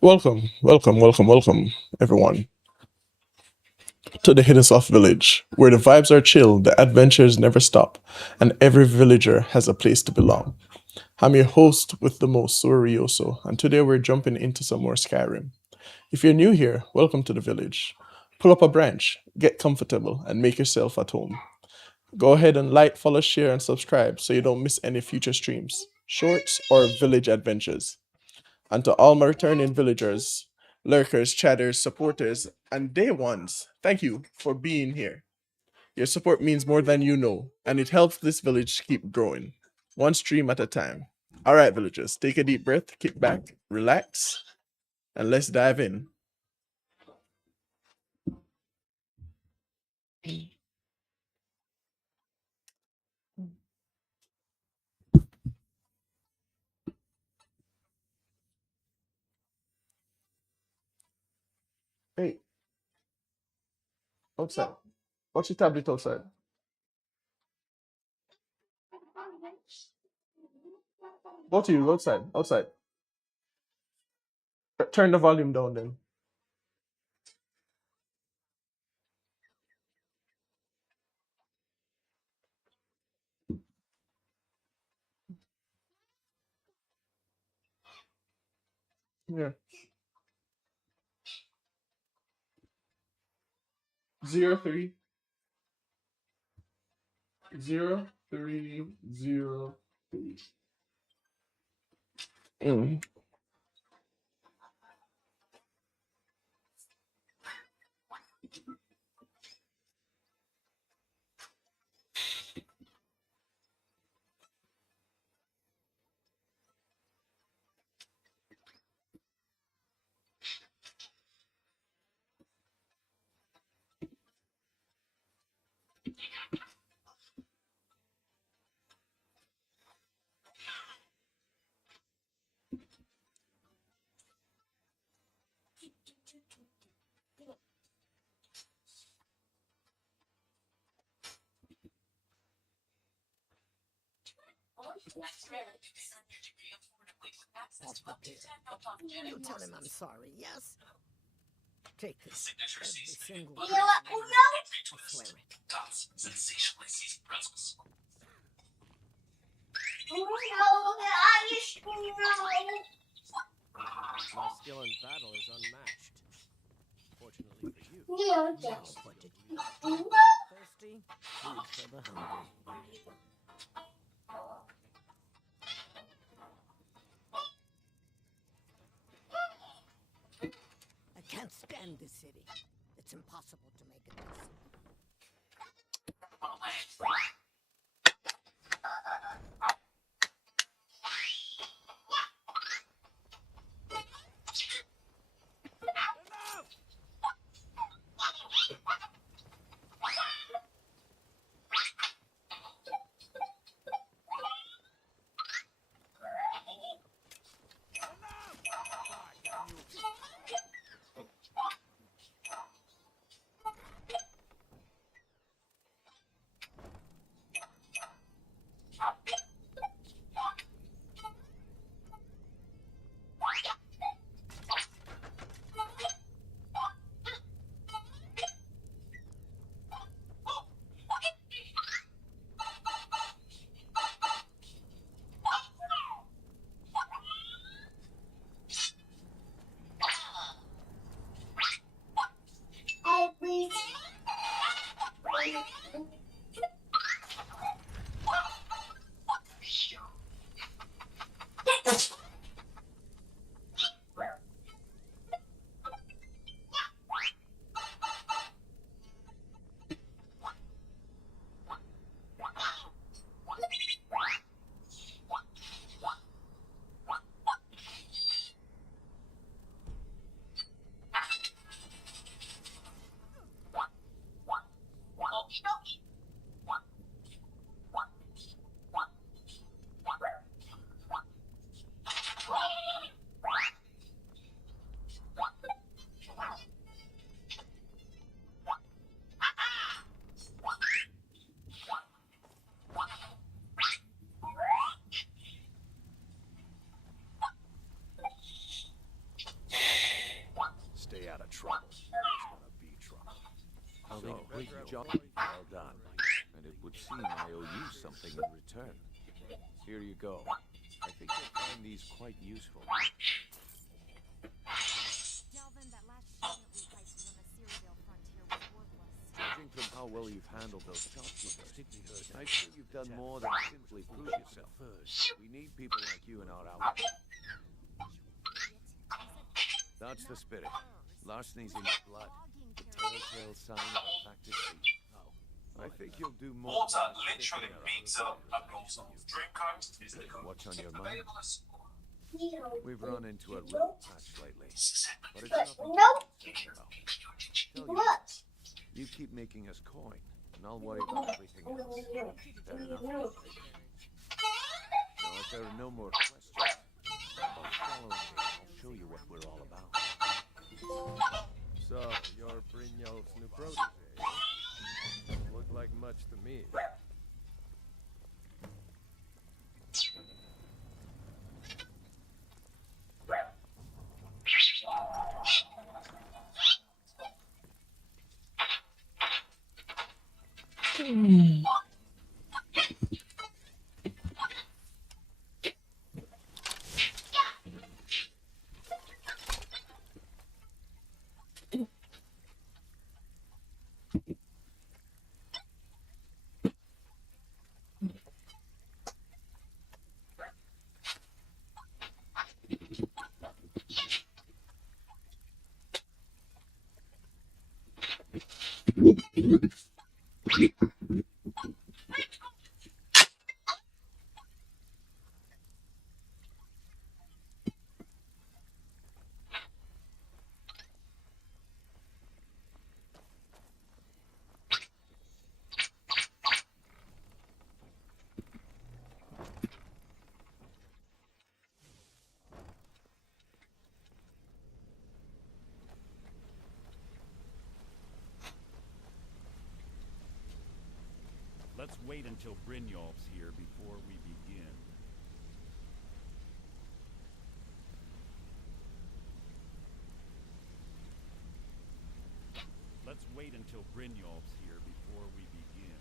Welcome, everyone, to the Hidden Sloth Village, where the vibes are chill, the adventures never stop, and every villager has a place to belong. I'm your host with the most, Surioso, and today we're jumping into some more Skyrim. If you're new here, welcome to the village. Pull up a branch, get comfortable, and make yourself at home. Go ahead and like, follow, share, and subscribe so you don't miss any future streams, shorts, or village adventures. And to all my returning villagers, lurkers, chatters, supporters, and day ones, thank you for being here. Your support means more than you know, and it helps this village keep growing, one stream at a time. All right, villagers, take a deep breath, kick back, relax, and let's dive in. Hey, outside. Watch your tablet outside. Both of you, outside, outside. Turn the volume down then. Yeah. 03 0303. Mm. You tell him I'm sorry, yes? Take this. Every single You know what, Uno? I swear it. Uno, I just Uno. My skill in battle is unmatched. Fortunately for you. You Now just what did you Uno. thirsty? Food for the hungry. I can't stand this city. It's impossible to make it decent. gonna be trouble. How they quit your job? Well done. And it would seem I owe you something in return. Here you go. I think you'll find these quite useful. Delvin, that last shipment we heisted on the Cyrodiil frontier was worthless. Judging from how well you've handled those shopkeepers, I feel you've done more than simply prove yourself. We need people like you in our outfit. That's the spirit. Larceny's in your blood. The telltale sign of a factor's feet. I think you'll do more. Water literally beats up abnormal drink code is the What's on your mind? No. We've run into a real patch lately, but it's nothing Nope. to worry about. Tell you, What? you keep making us coin, and I'll worry about everything else. Fair enough. Now, if there are no more questions, follow me. I'll show you what we're all about. So, you're Brynjolf's new protege. Look like much to me. Let's wait until Brynjolf's here before we begin. Let's wait until Brynjolf's here before we begin.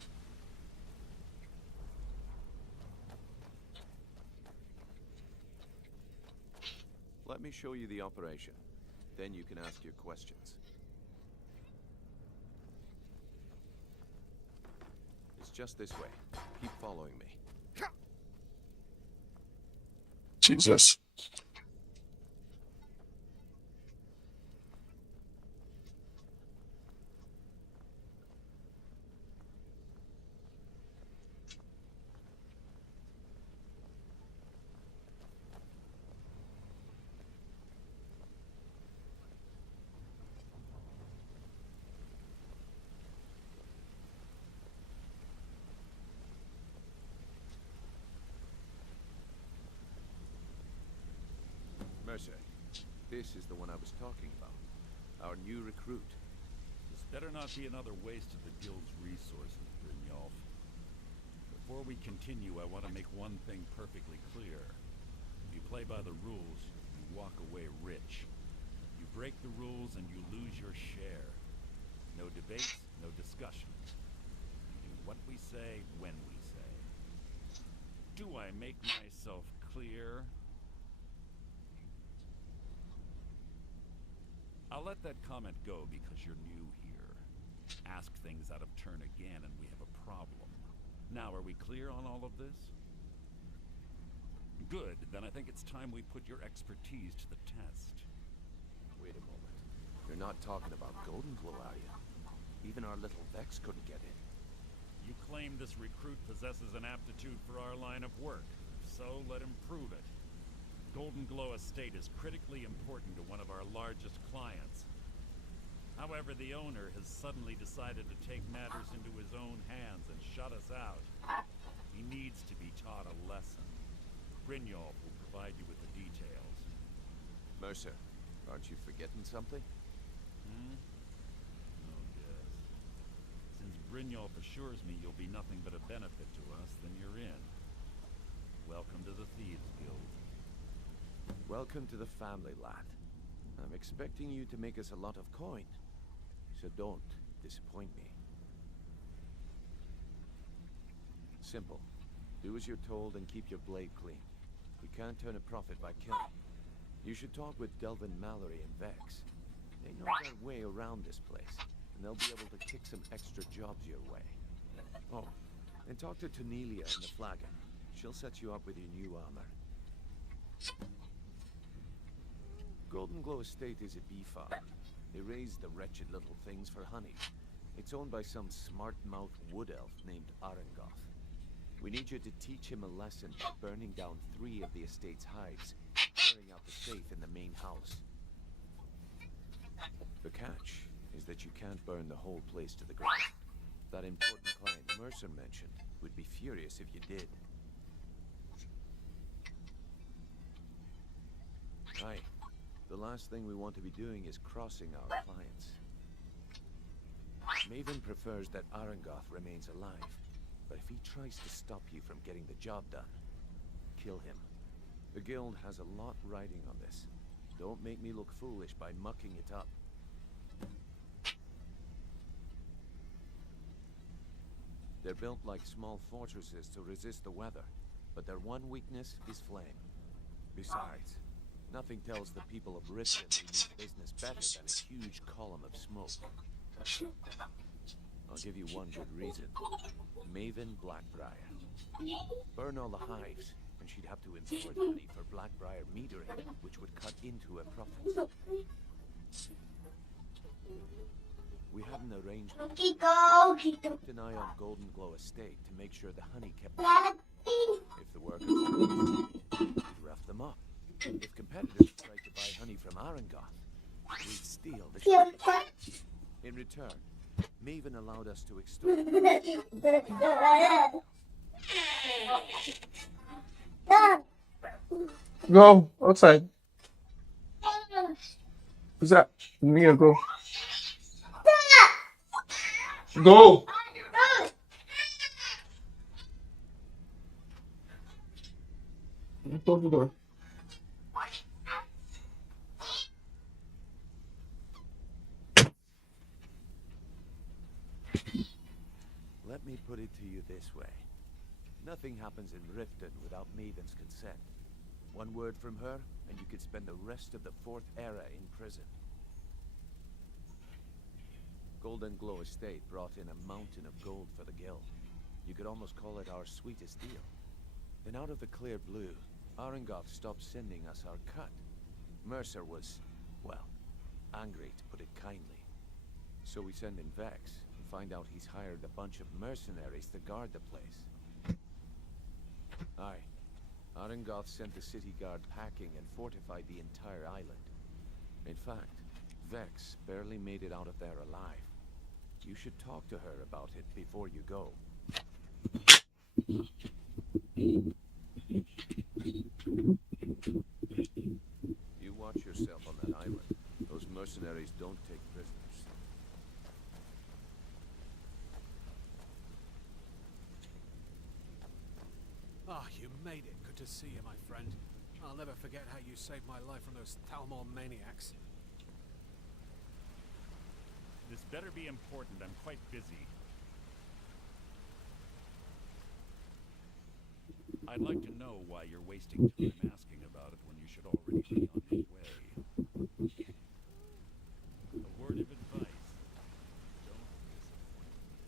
Let me show you the operation. Then you can ask your questions. It's just this way. Keep following me. Jesus. Mercer, this is the one I was talking about. Our new recruit. This better not be another waste of the guild's resources, Brynjolf. Before we continue, I want to make one thing perfectly clear. If you play by the rules, you walk away rich. You break the rules and you lose your share. No debates, no discussion. We do what we say, when we say. Do I make myself clear? I'll let that comment go because you're new here. Ask things out of turn again and we have a problem. Now, are we clear on all of this? Good, then I think it's time we put your expertise to the test. Wait a moment. You're not talking about Golden Glow, are you? Even our little Vex couldn't get in. You claim this recruit possesses an aptitude for our line of work. So let him prove it. Golden Glow Estate is critically important to one of our largest clients. However, the owner has suddenly decided to take matters into his own hands and shut us out. He needs to be taught a lesson. Brynjolf will provide you with the details. Mercer, aren't you forgetting something? Oh, yes. Since Brynjolf assures me you'll be nothing but a benefit to us, then you're in. Welcome to the Thieves Guild. Welcome to the family, lad. I'm expecting you to make us a lot of coin, so don't disappoint me. Simple. Do as you're told and keep your blade clean. We can't turn a profit by killing. You should talk with Delvin Mallory and Vex. They know their way around this place, and they'll be able to kick some extra jobs your way. Oh, and talk to Tanelia in the Flagon. She'll set you up with your new armor. Golden Glow Estate is a bee farm. They raise the wretched little things for honey. It's owned by some smart-mouthed wood elf named Arangoth. We need you to teach him a lesson by burning down 3 of the estate's hives, clearing out the safe in the main house. The catch is that you can't burn the whole place to the ground. That important client Mercer mentioned would be furious if you did. Aye. The last thing we want to be doing is crossing our clients. Maven prefers that Arangoth remains alive, but if he tries to stop you from getting the job done, kill him. The guild has a lot riding on this. Don't make me look foolish by mucking it up. They're built like small fortresses to resist the weather, but their one weakness is flame. Besides, nothing tells the people of Riften we mean business better than a huge column of smoke. I'll give you one good reason. Maven Blackbriar. Burn all the hives, and she'd have to import honey for Blackbriar metering, which would cut into her profits. We had an arrangement. Keep an eye on Golden Glow Estate to make sure the honey kept. If the workers we'd rough them up. If competitors tried to buy honey from Arangoth, we'd steal the ship. In return, Maven allowed us to extort. Go outside. Who's that? Mia, go. Go. Close the door. Let me put it to you this way. Nothing happens in Riften without Maven's consent. One word from her, and you could spend the rest of the 4th era in prison. Golden Glow Estate brought in a mountain of gold for the guild. You could almost call it our sweetest deal. Then out of the clear blue, Arangoth stopped sending us our cut. Mercer was, well, angry to put it kindly. So we send in Vex and find out he's hired a bunch of mercenaries to guard the place. Aye. Arangoth sent the city guard packing and fortified the entire island. In fact, Vex barely made it out of there alive. You should talk to her about it before you go. You watch yourself on that island. Those mercenaries don't take prisoners. Ah, you made it. Good to see you, my friend. I'll never forget how you saved my life from those Thalmor maniacs. This better be important. I'm quite busy. I'd like to know why you're wasting time asking about it when you should already be on your way. A word of advice. Don't disappoint me.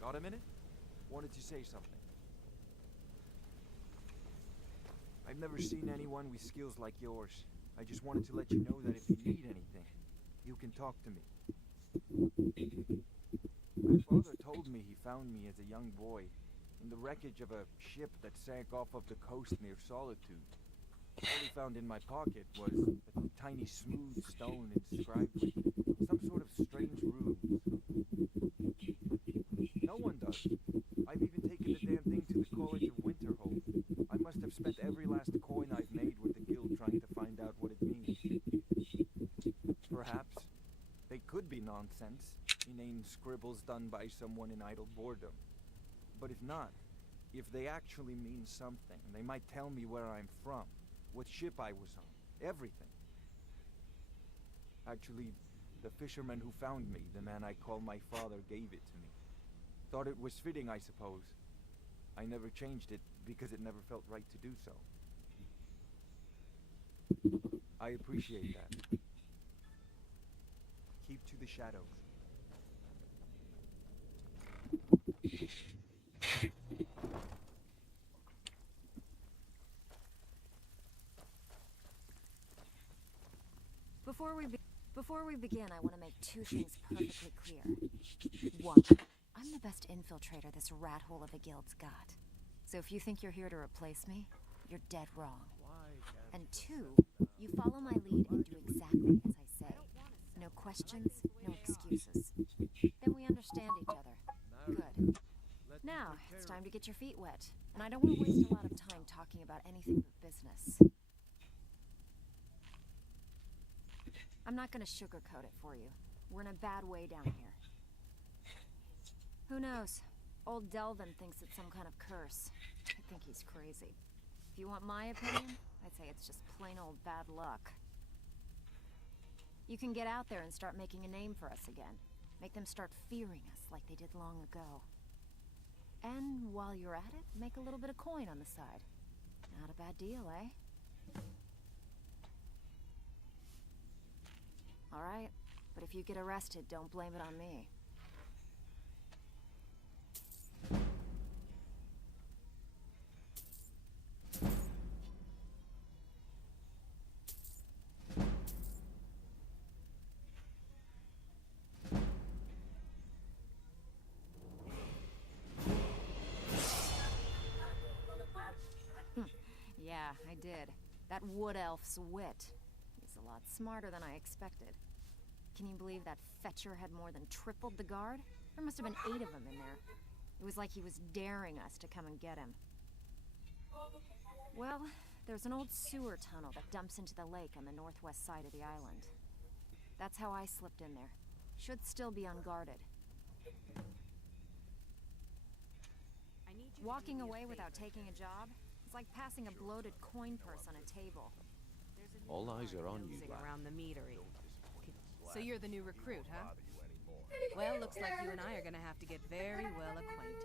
Got a minute? Wanted to say something. I've never seen anyone with skills like yours. I just wanted to let you know that if you need anything, you can talk to me. My father told me he found me as a young boy in the wreckage of a ship that sank off of the coast near Solitude. All he found in my pocket was a tiny smooth stone inscribed with some sort of strange runes. No one does. I've even taken the damn thing to the College of Winterhold. I must have spent every last coin I've made with the guild trying to find out what it means. Perhaps they could be nonsense, inane scribbles done by someone in idle boredom. But if not, if they actually mean something, they might tell me where I'm from, what ship I was on, everything. Actually, the fisherman who found me, the man I call my father, gave it to me. Thought it was fitting, I suppose. I never changed it because it never felt right to do so. I appreciate that. Keep to the shadows. Before we begin, I want to make two things perfectly clear. One, I'm the best infiltrator this rat hole of a guild's got. So if you think you're here to replace me, you're dead wrong. And two, you follow my lead and do exactly as I say. No questions, no excuses. Then we understand each other. Good. Now, it's time to get your feet wet. And I don't want to waste a lot of time talking about anything but business. I'm not gonna sugarcoat it for you. We're in a bad way down here. Who knows? Old Delvin thinks it's some kind of curse. I think he's crazy. If you want my opinion, I'd say it's just plain old bad luck. You can get out there and start making a name for us again. Make them start fearing us like they did long ago. And while you're at it, make a little bit of coin on the side. Not a bad deal, eh? Alright, but if you get arrested, don't blame it on me. Yeah, I did. That wood elf's wit. He's a lot smarter than I expected. Can you believe that fetcher had more than tripled the guard? There must have been 8 of them in there. It was like he was daring us to come and get him. Well, there's an old sewer tunnel that dumps into the lake on the northwest side of the island. That's how I slipped in there. Should still be unguarded. Walking away without taking a job is like passing a bloated coin purse on a table. All eyes are on you, Nosing lad. around the meadery. So you're the new recruit, huh? Well, looks like you and I are gonna have to get very well acquainted.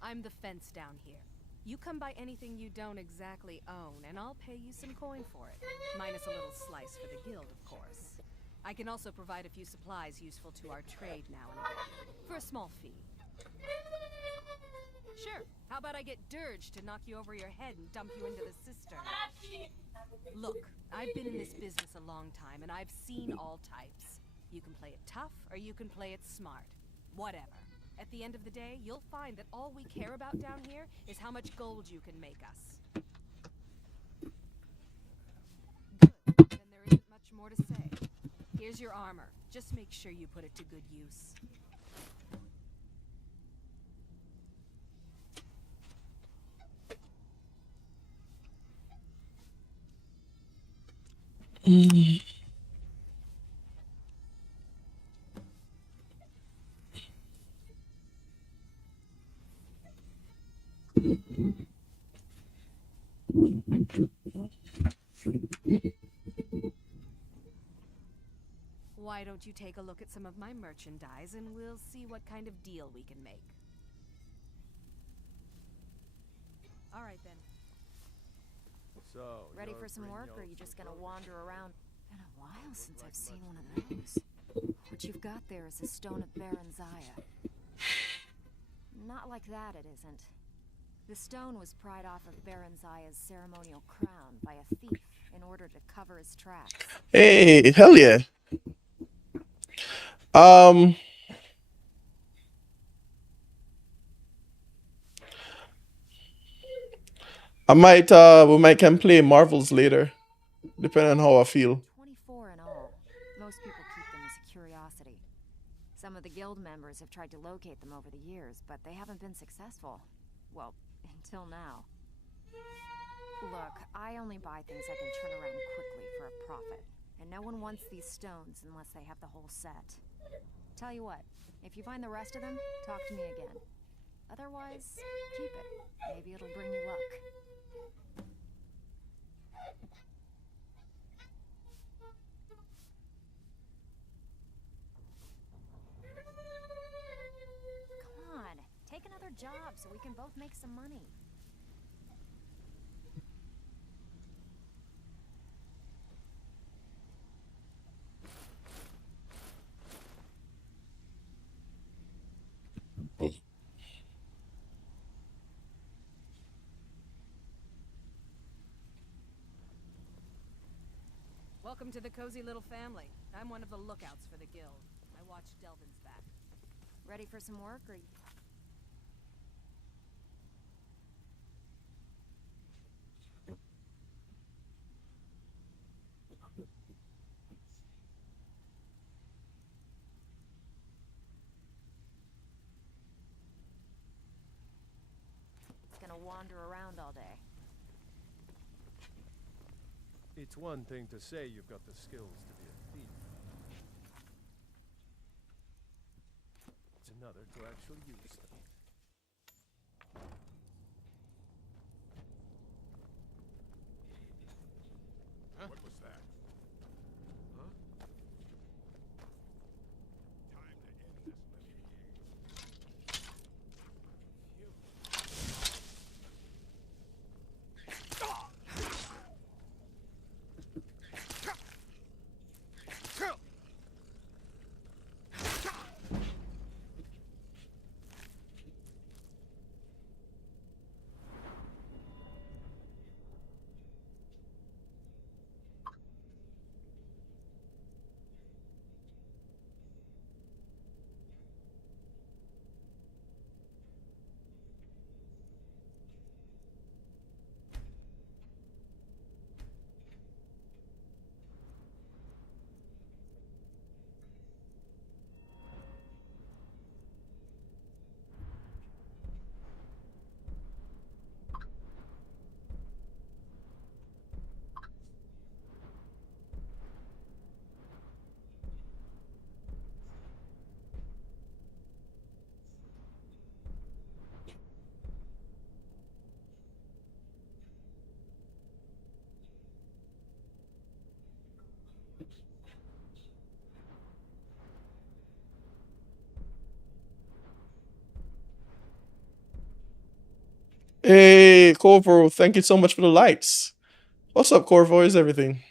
I'm the fence down here. You come by anything you don't exactly own, and I'll pay you some coin for it. Minus a little slice for the guild, of course. I can also provide a few supplies useful to our trade now and again, for a small fee. Sure, how about I get Dirge to knock you over your head and dump you into the cistern? Look, I've been in this business a long time, and I've seen all types. You can play it tough, or you can play it smart. Whatever. At the end of the day, you'll find that all we care about down here is how much gold you can make us. Good. Then there isn't much more to say. your armor. Just make sure you put it to good use. Why don't you take a look at some of my merchandise and we'll see what kind of deal we can make. All right then. So, Ready for some work, or are you just gonna wander around? Been a while since I've seen one of those. What you've got there is a stone of Baron Zaya. Not like that, it isn't. The stone was pried off of Baron Zaya's ceremonial crown by a thief in order to cover his tracks. Hey, hell yeah. I might we might can play Marvels later, depending on how I feel. 24 in all. Most people keep them as a curiosity. Some of the guild members have tried to locate them over the years, but they haven't been successful. Well, until now. Look, I only buy things I can turn around quickly for a profit. And no one wants these stones unless they have the whole set. Tell you what, if you find the rest of them, talk to me again. Otherwise, keep it. Maybe it'll bring you luck. Come on, take another job so we can both make some money. Welcome to the cozy little family. I'm one of the lookouts for the guild. I watch Delvin's back. Ready for some work, or... It's gonna wander around all day. It's one thing to say you've got the skills to be a thief. It's another to actually use them. Huh? What was that? Huh? Time to end this living game. Hey, Corvo, thank you so much for the lights. What's up, Corvo? Is everything?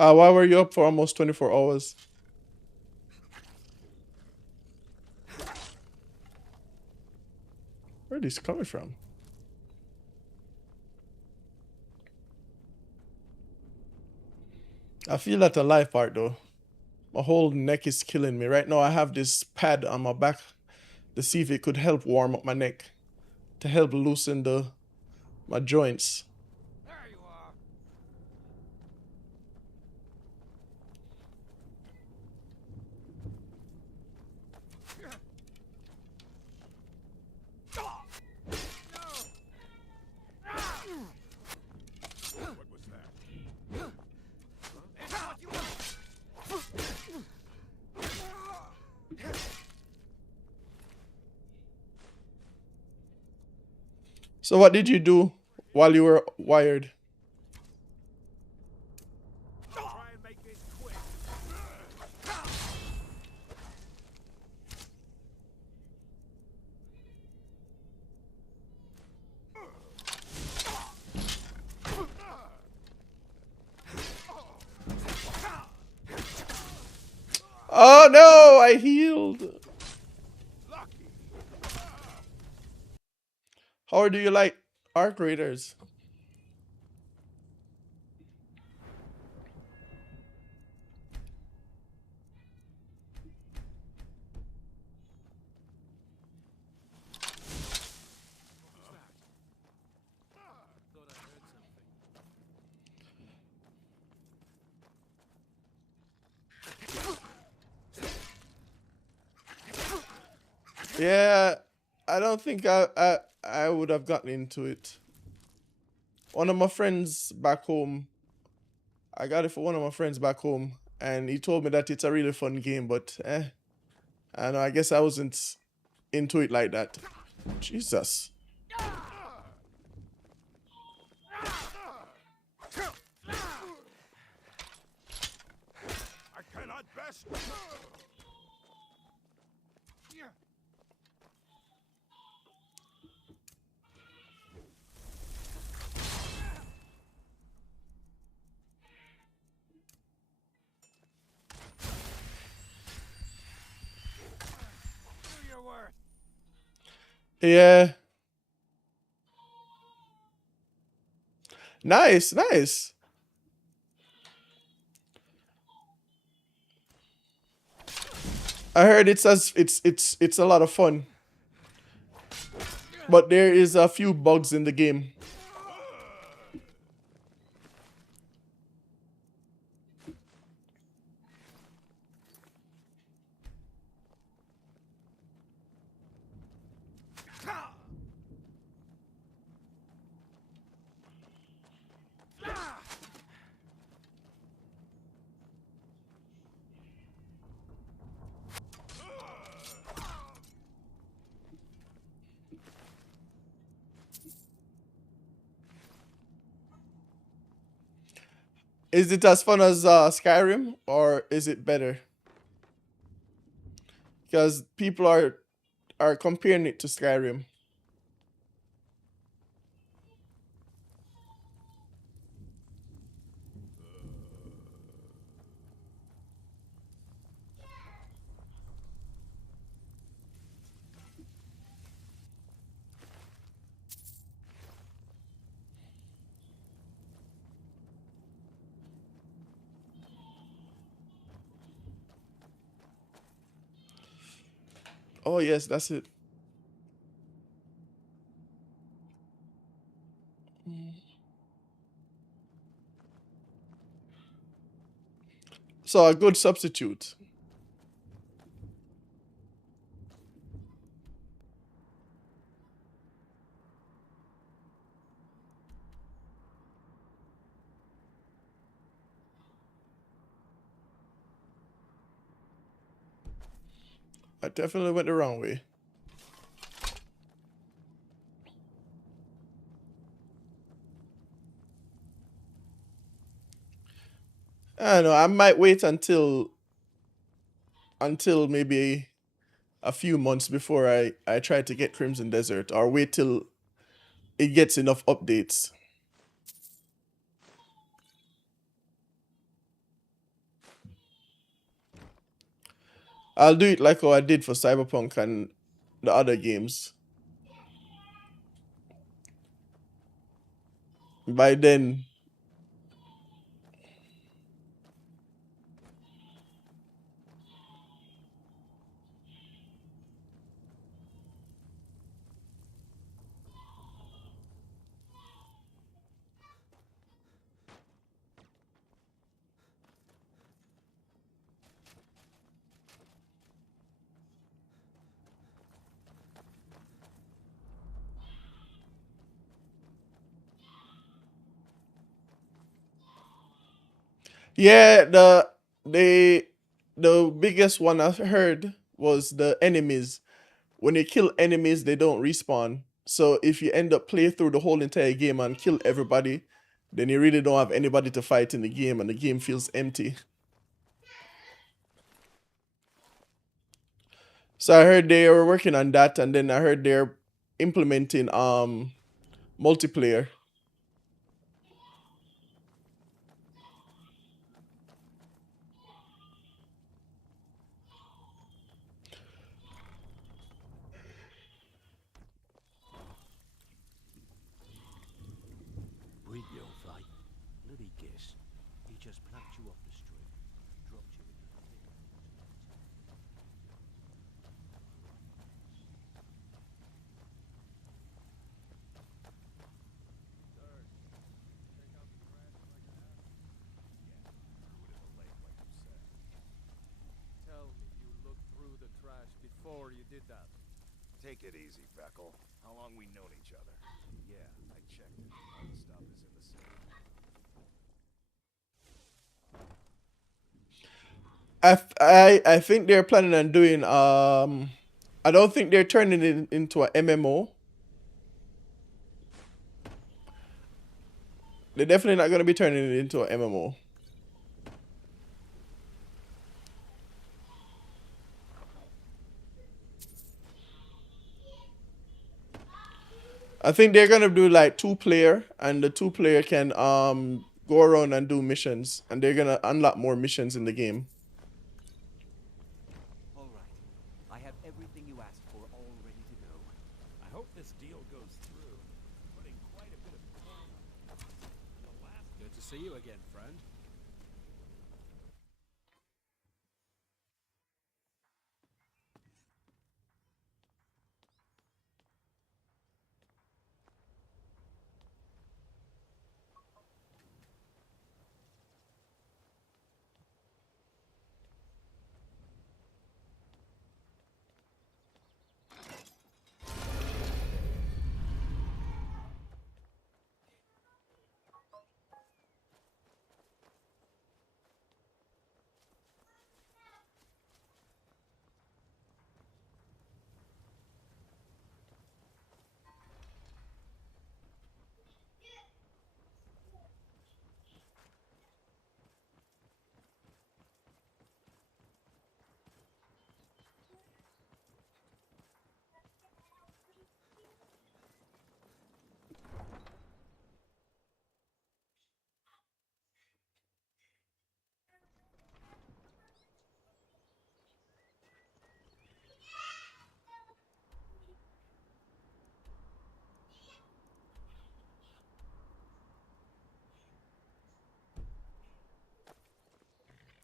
Why were you up for almost 24 hours? Where are these coming from? I feel that a life part though. My whole neck is killing me. Right now I have this pad on my back to see if it could help warm up my neck. To help loosen my joints. There you are. What was that? So what did you do while you were wired? Try and make this quick. Oh no, I healed. How do you like arc raiders? Yeah, I don't think I would have gotten into it. One of my friends back home, I got it for one of my friends back home, and he told me that it's a really fun game, but I don't know, I guess I wasn't into it like that. Jesus. I cannot best. Do your work. Yeah. Nice, nice. I heard it's a lot of fun. But there is a few bugs in the game. Is it as fun as Skyrim, or is it better? Because people are comparing it to Skyrim. Oh yes, that's it. So a good substitute. I definitely went the wrong way. I don't know. I might wait until maybe a few months before I try to get Crimson Desert, or wait till it gets enough updates. I'll do it like how I did for Cyberpunk and the other games. By then, yeah, the the biggest one I've heard was the enemies. When you kill enemies, they don't respawn. So if you end up play through the whole entire game and kill everybody, then you really don't have anybody to fight in the game, and the game feels empty. So I heard they were working on that, and then I heard they're implementing multiplayer. Brilliant fight. Let me guess. He just plucked you off the street, dropped you in the pit. Tell me you looked through the trash before you did that. Take it easy, Feckle. How long we known each other? Yeah, I checked it. All the stuff is in the safe. I think they're planning on doing I don't think they're turning it into an MMO. They're definitely not going to be turning it into an MMO. I think they're going to do like 2-player, and the 2-player can go around and do missions, and they're going to unlock more missions in the game. All right. I have everything you asked for all ready to go. I hope this deal goes through. Putting quite a bit of coin on it. The last Good to see you again, friend.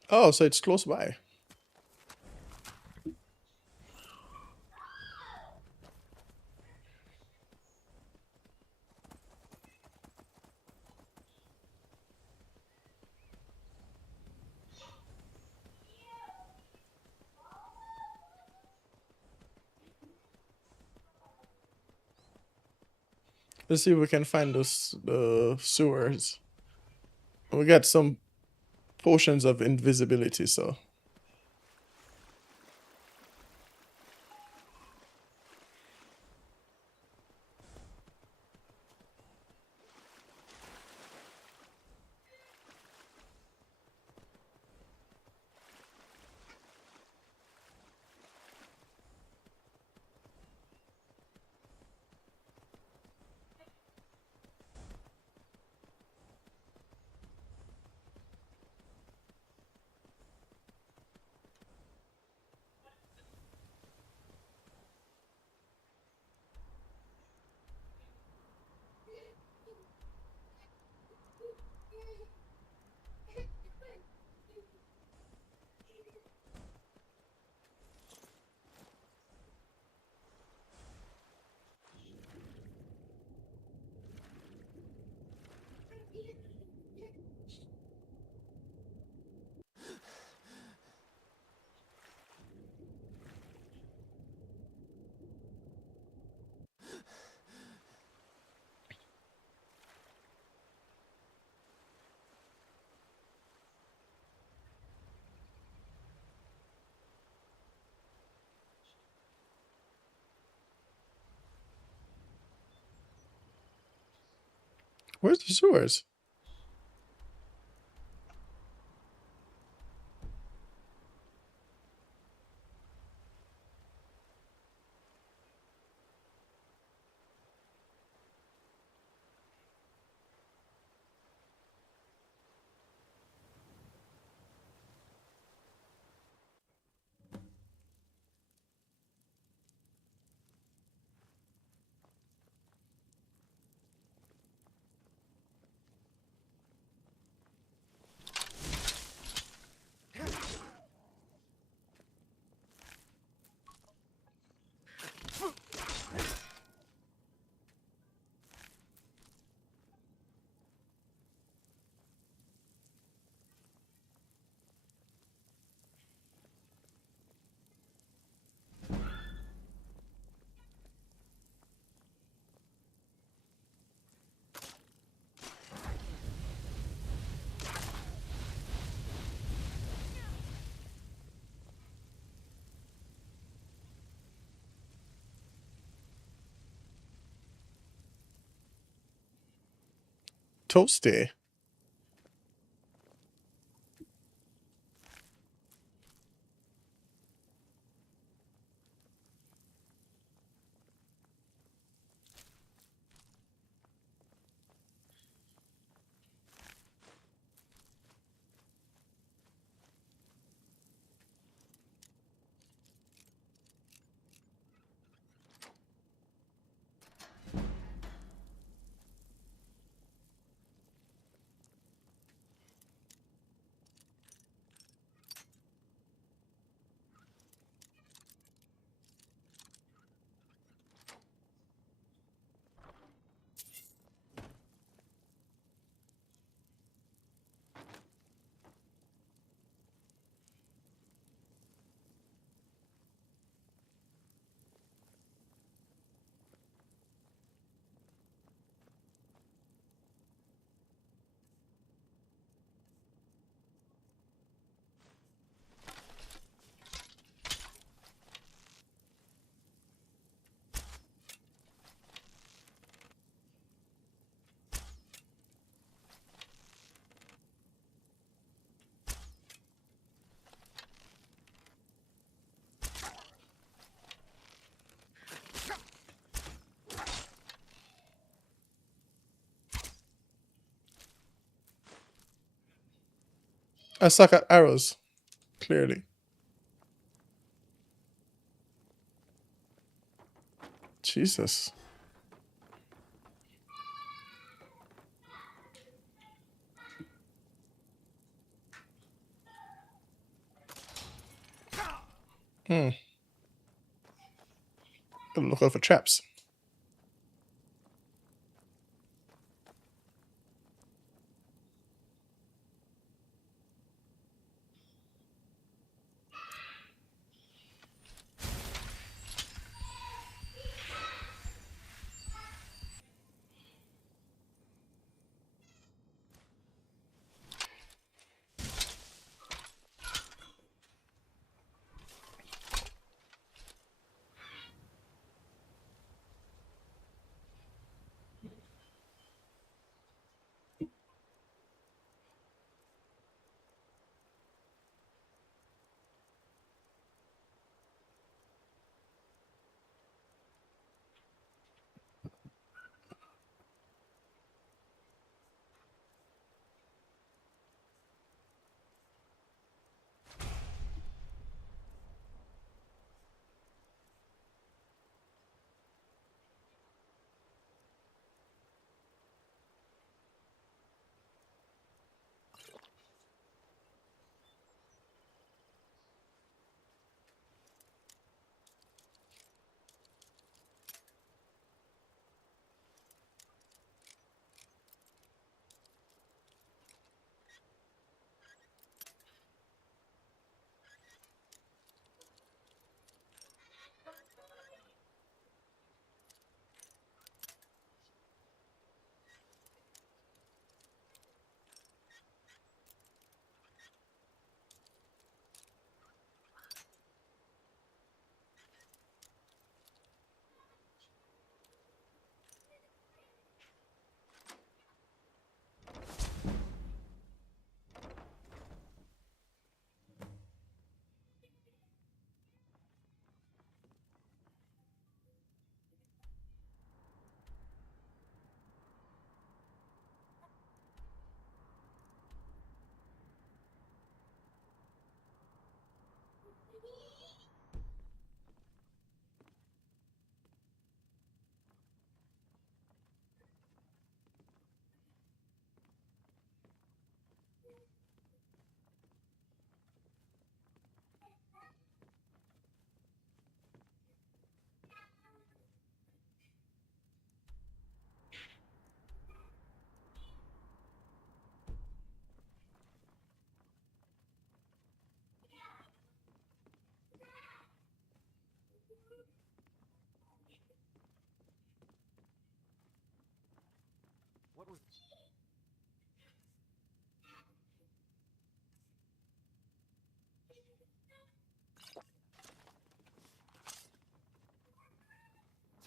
Oh, so it's close by. Let's see if we can find the sewers. We got some potions of invisibility, so. Where's the sewers? Toasty. I suck at arrows, clearly. Jesus. Hmm. Gotta look out for traps.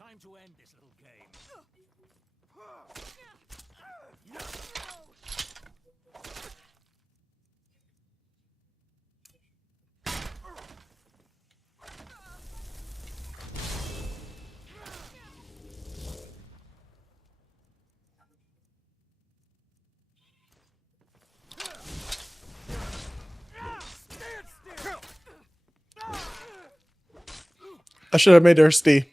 time to end this little game. I should have made her stay.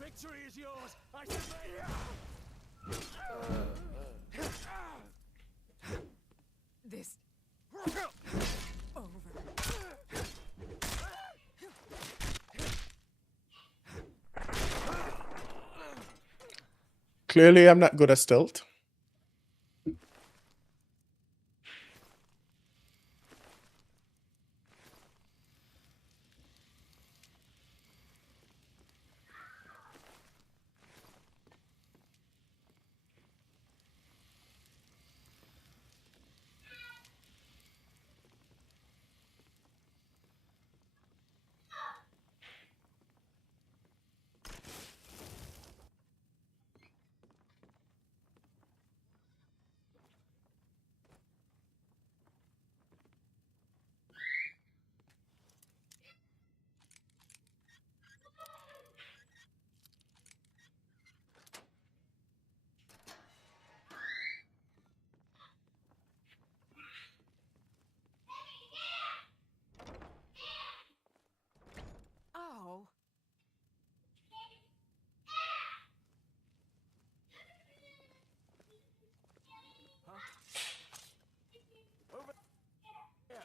Victory is yours. I surrender. This over. Clearly, I'm not good at stealth. Oh. Over. Yeah.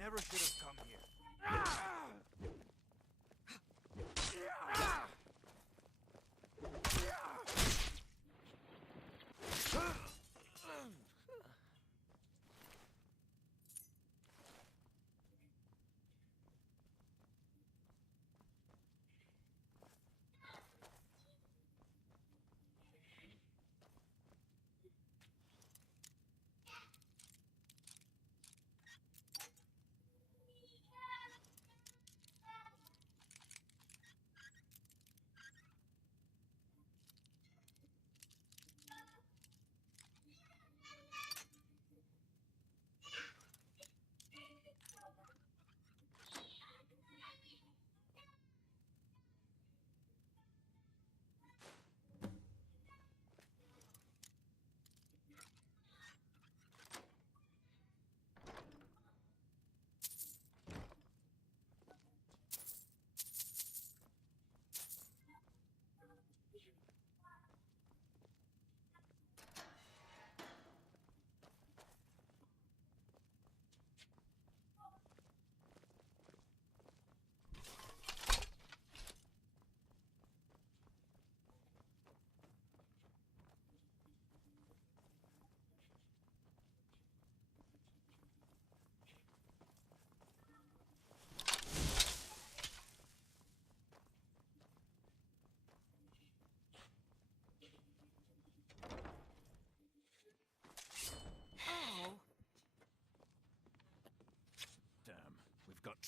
Never should have come here.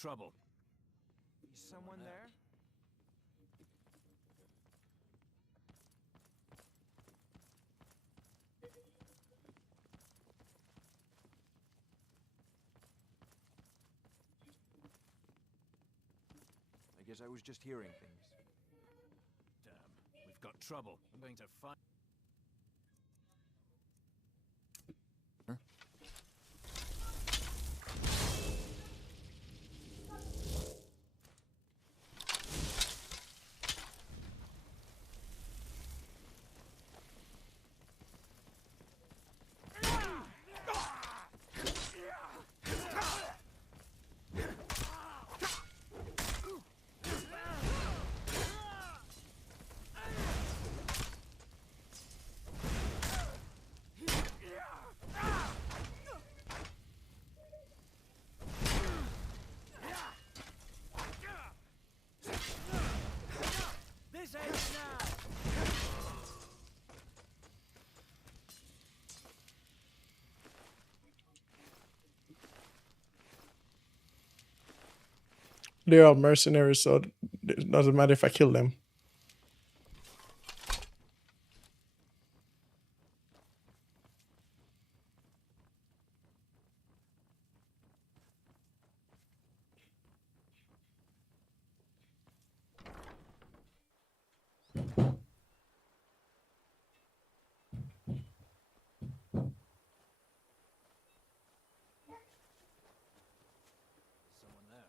trouble. Is someone there? I guess I was just hearing things. Damn, we've got trouble. I'm going to find... This ends now! They're all mercenaries, so it doesn't matter if I kill them. Someone there.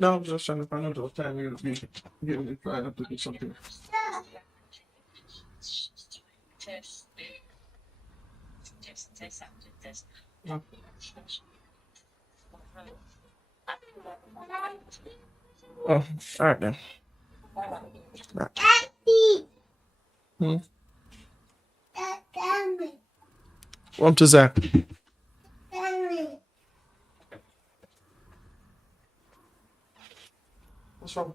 No, I'm just trying to find out what time you'll be getting me trying to do something. No. Oh, all right then. Right. Hmm. Welcome to Zach. What's wrong?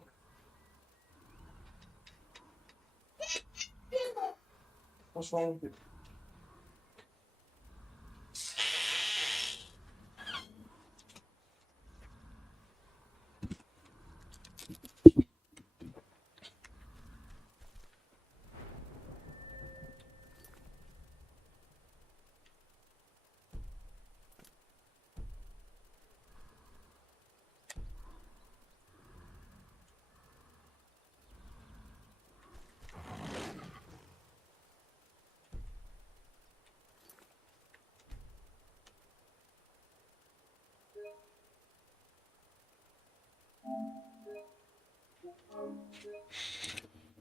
What's wrong with you?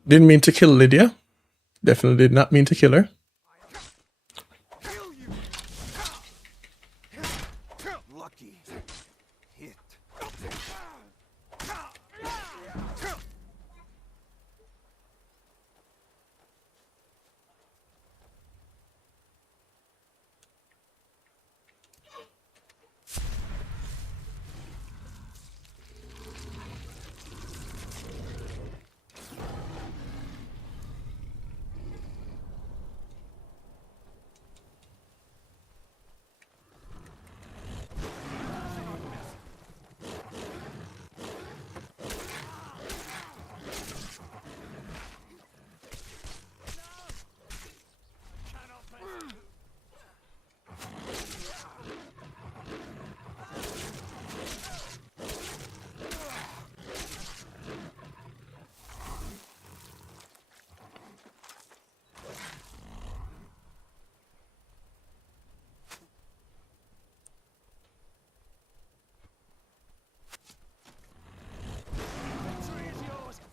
Didn't mean to kill Lydia. Definitely did not mean to kill her. Lucky. Hit.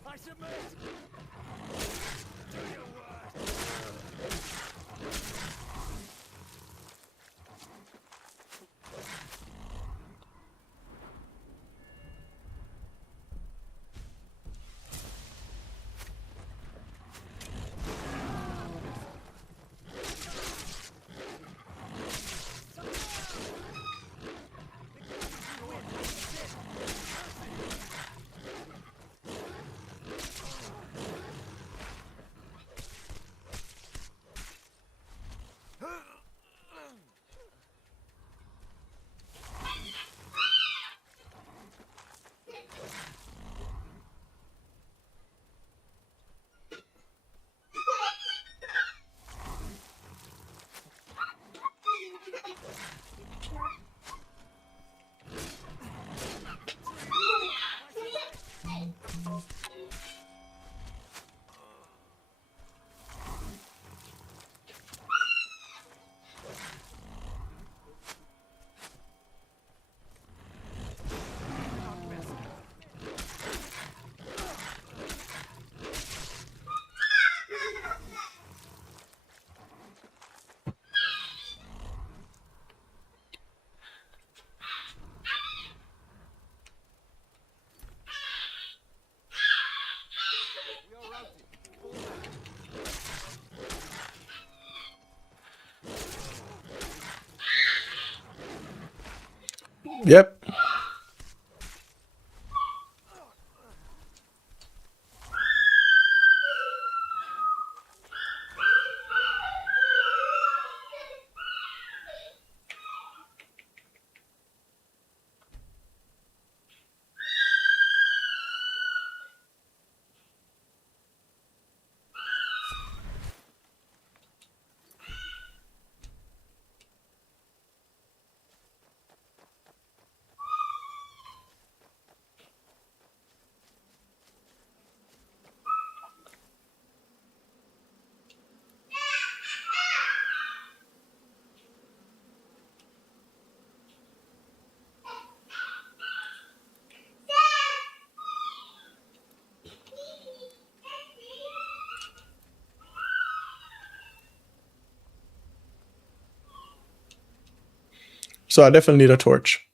I submit! Do your work! Yep. So I definitely need a torch.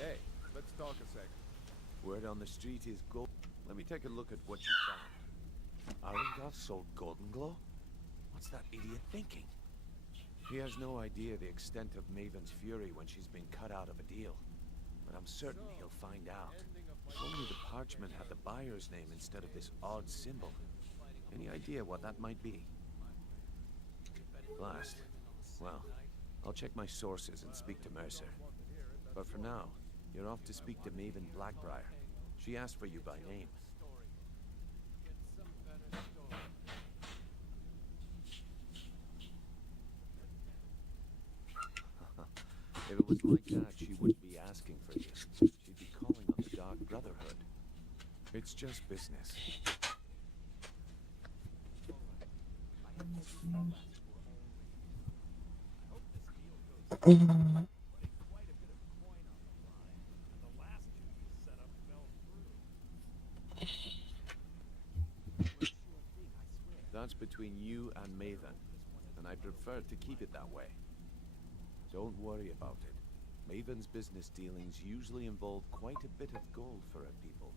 Hey, let's talk a second. Word on the street is gold. Let me take a look at what you found. Arengoth sold Golden Glow? What's that idiot thinking? He has no idea the extent of Maven's fury when she's been cut out of a deal. But I'm certain he'll find out. If only the parchment had the buyer's name instead of this odd symbol. Any idea what that might be? Last. Well, I'll check my sources and speak to Mercer. But for now, you're off to speak to Maven Blackbriar. She asked for you by name. If it was like that, she wouldn't be asking for you. She'd be calling on the Dark Brotherhood. It's just business. That's between you and Maven, and I prefer to keep it that way. Don't worry about it. Maven's business dealings usually involve quite a bit of gold for her people.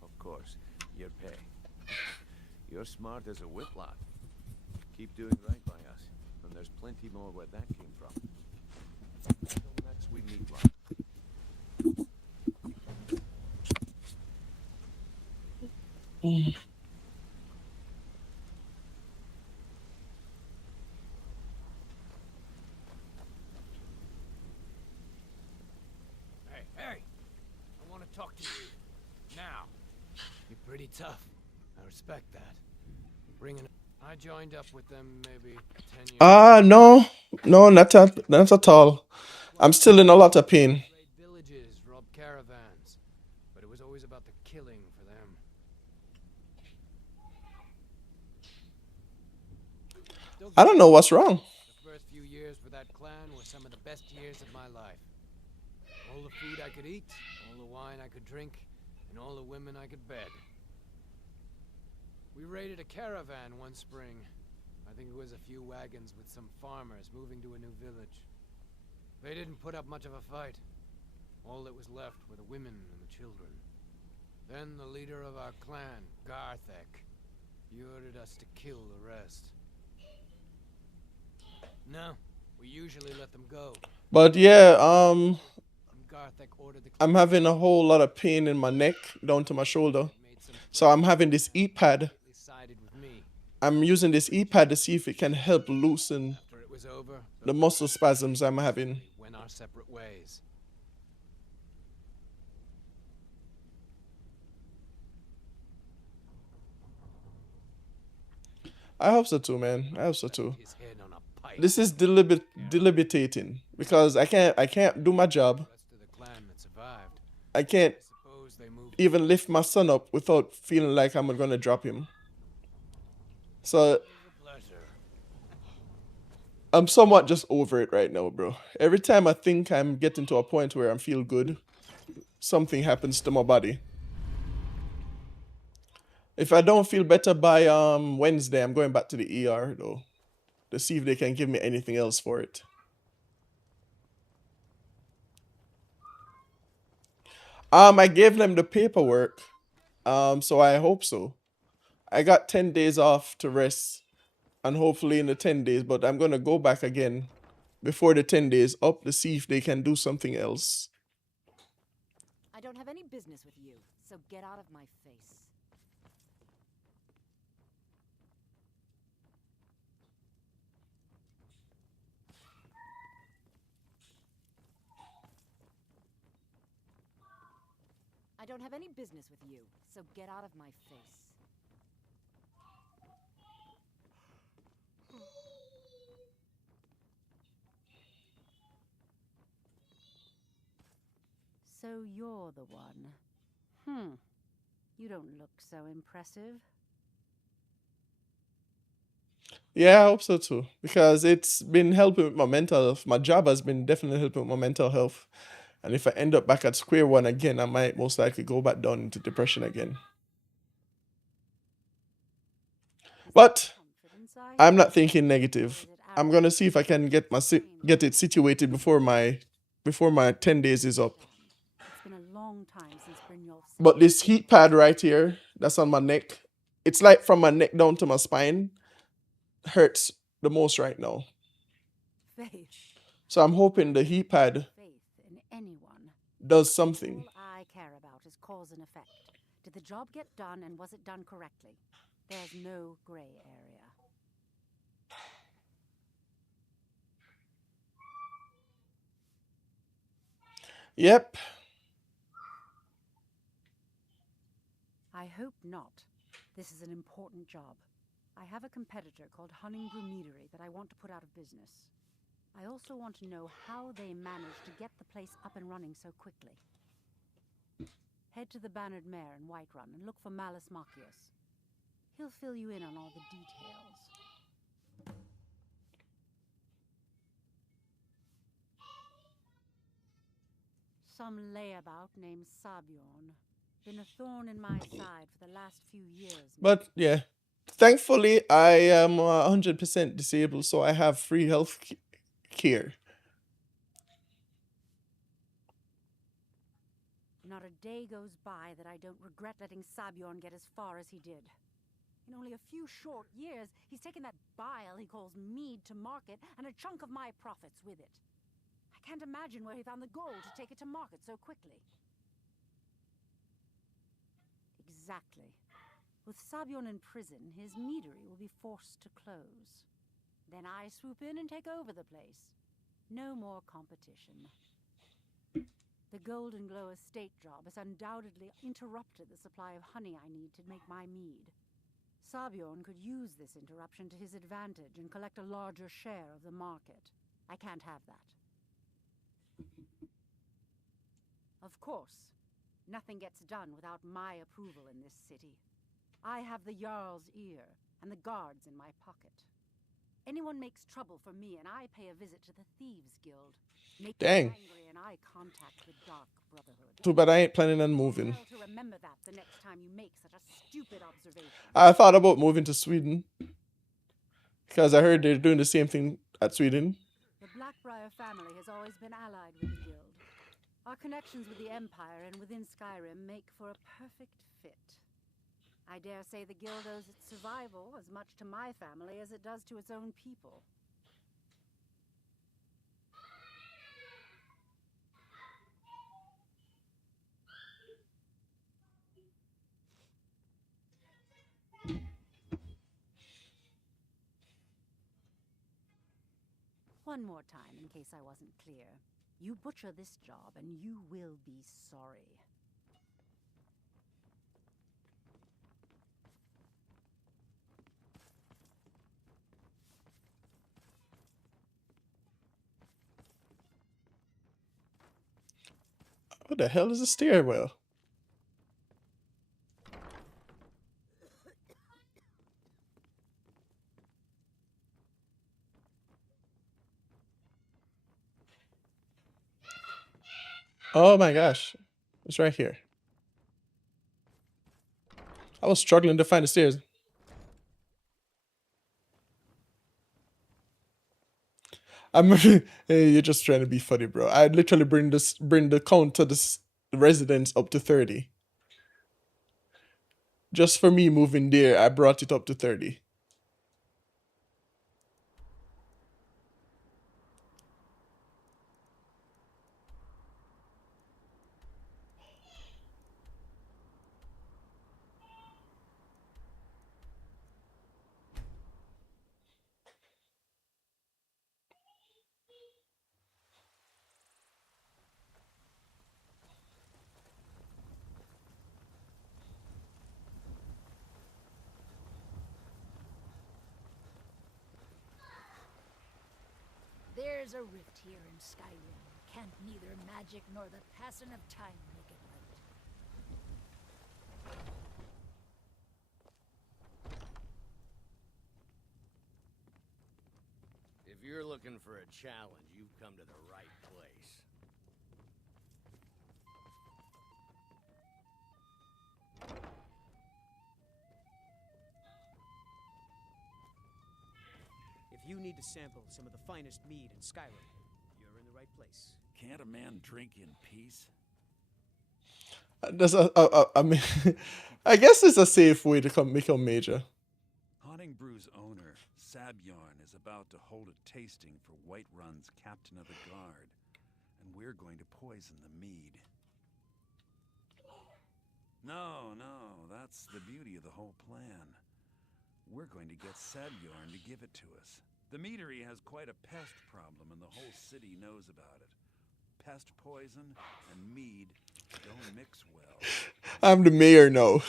Of course, your pay. You're smart as a whiplash. Keep doing right by us, and there's plenty more where that came from. Until next we meet, lad. Hey! I want to talk to you. Now. You're pretty tough. I respect that. Bringing. I joined up with them maybe 10 years. No, not at all. I'm still in a lot of pain. Raid villages, rob caravans, but it was always about the killing for them. I don't know what's wrong. The first few years for that clan were some of the best years of my life. All the food I could eat, all the wine I could drink, and all the women I could bed. We raided a caravan one spring. I think it was a few wagons with some farmers moving to a new village. They didn't put up much of a fight. All that was left were the women and the children. Then the leader of our clan, Garthek, he ordered us to kill the rest. No, we usually let them go. But yeah, I'm having a whole lot of pain in my neck down to my shoulder. So I'm having this e-pad. I'm using this e-pad to see if it can help loosen the muscle spasms I'm having. Went our separate ways. I hope so too, man. I hope so too. This is debilitating because I can't do my job. I can't even lift my son up without feeling like I'm gonna drop him. So I'm somewhat just over it right now, bro. Every time I think I'm getting to a point where I feel good, something happens to my body. If I don't feel better by Wednesday, I'm going back to the ER though, to see if they can give me anything else for it. I gave them the paperwork, so I hope so. I got 10 days off to rest, and hopefully in the 10 days, but I'm gonna go back again before the 10 days up to see if they can do something else. I don't have any business with you, so get out of my face. I don't have any business with you, so get out of my face. So you're the one. You don't look so impressive. Yeah, I hope so too, because it's been helping with my mental health. My job has been definitely helping with my mental health. And if I end up back at square one again, I might most likely go back down into depression again. But I'm not thinking negative. I'm gonna see if I can get it situated before my 10 days is up. It's been a long time since Brynjolf. But this heat pad right here, that's on my neck, it's like from my neck down to my spine, hurts the most right now. Faith. So I'm hoping the heat pad In anyone. does something. All I care about is cause and effect. Did the job get done, and was it done correctly? There's no gray area. Yep. I hope not. This is an important job. I have a competitor called Hunningbrew Meadery that I want to put out of business. I also want to know how they managed to get the place up and running so quickly. Head to the Bannered Mare in Whiterun and look for Malus Machius. He'll fill you in on all the details. Some layabout named Sabjorn. Been a thorn in my side for the last few years. But yeah, thankfully I am 100% disabled, so I have free health care. Not a day goes by that I don't regret letting Sabjorn get as far as he did. In only a few short years, he's taken that bile he calls mead to market, and a chunk of my profits with it. I can't imagine where he found the gold to take it to market so quickly. Exactly. With Sabjorn in prison, his meadery will be forced to close. Then I swoop in and take over the place. No more competition. The Golden Glow estate job has undoubtedly interrupted the supply of honey I need to make my mead. Sabjorn could use this interruption to his advantage and collect a larger share of the market. I can't have that. Of course, nothing gets done without my approval in this city. I have the Jarl's ear and the guards in my pocket. Anyone makes trouble for me, and I pay a visit to the Thieves Guild. Make Dang. them angry, and I contact the Dark Brotherhood. Too bad I ain't planning on moving. Well to remember that the next time you make such a stupid observation. I thought about moving to Sweden, because I heard they're doing the same thing at Sweden. The Blackbriar family has always been allied with the Guild. Our connections with the Empire and within Skyrim make for a perfect fit. I dare say the Guild owes its survival as much to my family as it does to its own people. One more time, in case I wasn't clear. You butcher this job, and you will be sorry. What the hell is a stairwell? Oh my gosh. It's right here. I was struggling to find the stairs. I'm hey, you're just trying to be funny, bro. I literally bring the count to this residence up to 30. Just for me moving there, I brought it up to 30. There's a rift here in Skyrim. Can't neither magic nor the passing of time make it right. If you're looking for a challenge, you've come to the right place. If you need to sample some of the finest mead in Skyrim, you're in the right place. Can't a man drink in peace? That's I mean, I guess it's a safe way to become major. Haunting Brew's owner, Sabjorn, is about to hold a tasting for Whiterun's captain of the guard, and we're going to poison the mead. No, that's the beauty of the whole plan. We're going to get Sabjorn to give it to us. The meadery has quite a pest problem, and the whole city knows about it. Pest poison and mead don't mix well. I'm the mayor now.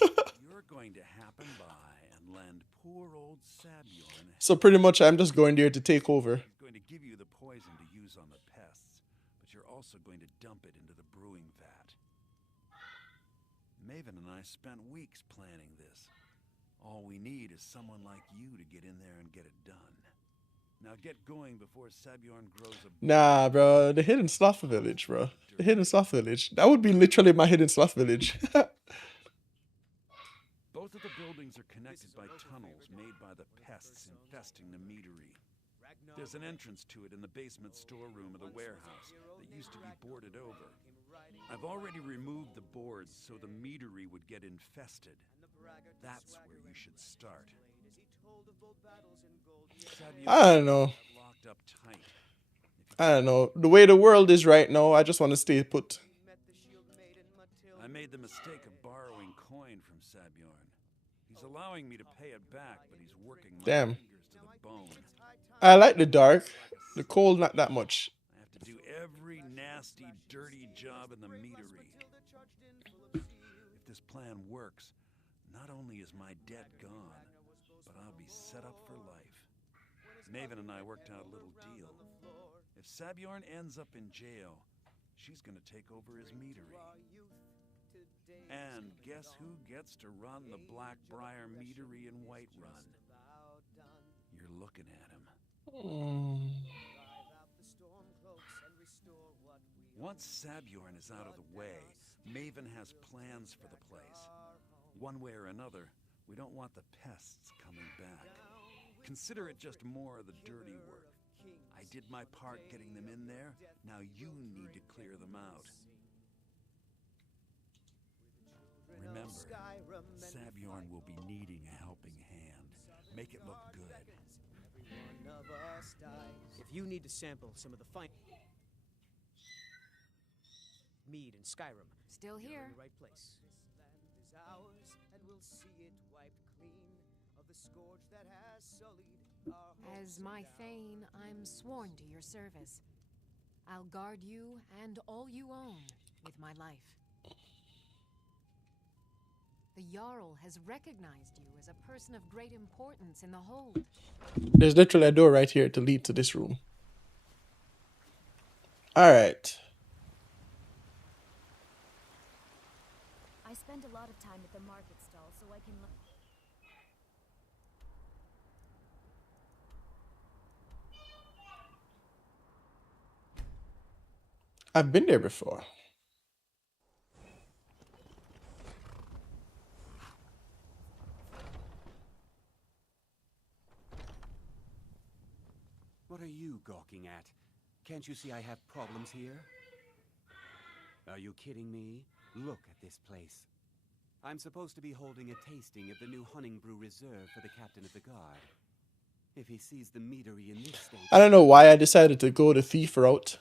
You're going to happen by and lend poor old Sabjorn. So pretty much I'm just going there to take over. He's going to give you the poison to use on the pests, but you're also going to dump it into the brewing vat. Maven and I spent weeks planning this. All we need is someone like you to get in there and get it done. Now get going before Sabjorn grows a... Nah, bro. The hidden Sloth village, bro. The hidden Sloth village. That would be literally my hidden Sloth village. Both of the buildings are connected by tunnels made by the pests infesting the meadery. There's an entrance to it in the basement storeroom of the warehouse that used to be boarded over. I've already removed the boards so the meadery would get infested. That's where you should start. I don't know. I don't know. The way the world is right now, I just want to stay put. I made the mistake of borrowing coin from Sabjorn. He's allowing me to pay it back, but he's working my Damn. fingers to the bone. I like the dark. The cold, not that much. I have to do every nasty, dirty job in the meadery. If this plan works, not only is my debt gone, but I'll be set up for life. Maven and I worked out a little deal. If Sabjorn ends up in jail, she's gonna take over his meadery. And guess who gets to run the Blackbriar meadery in Whiterun? You're looking at him. Once Sabjorn is out of the way, Maven has plans for the place. One way or another, we don't want the pests coming back. Consider it just more of the dirty work. I did my part getting them in there, now you need to clear them out. Remember, Sabjorn will be needing a helping hand. Make it look good. If you need to sample some of the fine mead in Skyrim, Still you're here. in the right place. Land is ours, and we'll see it wiped clean of the scourge that has sullied As my Thane, I'm sworn to your service. I'll guard you and all you own with my life. The Jarl has recognized you as a person of great importance in the hold. There's literally a door right here to lead to this room. Alright. I spend a lot of time at the market stall so I can look. I've been there before. What are you gawking at? Can't you see I have problems here? Are you kidding me? Look at this place. I'm supposed to be holding a tasting of the new Hunting Brew Reserve for the captain of the guard. If he sees the meadery in this state... I don't know why I decided to go the thief route.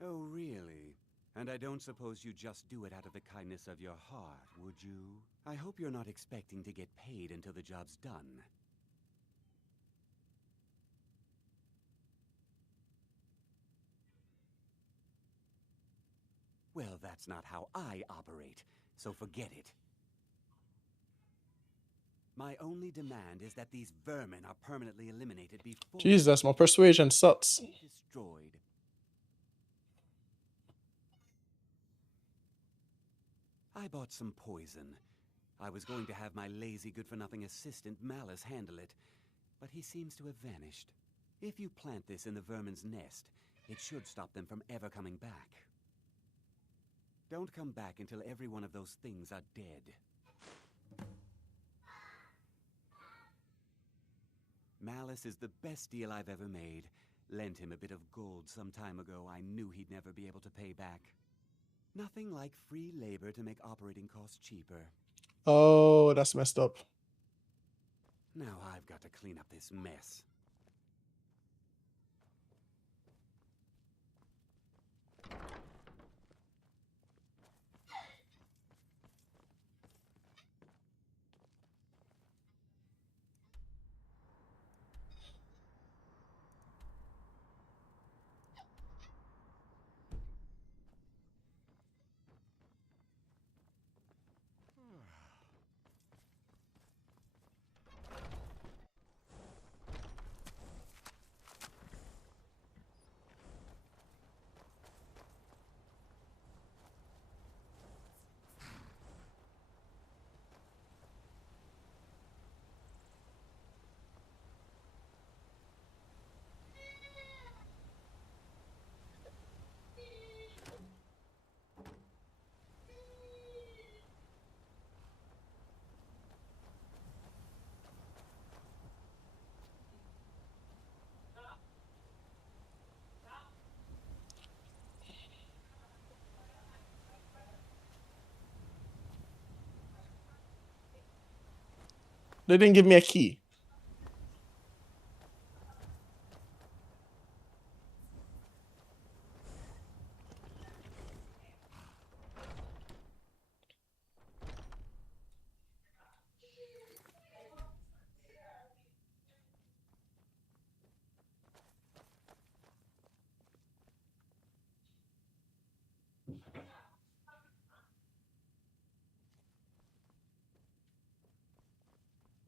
Oh, really? And I don't suppose you just do it out of the kindness of your heart, would you? I hope you're not expecting to get paid until the job's done. Well, that's not how I operate, so forget it. My only demand is that these vermin are permanently eliminated before... Jesus, my persuasion sucks. ...destroyed. I bought some poison. I was going to have my lazy, good-for-nothing assistant Malice handle it, but he seems to have vanished. If you plant this in the vermin's nest, it should stop them from ever coming back. Don't come back until every one of those things are dead. Malice is the best deal I've ever made. Lent him a bit of gold some time ago I knew he'd never be able to pay back. Nothing like free labor to make operating costs cheaper. Oh, that's messed up. Now I've got to clean up this mess. They didn't give me a key.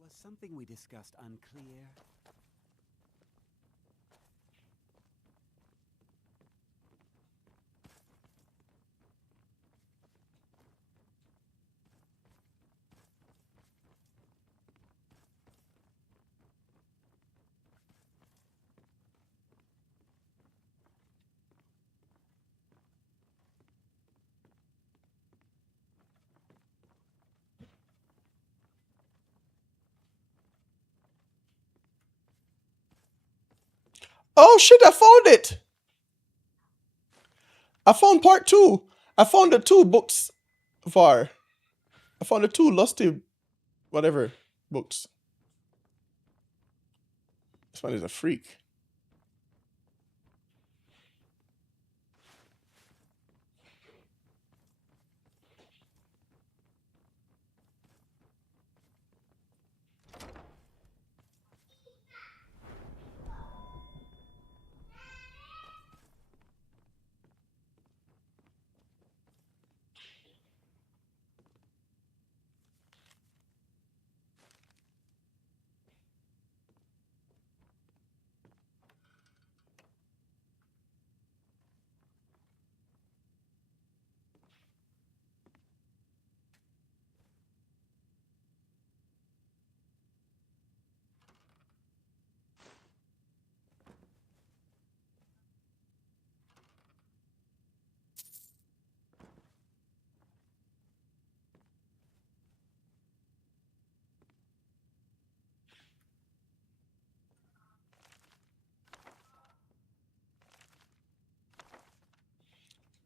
Was something we discussed unclear? Oh shit, I found it! I found part 2. I found the 2 books far. I found the 2 lusty whatever books. This one is a freak.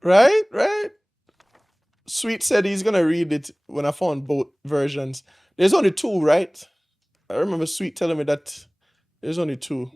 Right? Right? Sweet said he's gonna read it when I found both versions. There's only two, right? I remember Sweet telling me that there's only two.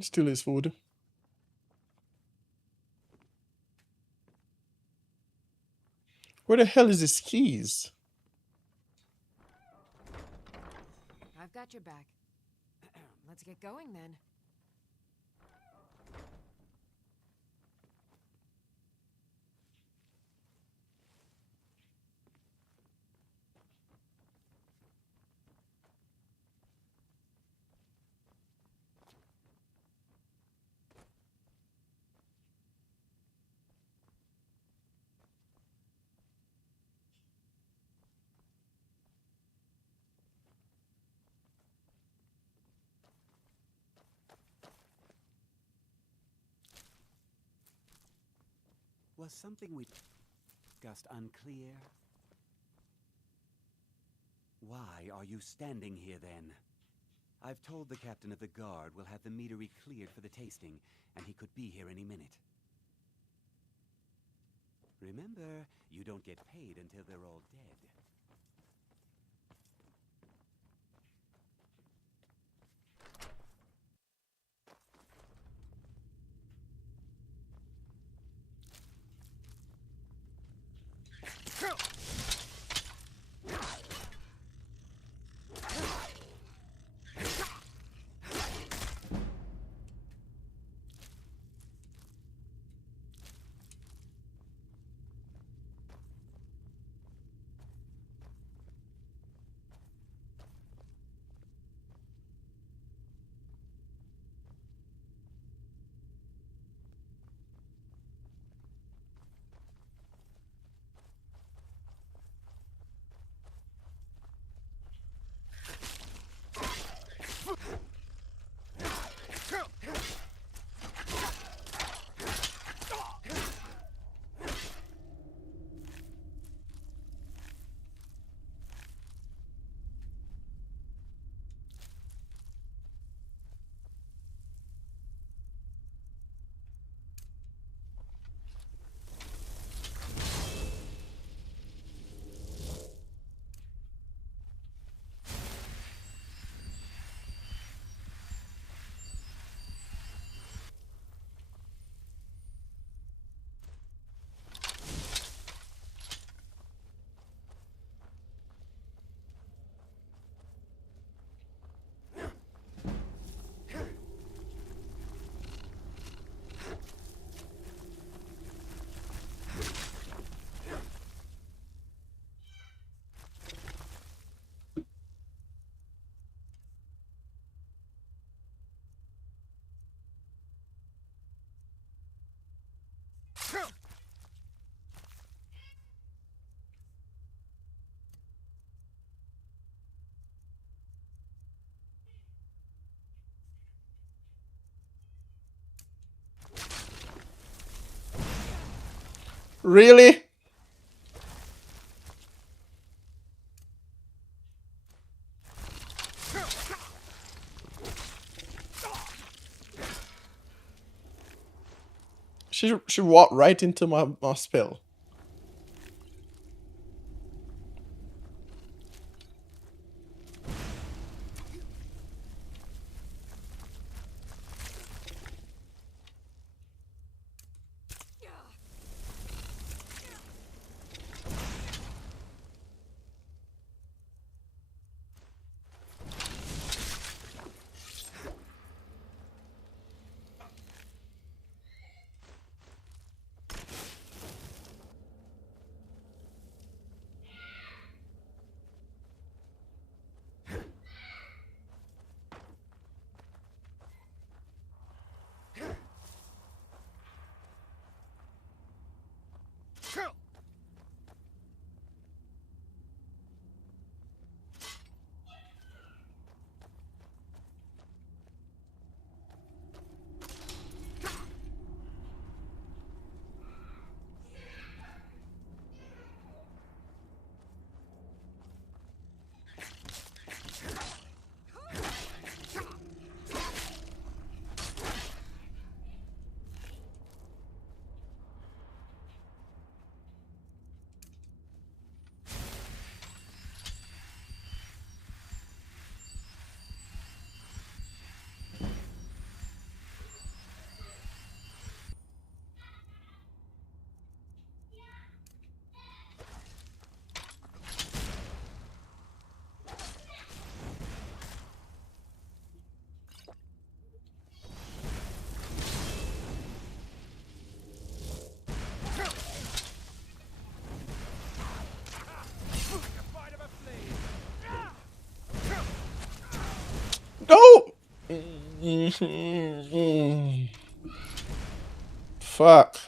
Still his food. Where the hell is his keys? I've got your back. Let's get going then. Was something we discussed unclear? Why are you standing here then? I've told the captain of the guard we'll have the meadery cleared for the tasting, and he could be here any minute. Remember, you don't get paid until they're all dead. Really? She walked right into my spell. No! Fuck.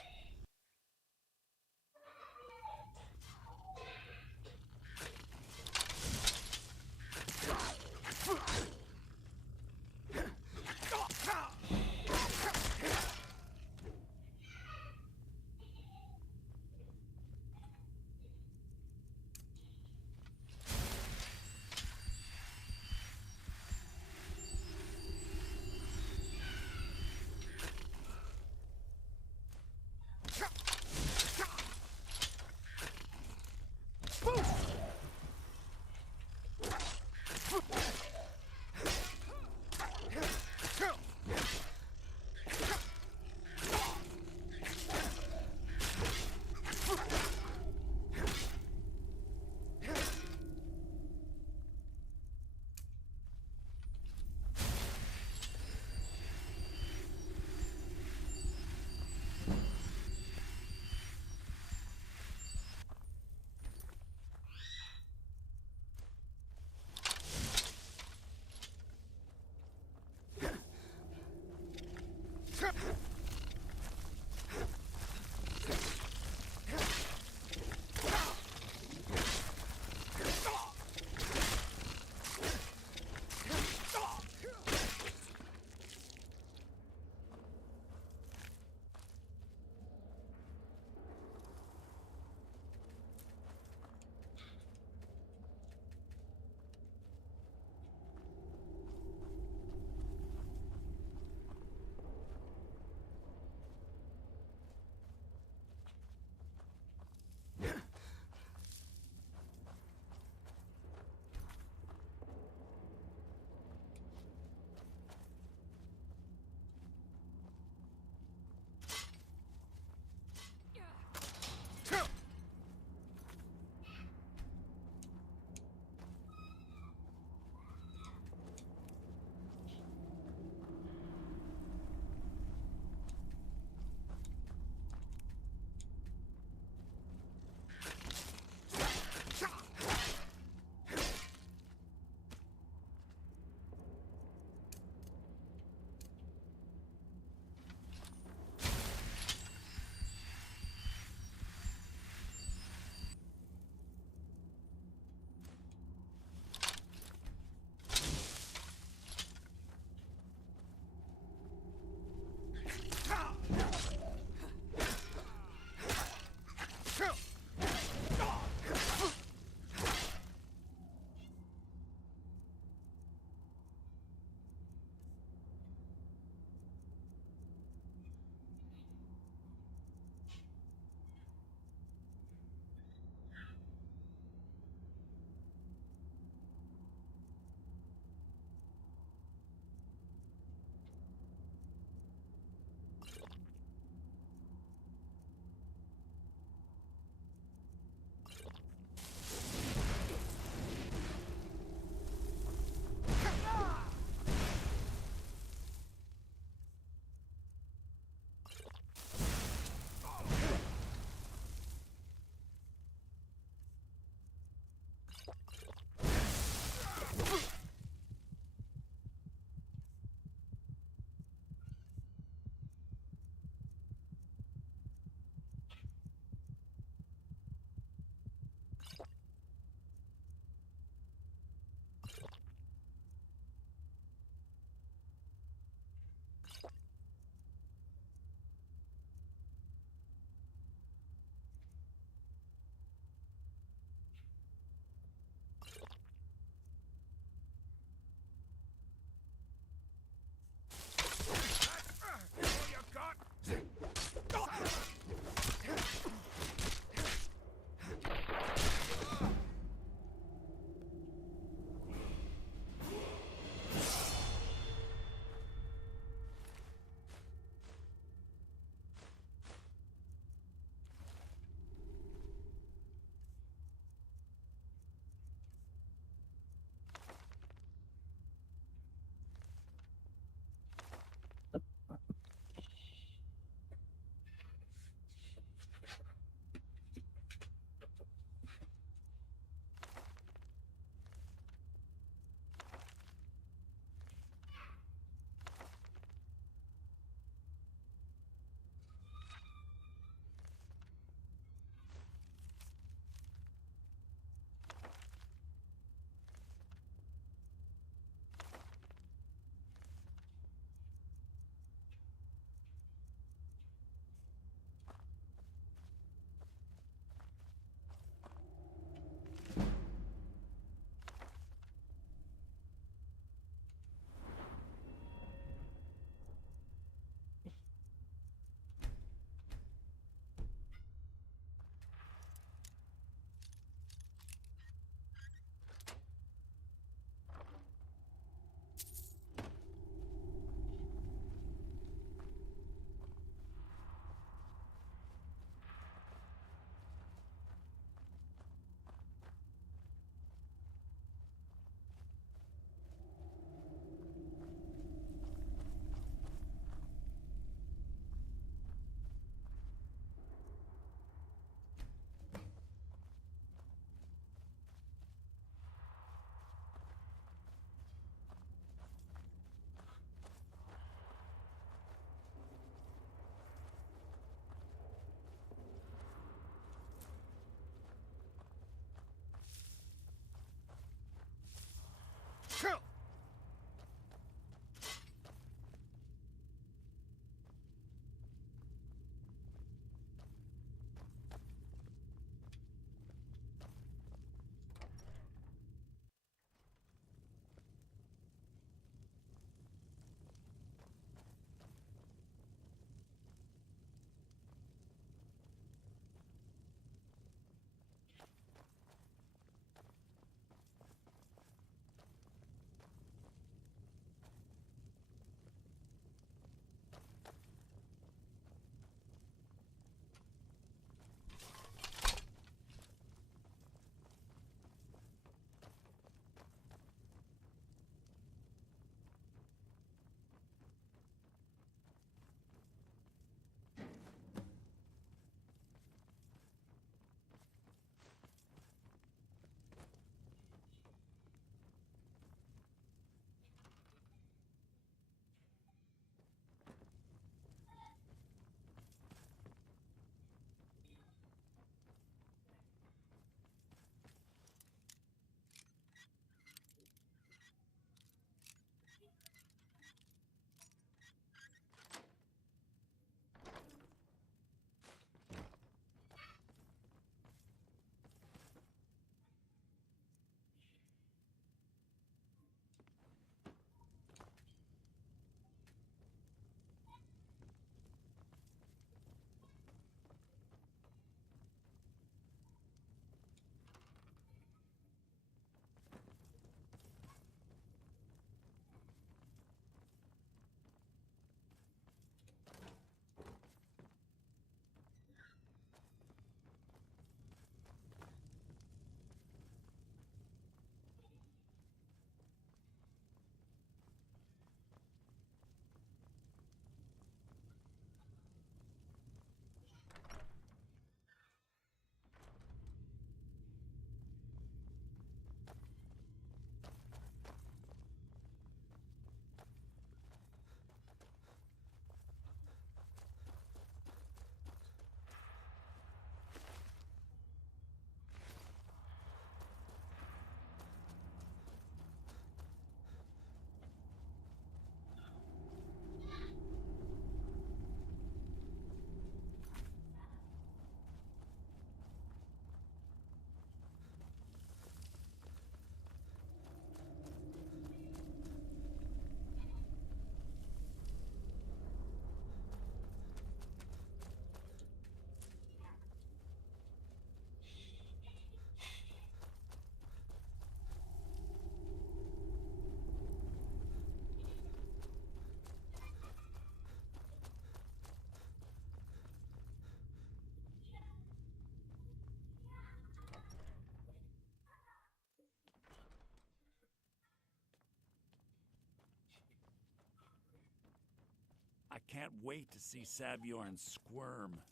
can't wait to see Sabjorn squirm.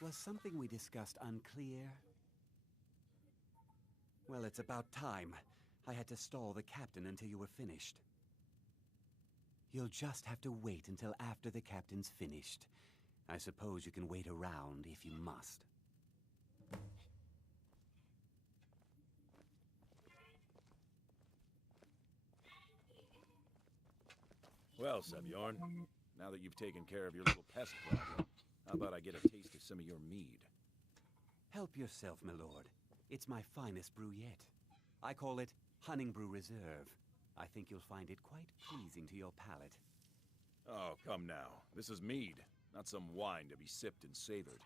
Was something we discussed unclear? Well, it's about time. I had to stall the captain until you were finished. You'll just have to wait until after the captain's finished. I suppose you can wait around if you must. Well, Sabjorn, now that you've taken care of your little pest problem, how about I get a taste of some of your mead? Help yourself, my lord. It's my finest brew yet. I call it Honningbrew Reserve. I think you'll find it quite pleasing to your palate. Oh, come now. This is mead, not some wine to be sipped and savored.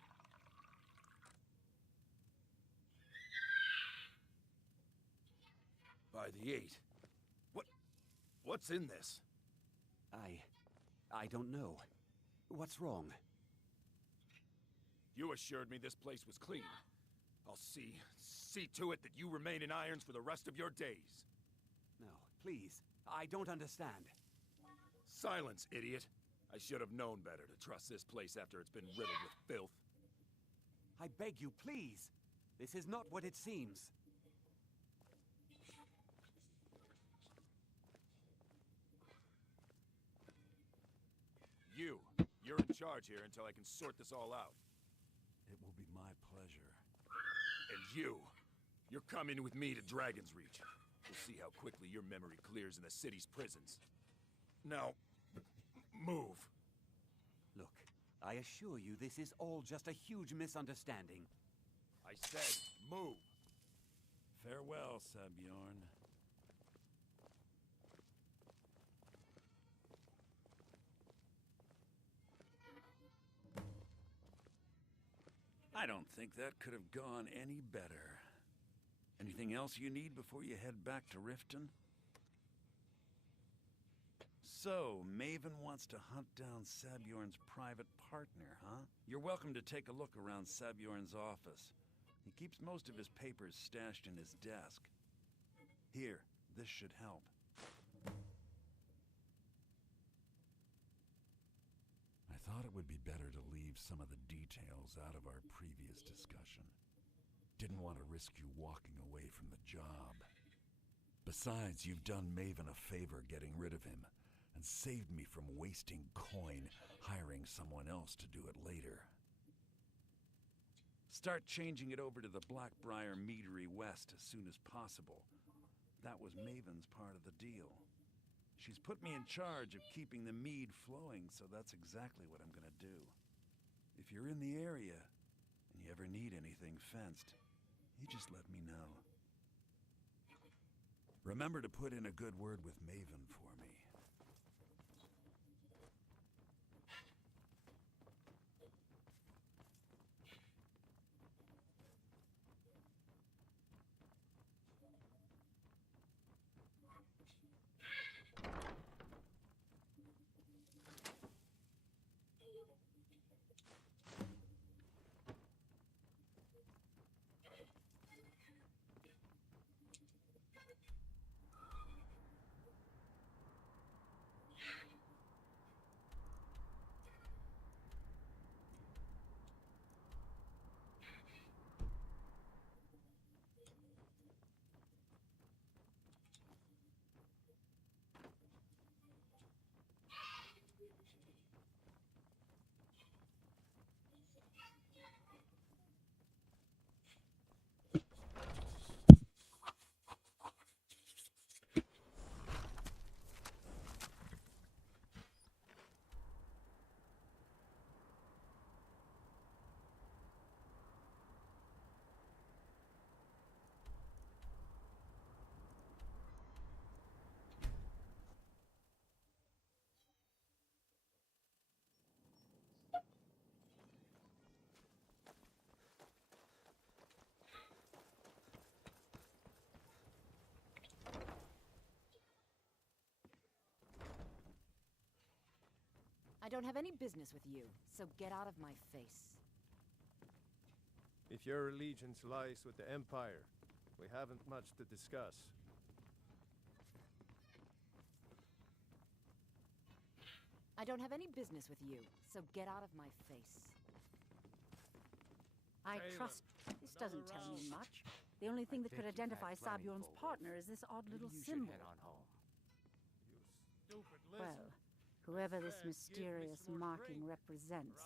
By the 8. What's in this? I don't know. What's wrong? You assured me this place was clean. I'll see to it that you remain in irons for the rest of your days. No, please. I don't understand. Silence, idiot. I should have known better to trust this place after it's been riddled with filth. I beg you, please. This is not what it seems. You're in charge here until I can sort this all out. It will be my pleasure. And you're coming with me to Dragon's Reach. We'll see how quickly your memory clears in the city's prisons. Now, move. Look, I assure you this is all just a huge misunderstanding. I said, move. Farewell, Sabjorn. I don't think that could have gone any better. Anything else you need before you head back to Riften? So, Maven wants to hunt down Sabjorn's private partner, huh? You're welcome to take a look around Sabjorn's office. He keeps most of his papers stashed in his desk. Here, this should help. I thought it would be better to leave some of the details out of our previous discussion. Didn't want to risk you walking away from the job. Besides, you've done Maven a favor getting rid of him, and saved me from wasting coin hiring someone else to do it later. Start changing it over to the Blackbriar Meadery West as soon as possible. That was Maven's part of the deal. She's put me in charge of keeping the mead flowing, so that's exactly what I'm gonna do. If you're in the area, and you ever need anything fenced, you just let me know. Remember to put in a good word with Maven for me. I don't have any business with you, so get out of my face. If your allegiance lies with the Empire, we haven't much to discuss. I don't have any business with you, so get out of my face. I trust. This doesn't tell me much. The only thing that could identify Sabion's partner is this odd little symbol. Well, whoever this mysterious marking represents,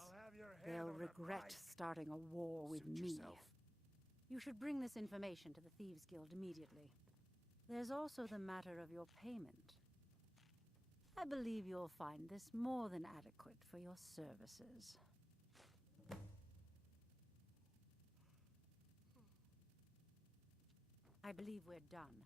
they'll regret starting a war with me. You should bring this information to the Thieves Guild immediately. There's also the matter of your payment. I believe you'll find this more than adequate for your services. I believe we're done.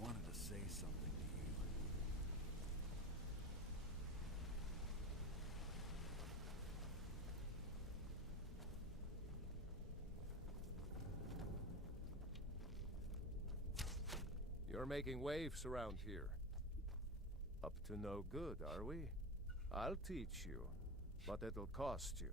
Wanted to say something to you. You're making waves around here. Up to no good, are we? I'll teach you, but it'll cost you.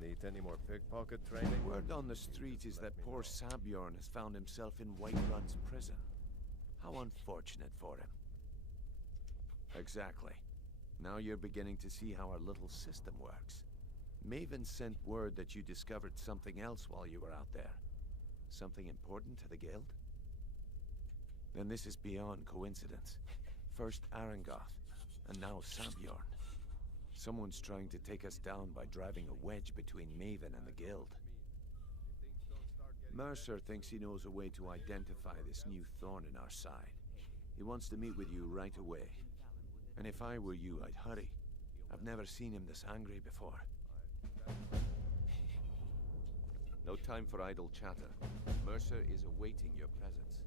Need any more pickpocket training? Word on the street is that poor Sabjorn has found himself in Whiterun's prison. How unfortunate for him. Exactly. Now you're beginning to see how our little system works. Maven sent word that you discovered something else while you were out there. Something important to the guild? Then this is beyond coincidence. First Arangoth, and now Sabjorn. Someone's trying to take us down by driving a wedge between Maven and the guild. Mercer thinks he knows a way to identify this new thorn in our side. He wants to meet with you right away. And if I were you, I'd hurry. I've never seen him this angry before. No time for idle chatter. Mercer is awaiting your presence.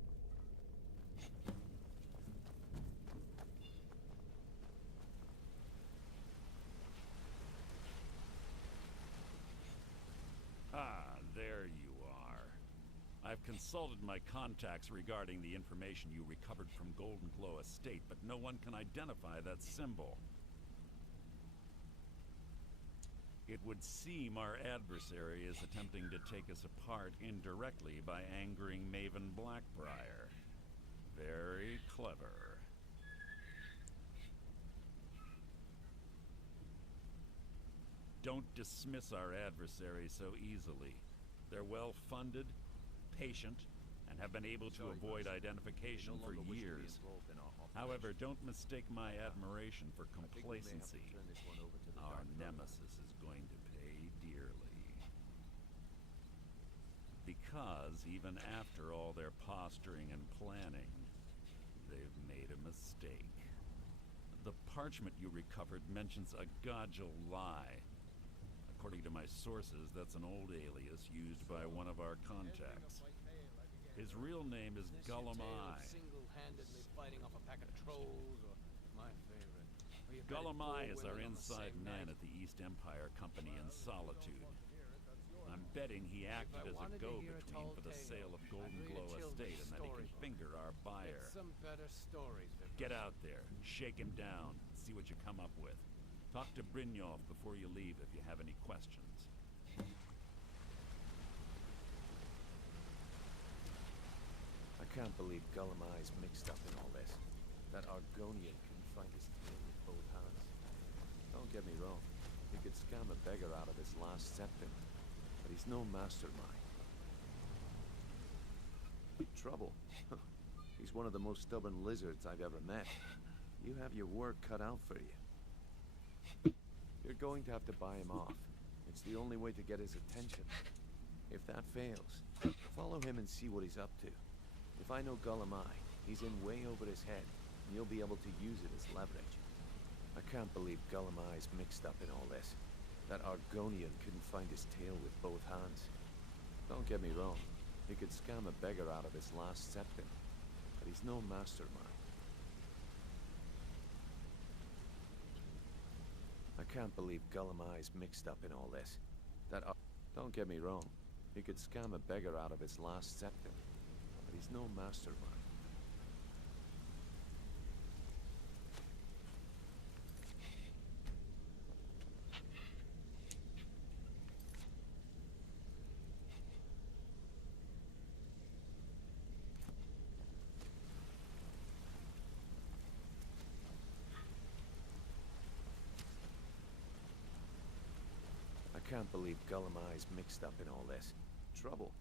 Ah, there you are. I've consulted my contacts regarding the information you recovered from Golden Glow Estate, but no one can identify that symbol. It would seem our adversary is attempting to take us apart indirectly by angering Maven Blackbriar. Very clever. Don't dismiss our adversary so easily. They're well-funded, patient, and have been able to avoid identification for years. However, don't mistake my admiration for complacency. Our nemesis is going to pay dearly. Because even after all their posturing and planning, they've made a mistake. The parchment you recovered mentions a Godjal lie. According to my sources, that's an old alias used by one of our contacts. His real name is Gullumai. Single-handedly fighting off a pack of trolls, or my favorite. Gullumai is our inside man at the East Empire Company in Solitude. I'm betting he acted as a go-between for the sale of Golden Glow Estate and that he can finger our buyer. Some better stories. Get out there, shake him down, see what you come up with. Talk to Brynjolf before you leave if you have any questions. I can't believe Gullumai's mixed up in all this. That Argonian couldn't find his tail with both hands. Don't get me wrong, he could scam a beggar out of his last septim, but he's no mastermind. Trouble? He's one of the most stubborn lizards I've ever met. You have your work cut out for you. You're going to have to buy him off. It's the only way to get his attention. If that fails, follow him and see what he's up to. If I know Gulamai, he's in way over his head, and you'll be able to use it as leverage. I can't believe Gulamai's mixed up in all this. That Argonian couldn't find his tail with both hands. Don't get me wrong, he could scam a beggar out of his last septim, but he's no mastermind. I can't believe Gulamai's mixed up in all this. Don't get me wrong, he could scam a beggar out of his last septim, but he's no mastermind. I can't believe Gulamai's mixed up in all this. Trouble?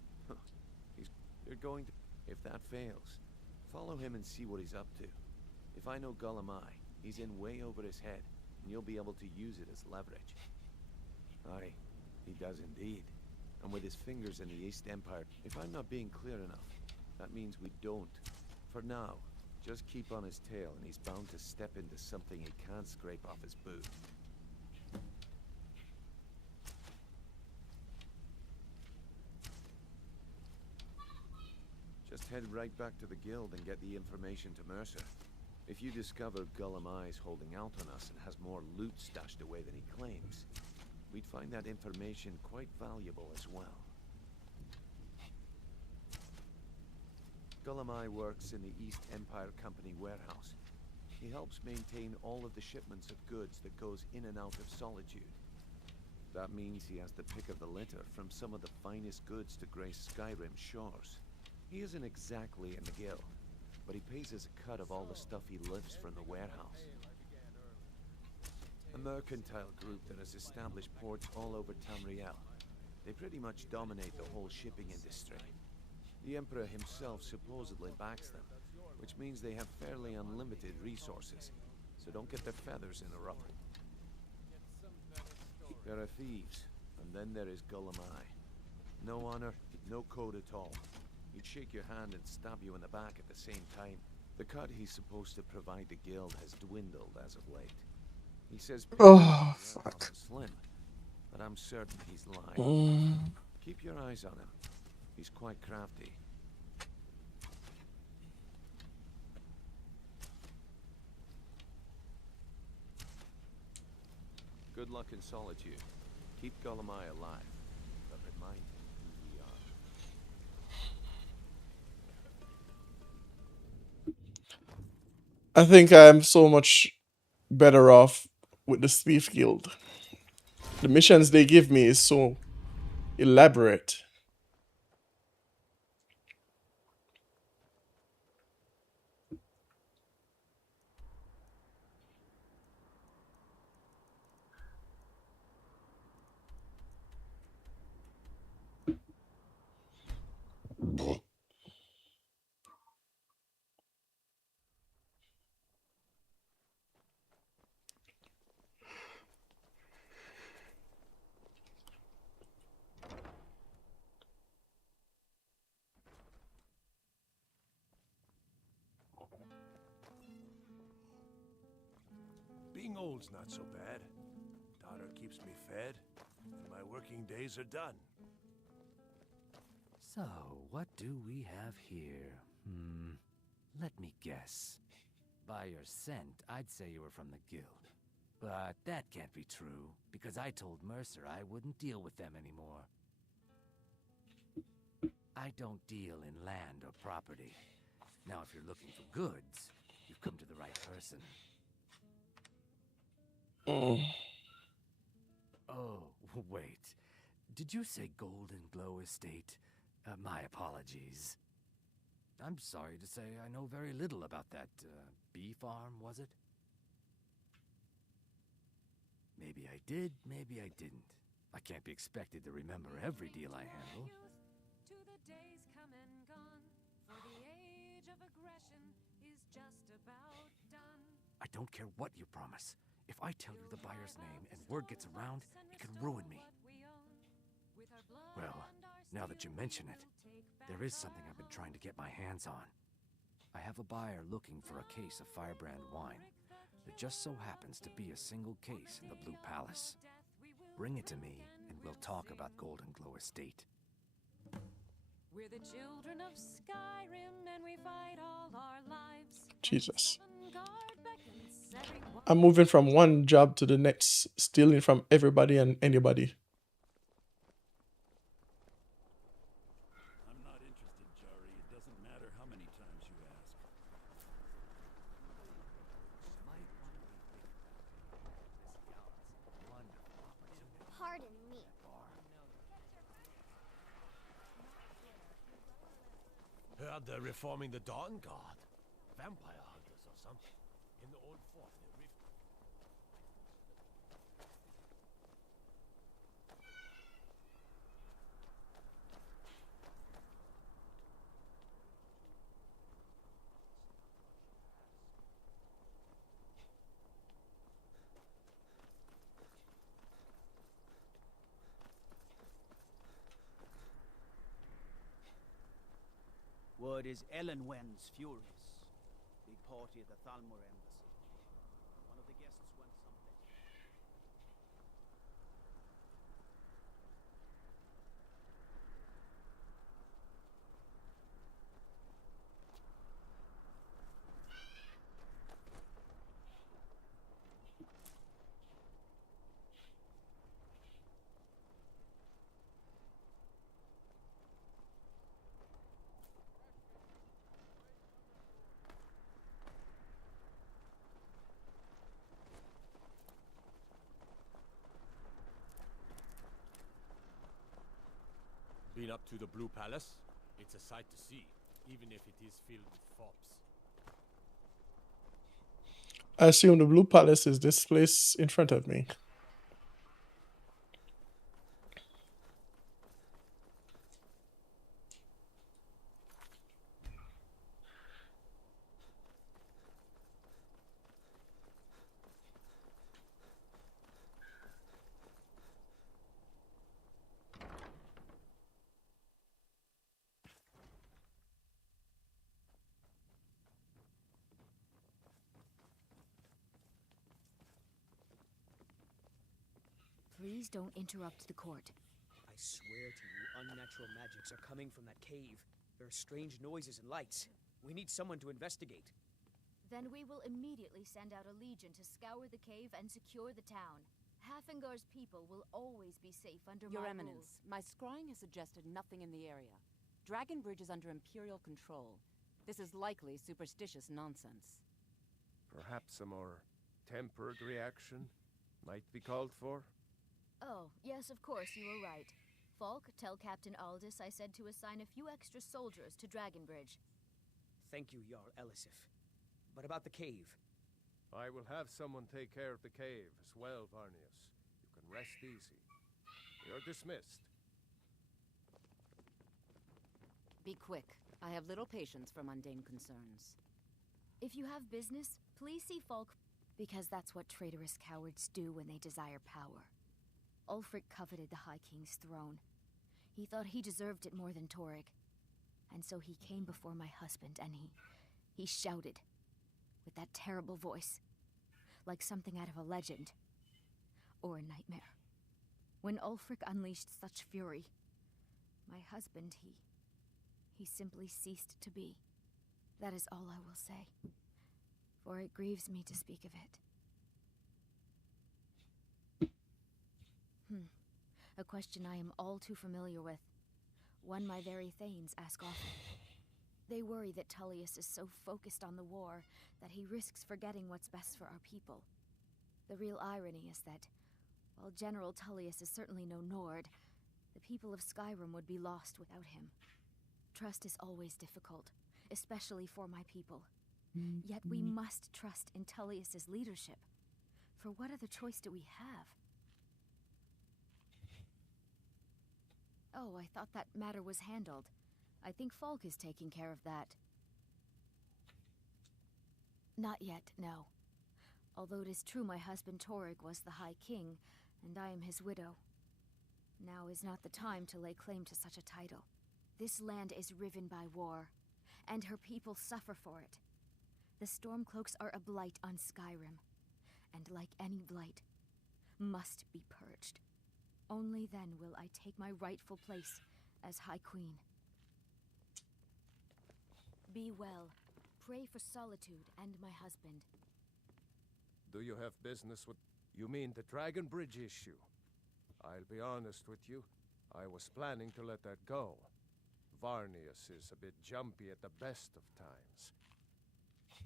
You're going to... If that fails, follow him and see what he's up to. If I know Gulamai, he's in way over his head, and you'll be able to use it as leverage. Aye, he does indeed. And with his fingers in the East Empire, if I'm not being clear enough, that means we don't. For now, just keep on his tail and he's bound to step into something he can't scrape off his boot. Just head right back to the guild and get the information to Mercer. If you discover Gulamai's holding out on us and has more loot stashed away than he claims, we'd find that information quite valuable as well. Gulamai works in the East Empire Company warehouse. He helps maintain all of the shipments of goods that goes in and out of Solitude. That means he has the pick of the litter from some of the finest goods to grace Skyrim's shores. He isn't exactly in the guild, but he pays us a cut of all the stuff he lifts from the warehouse. A mercantile group that has established ports all over Tamriel. They pretty much dominate the whole shipping industry. The Emperor himself supposedly backs them, which means they have fairly unlimited resources, so don't get their feathers in a ruffle. There are thieves, and then there is Gulamai. No honor, no code at all. He'd shake your hand and stab you in the back at the same time. The cut he's supposed to provide the guild has dwindled as of late. He says fuck. Slim, but I'm certain he's lying. Keep your eyes on him. He's quite crafty. Good luck in Solitude. Keep Gulamai alive, but remind him who we are. I think I'm so much better off with the Thief Guild. The missions they give me is so elaborate. Being old's not so bad. Daughter keeps me fed, and my working days are done. So, what do we have here? Let me guess. By your scent, I'd say you were from the guild. But that can't be true, because I told Mercer I wouldn't deal with them anymore. I don't deal in land or property. Now, if you're looking for goods, you've come to the right person. Oh, wait. Did you say Golden Glow Estate? My apologies. I'm sorry to say I know very little about that, bee farm, was it? Maybe I did, maybe I didn't. I can't be expected to remember every deal I handle. To the days come and gone, for the age of aggression is just about done. I don't care what you promise. If I tell you the buyer's name and word gets around, it can ruin me. Well, now that you mention it, there is something I've been trying to get my hands on. I have a buyer looking for a case of Firebrand wine. There just so happens to be a single case in the Blue Palace. Bring it to me, and we'll talk about Golden Glow Estate. We're the children of Skyrim, and we fight all our lives. Jesus. I'm moving from one job to the next, stealing from everybody and anybody. I'm not interested, Jari. It doesn't matter how many times you ask. Pardon me. Heard they're reforming the Dawn Guard. Vampire hunters or something. In the old fort near Rift. Word is Ellenwen's furious. Big party at the Thalmor embassy. One of the guests went someplace. Been up to the Blue Palace? It's a sight to see, even if it is filled with fops. I assume the Blue Palace is this place in front of me. Please don't interrupt the court. I swear to you, unnatural magics are coming from that cave. There are strange noises and lights. We need someone to investigate. Then we will immediately send out a legion to scour the cave and secure the town. Hafingar's people will always be safe under Your my Eminence, rules. my scrying has suggested nothing in the area. Dragonbridge is under Imperial control. This is likely superstitious nonsense. Perhaps a more tempered reaction might be called for? Oh, yes, of course, you were right. Falk, tell Captain Aldous I said to assign a few extra soldiers to Dragonbridge. Thank you, Jarl Elisif. But about the cave? I will have someone take care of the cave as well, Varnius. You can rest easy. You're dismissed. Be quick. I have little patience for mundane concerns. If you have business, please see Falk, because that's what traitorous cowards do when they desire power. Ulfric coveted the High King's throne. He thought he deserved it more than Torrig. And so he came before my husband and he shouted, with that terrible voice, like something out of a legend, or a nightmare. When Ulfric unleashed such fury, my husband, he simply ceased to be. That is all I will say, for it grieves me to speak of it. A question I am all too familiar with. One my very Thanes ask often. They worry that Tullius is so focused on the war that he risks forgetting what's best for our people. The real irony is that, while General Tullius is certainly no Nord, the people of Skyrim would be lost without him. Trust is always difficult, especially for my people. Yet we must trust in Tullius's leadership. For what other choice do we have? Oh, I thought that matter was handled. I think Falk is taking care of that. Not yet, no. Although it is true my husband Torrig was the High King, and I am his widow. Now is not the time to lay claim to such a title. This land is riven by war, and her people suffer for it. The Stormcloaks are a blight on Skyrim, and like any blight, must be purged. Only then will I take my rightful place as High Queen. Be well. Pray for Solitude and my husband. Do you have business with... You mean the Dragon Bridge issue? I'll be honest with you. I was planning to let that go. Varnius is a bit jumpy at the best of times.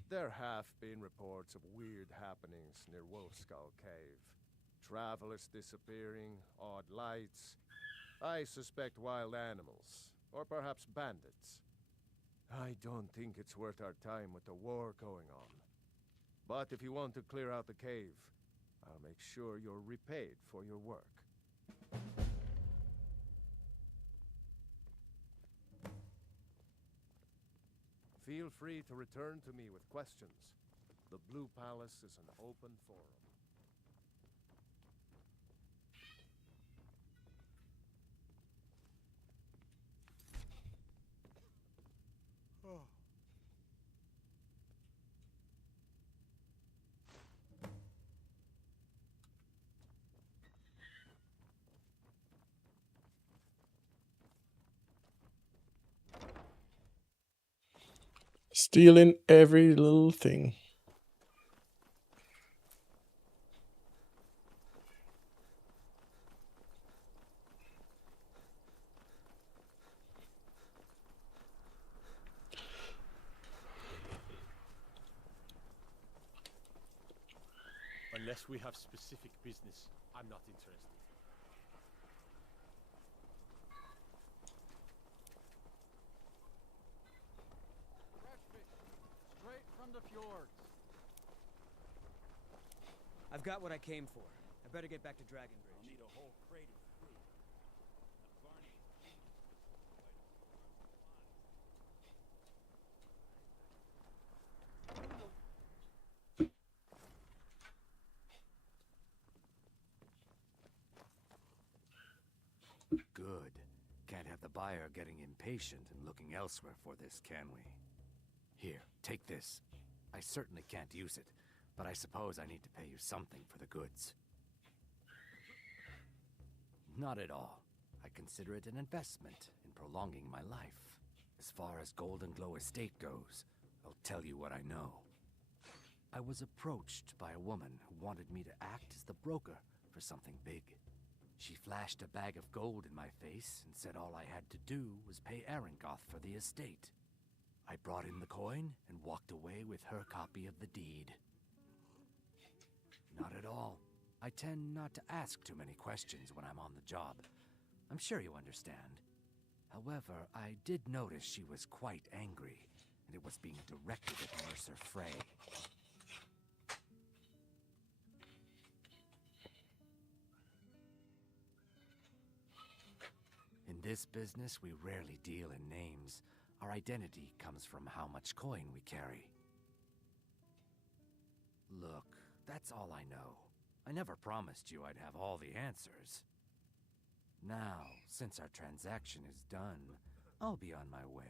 There have been reports of weird happenings near Wolfskull Cave. Travelers disappearing, odd lights. I suspect wild animals, or perhaps bandits. I don't think it's worth our time with the war going on. But if you want to clear out the cave, I'll make sure you're repaid for your work. Feel free to return to me with questions. The Blue Palace is an open forum. Stealing every little thing. Unless we have specific business, I'm not interested. Straight from the fjords. I've got what I came for. I better get back to Dragon Bridge. I'll need a whole crate of fruit. Good. Can't have the buyer getting impatient and looking elsewhere for this, can we? Here, take this. I certainly can't use it, but I suppose I need to pay you something for the goods. Not at all. I consider it an investment in prolonging my life. As far as Golden Glow Estate goes, I'll tell you what I know. I was approached by a woman who wanted me to act as the broker for something big. She flashed a bag of gold in my face and said all I had to do was pay Arengoth for the estate. I brought in the coin and walked away with her copy of the deed. Not at all. I tend not to ask too many questions when I'm on the job. I'm sure you understand. However, I did notice she was quite angry, and it was being directed at Mercer Frey. In this business, we rarely deal in names. Our identity comes from how much coin we carry. Look, that's all I know. I never promised you I'd have all the answers. Now, since our transaction is done, I'll be on my way.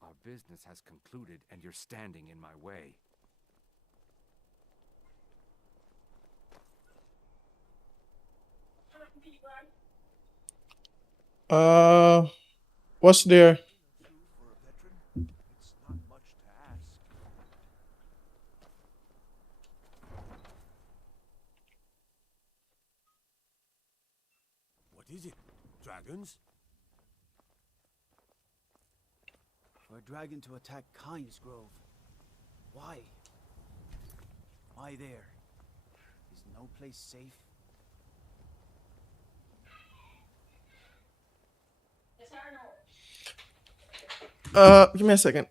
Our business has concluded, and you're standing in my way. What's there? It's not much to ask. What is it? Dragons? For a dragon to attack Kynes Grove. Why? Why there? Is no place safe? Give me a second.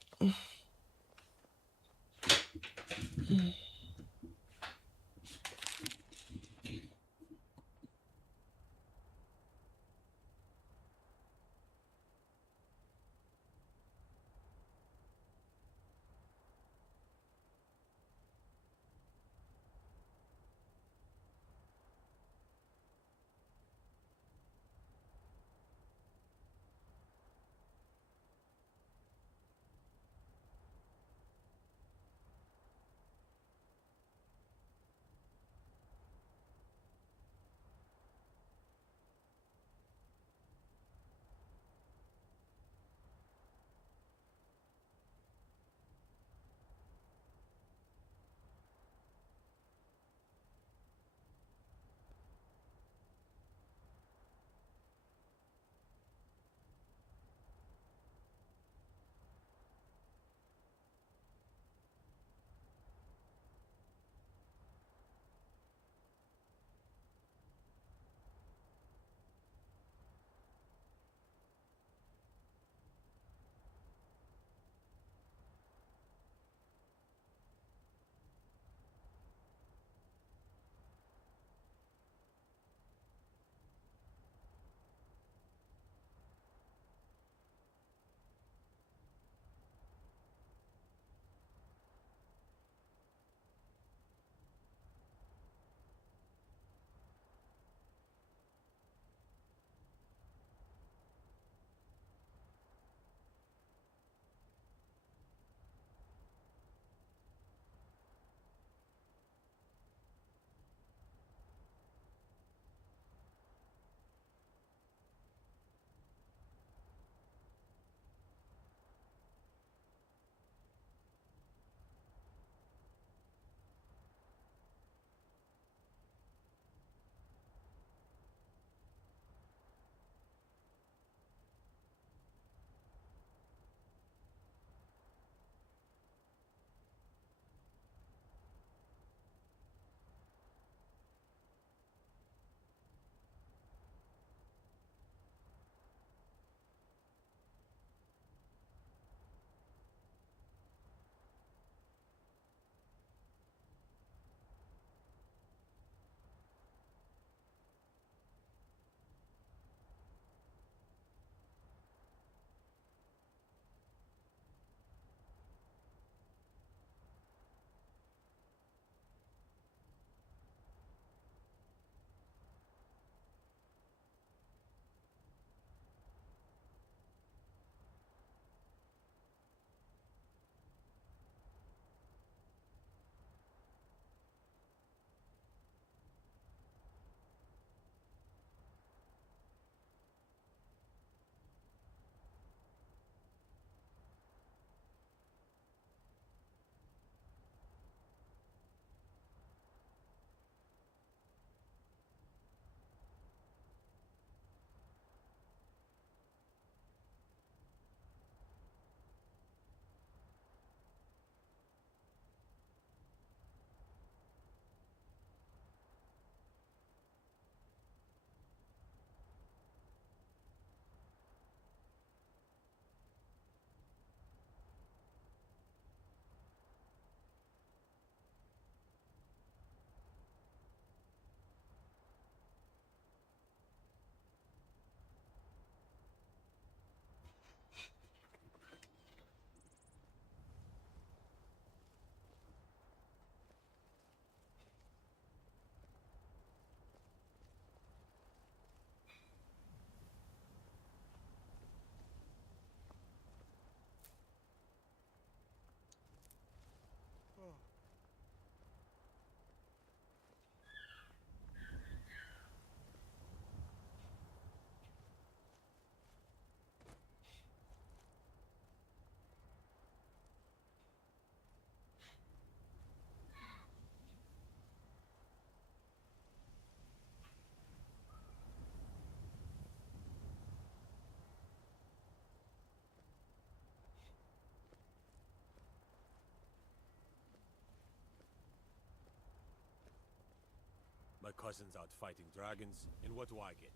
cousin's out fighting dragons, and what do I get?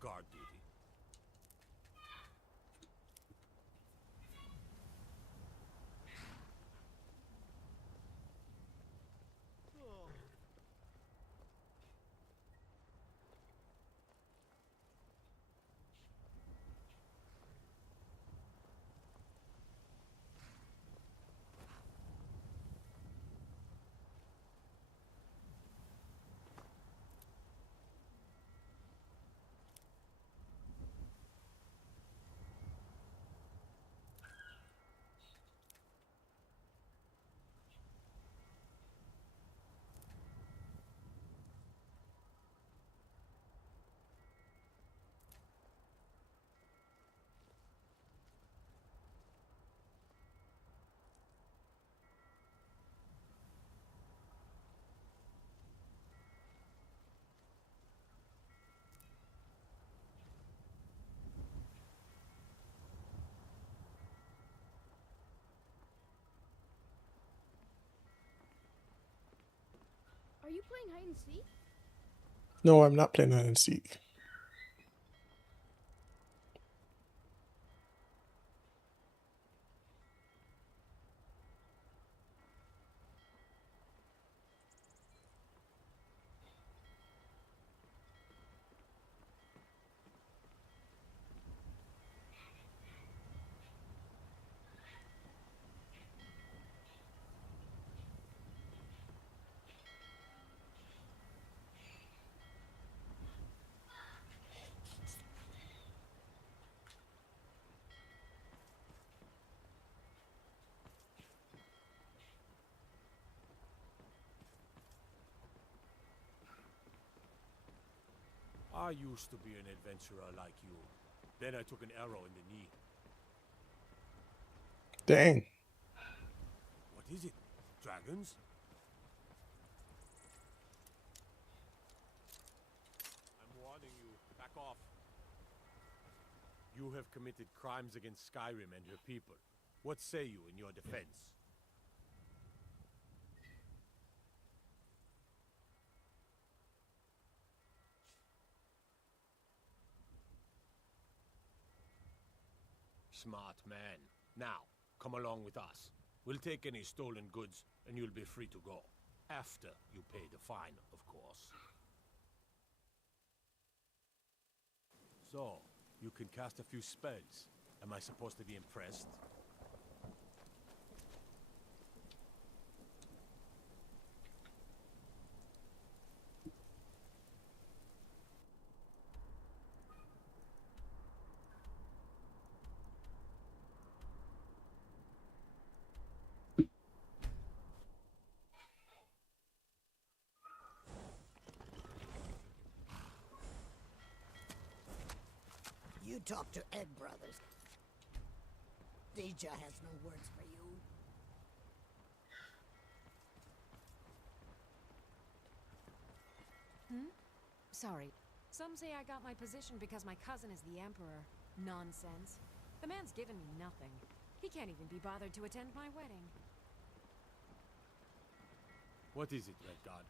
Guard duty. Are you playing hide and seek? No, I'm not playing hide and seek. I used to be an adventurer like you. Then I took an arrow in the knee. Dang. What is it? Dragons? I'm warning you. Back off. You have committed crimes against Skyrim and her people. What say you in your defense? Smart man. Now, come along with us. We'll take any stolen goods, and you'll be free to go. After you pay the fine, of course. So, you can cast a few spells. Am I supposed to be impressed? You talk to Egg Brothers. Deja has no words for you. Sorry. Some say I got my position because my cousin is the Emperor. Nonsense. The man's given me nothing. He can't even be bothered to attend my wedding. What is it, Red God?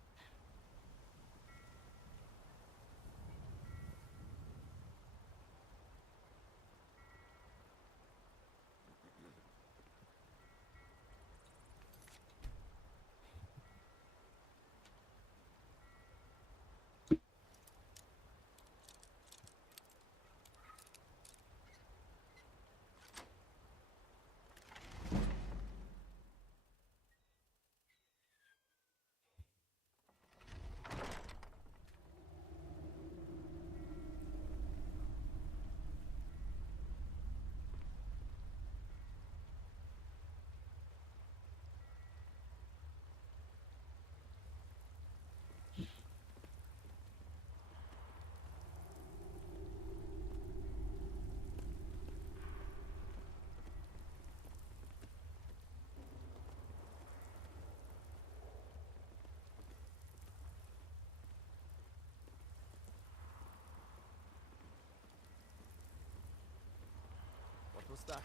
What was that?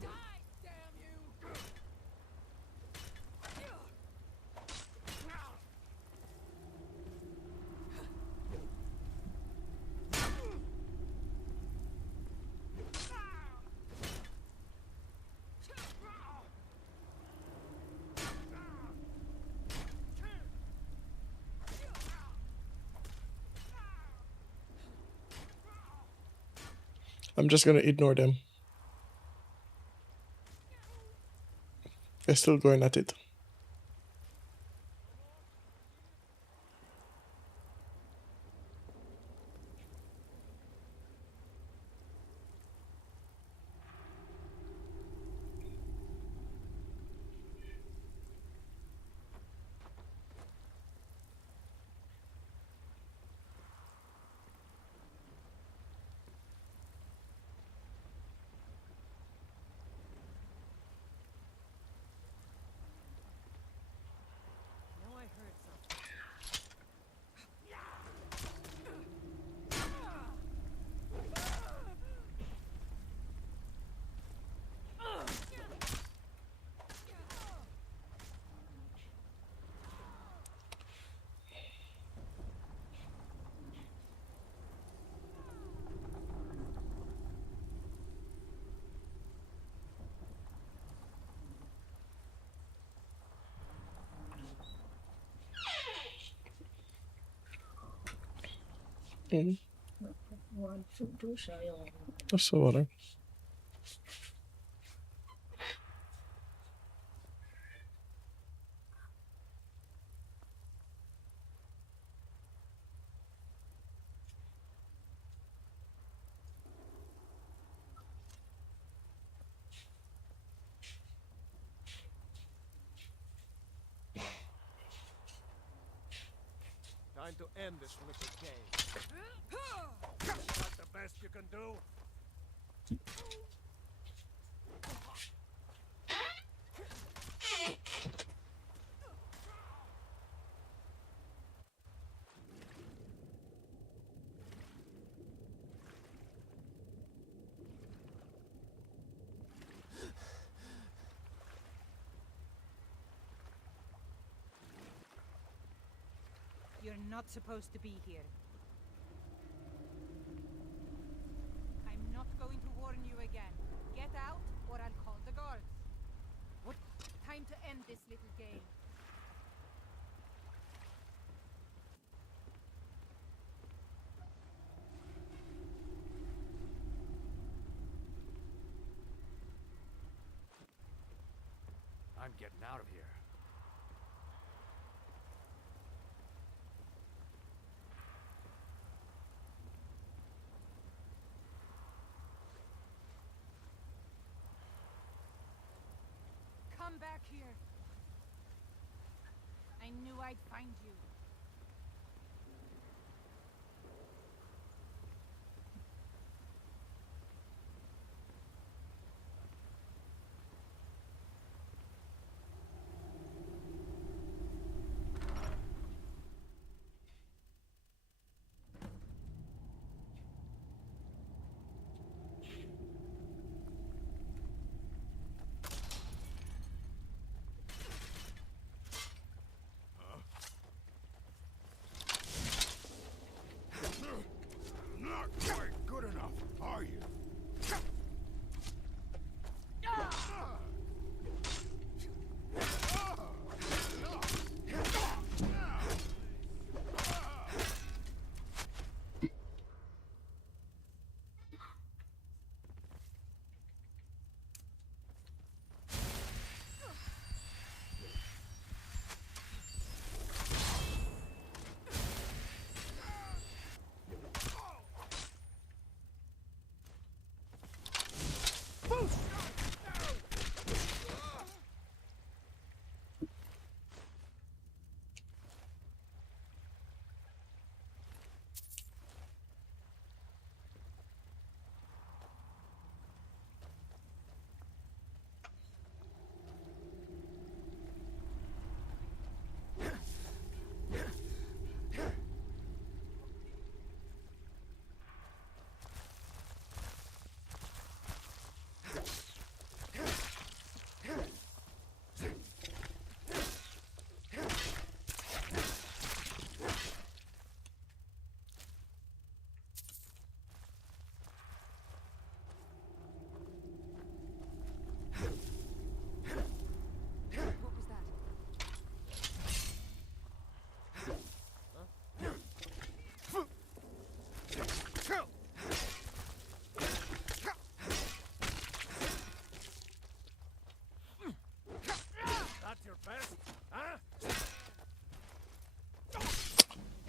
Die, damn you! I'm just gonna ignore them. They're still going at it. Know I heard something. That's the water. Time to end this wicked game. Is that the best you can do? You're not supposed to be here. I'm not going to warn you again. Get out, or I'll call the guards. What? Time to end this little game. I'm getting out of here. Come back here. I knew I'd find you.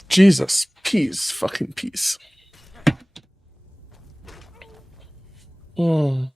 Jesus, peace, fucking peace. Mm.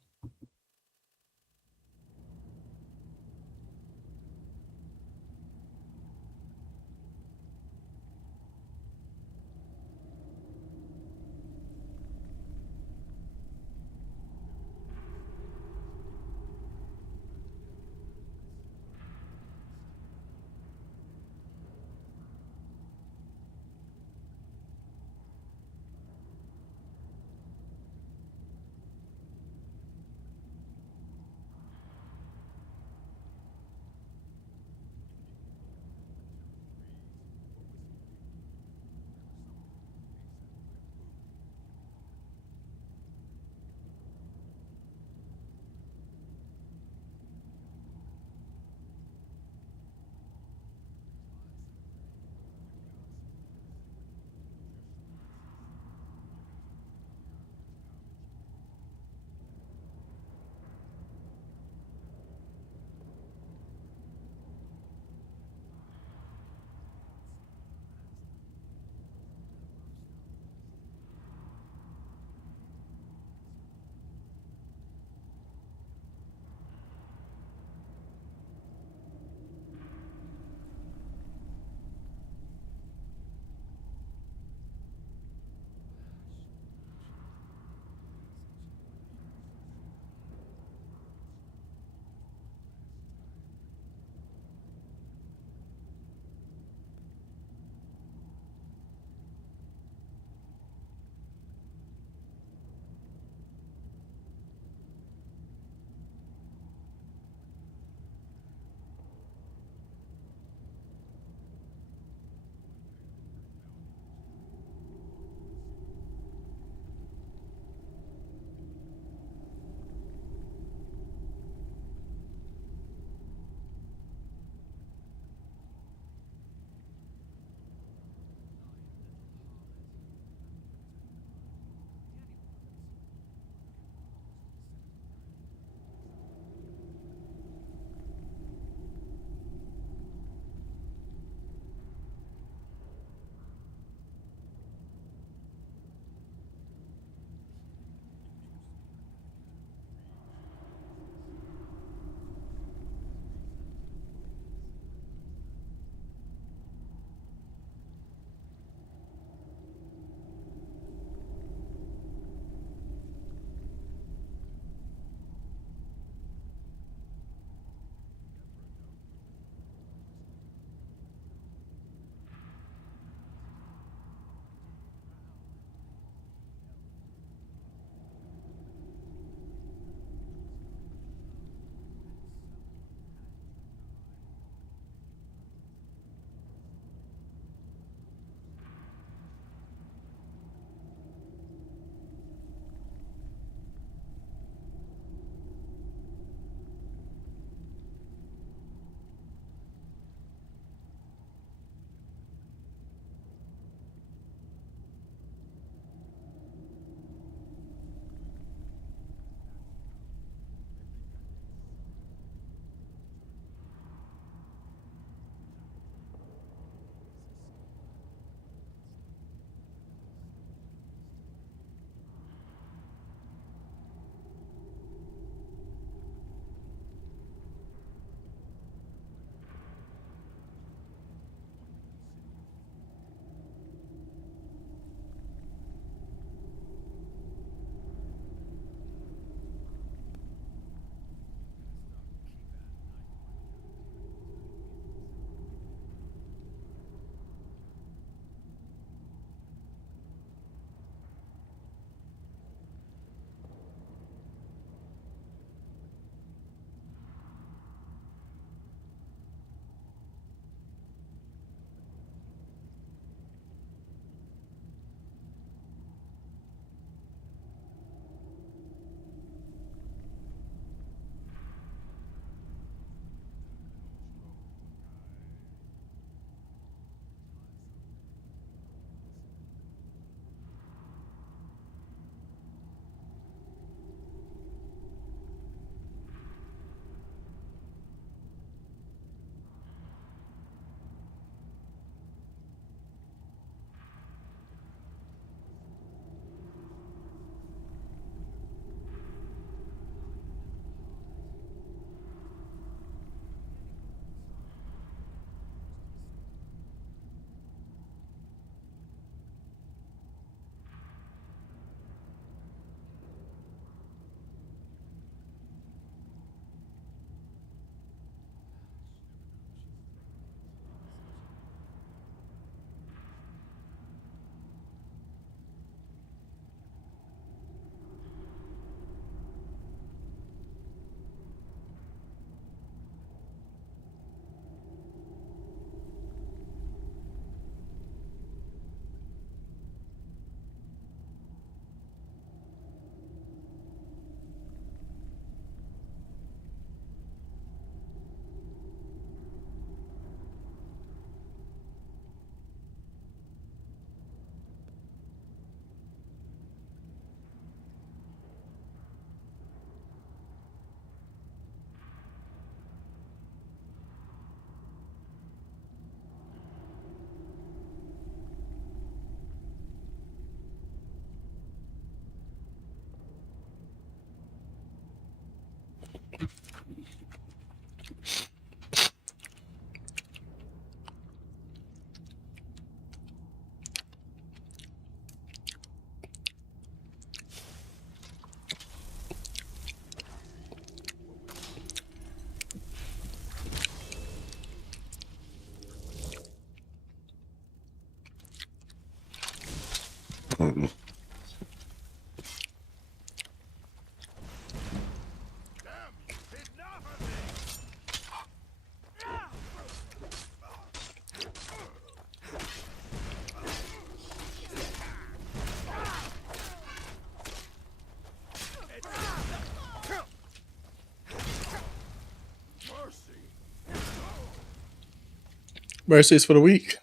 Mercy is for the weak.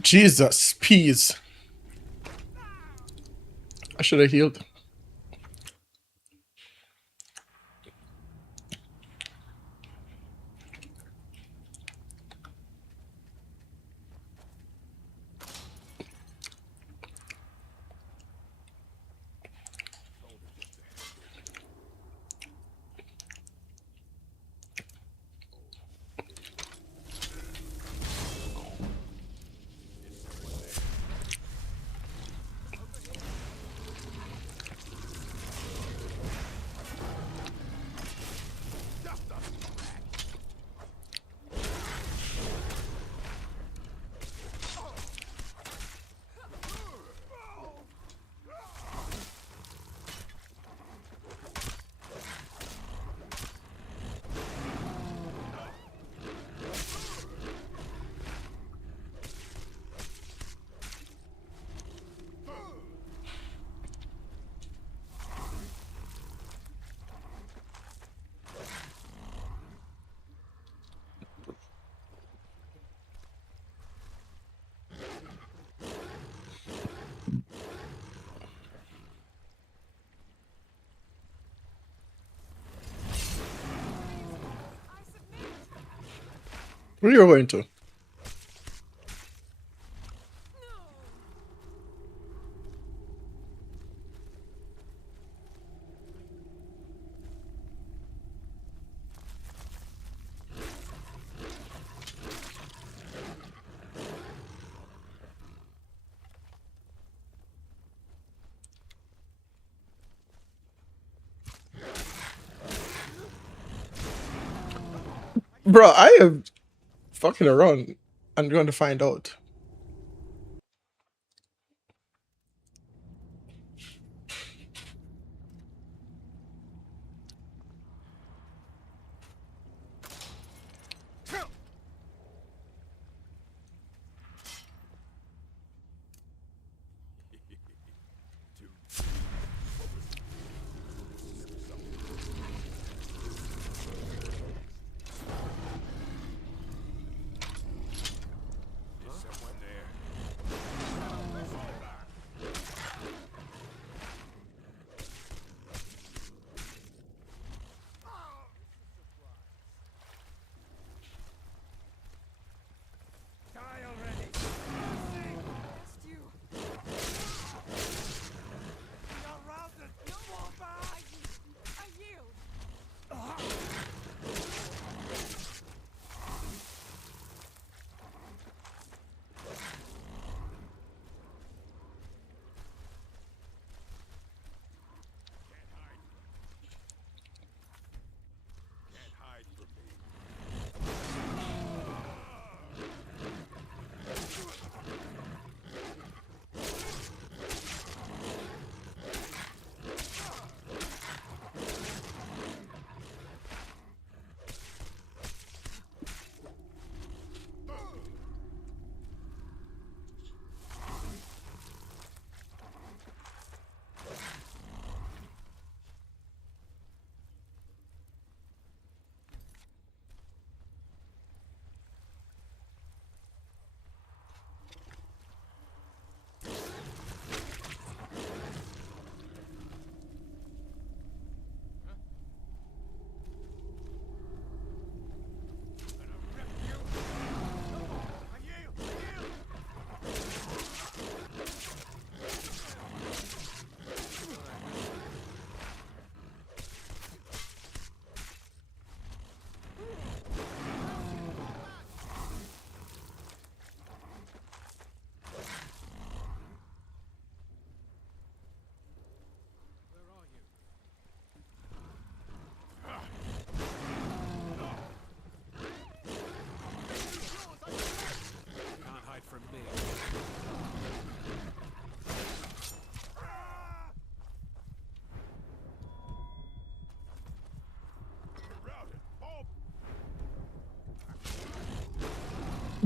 Jesus, peas. I should have healed. Where are you going to? Bro, I am fucking around. I'm going to find out.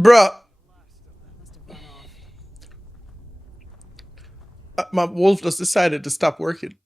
Bruh. My wolf just decided to stop working.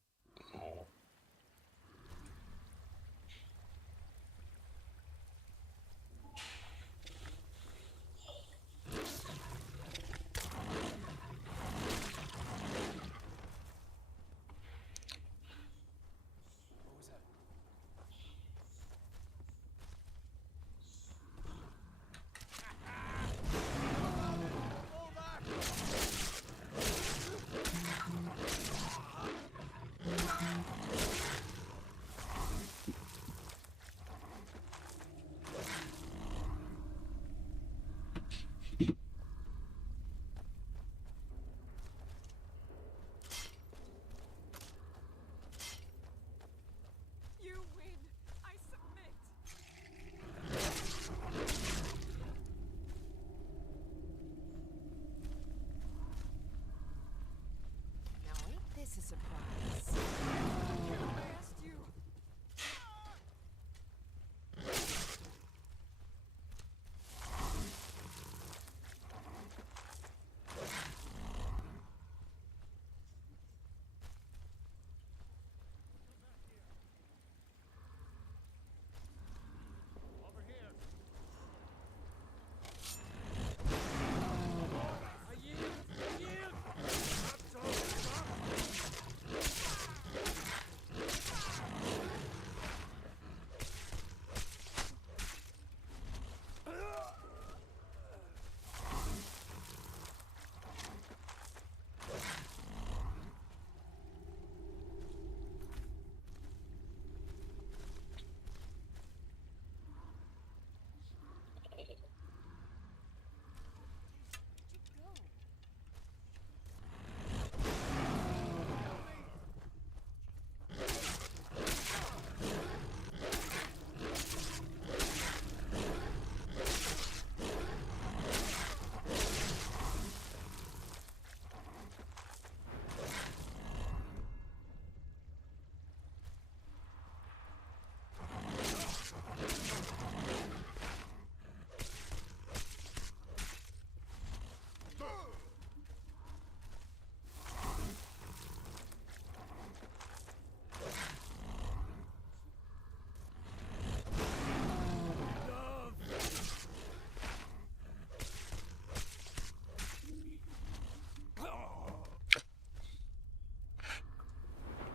You win. I submit. Now ain't this a surprise? I asked you. Over here. I yield. I yield. Not so.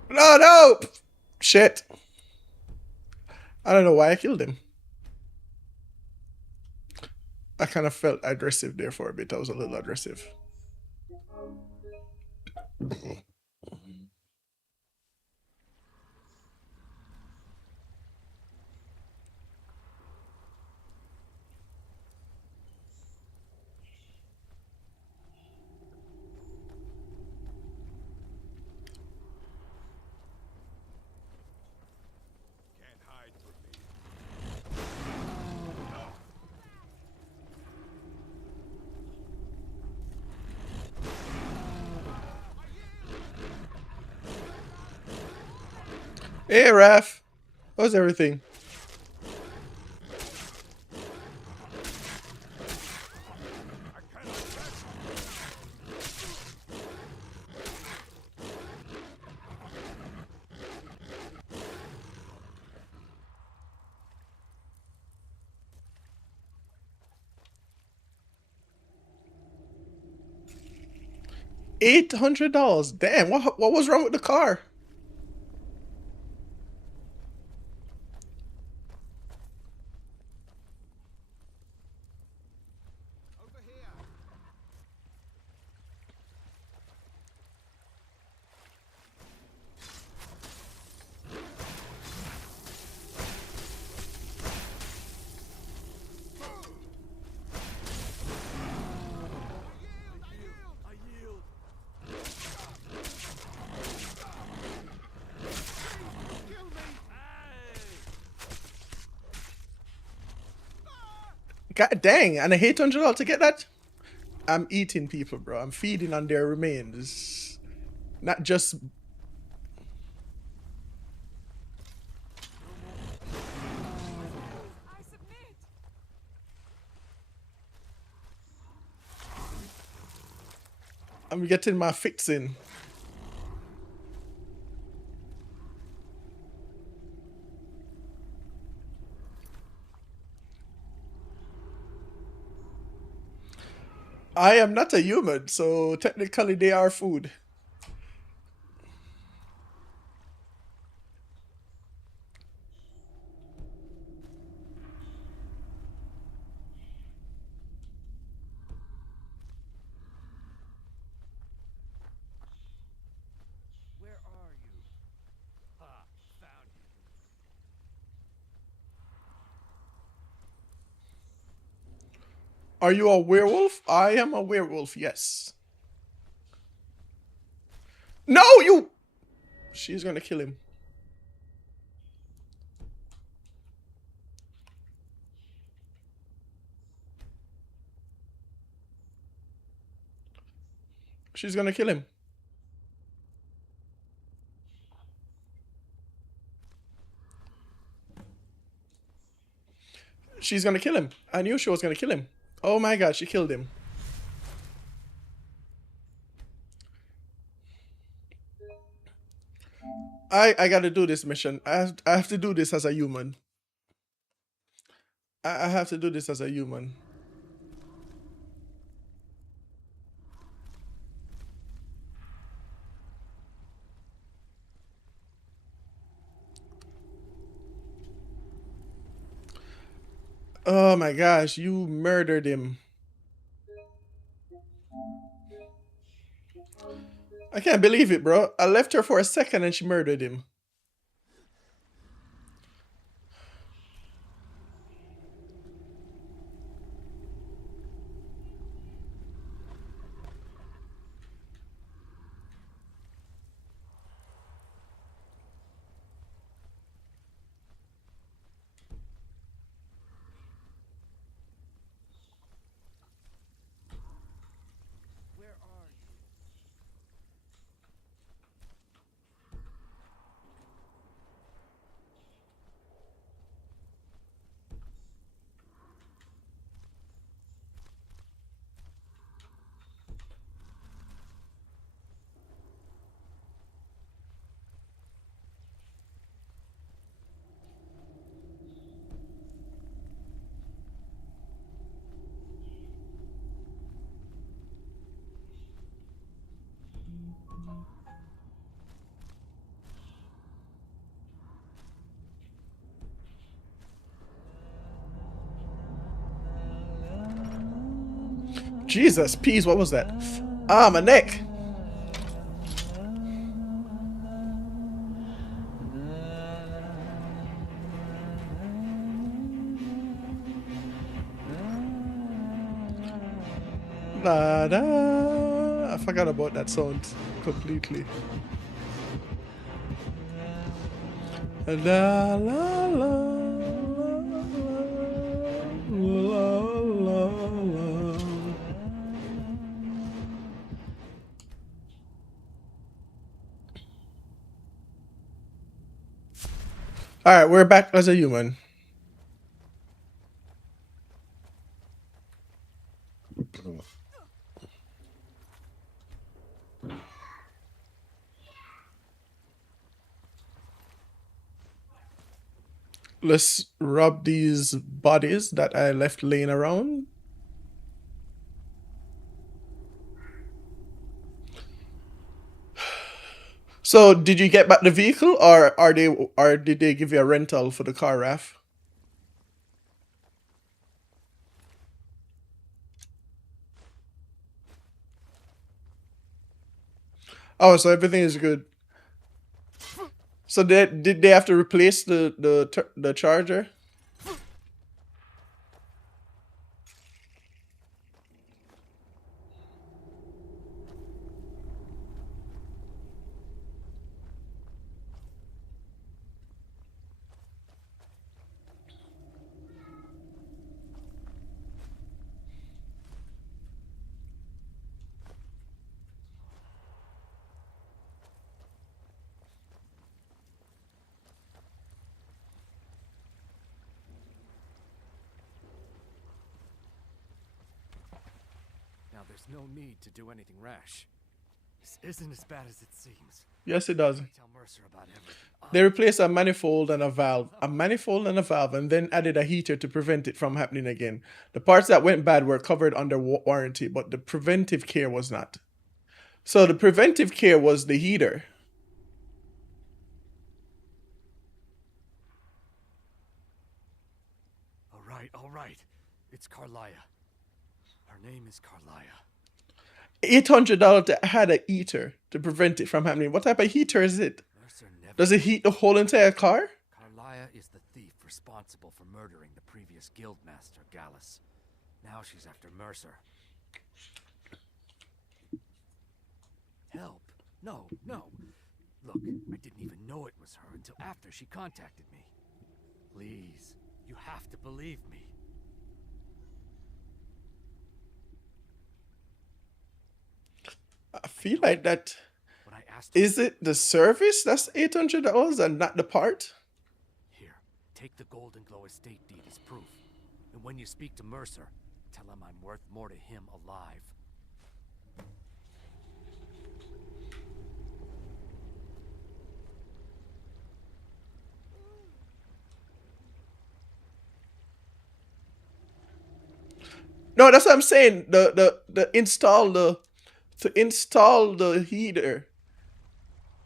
No, no! Shit. I don't know why I killed him. I kind of felt aggressive there for a bit. I was a little aggressive. Can't hide from me. Hey, Raph. How's everything? $800. Damn, what was wrong with the car? God dang, and $800 to get that? I'm eating people, bro. I'm feeding on their remains. Not just... I'm getting my fix in. I am not a human, so technically they are food. Where are you? Ah, found you. Are you a werewolf? I am a werewolf, yes. No, you! She's gonna kill him. She's gonna kill him. She's gonna kill him. I knew she was gonna kill him. Oh my god, she killed him. I gotta do this mission. I have to do this as a human. I have to do this as a human. Oh my gosh, you murdered him. I can't believe it, bro. I left her for a second and she murdered him. Where are you? Jesus, peas, what was that? Ah, my neck. Da, da. I forgot about that sound completely. La la la la la la. All right, we're back as a human. Let's rub these bodies that I left laying around. So, did you get back the vehicle, or did they give you a rental for the car, Raf? Oh, so everything is good. So did they have to replace the charger? Now there's no need to do anything rash. This isn't as bad as it seems. Yes, it does. Tell Mercer about everything. They replaced a manifold and a valve, and then added a heater to prevent it from happening again. The parts that went bad were covered under warranty, but the preventive care was not. So the preventive care was the heater. All right. It's Carlia. Her name is Carlia. $800 to add a heater to prevent it from happening. What type of heater is it? Does it heat the whole entire car? Carlia is the thief responsible for murdering the previous guildmaster, Gallus. Now she's after Mercer. Help? No. Look, I didn't even know it was her until after she contacted me. Please, you have to believe me. I feel like that. Is it the service that's $800 and not the part? Here, take the Golden Glow estate deed as proof. And when you speak to Mercer, tell him I'm worth more to him alive. No, that's what I'm saying. To install the heater.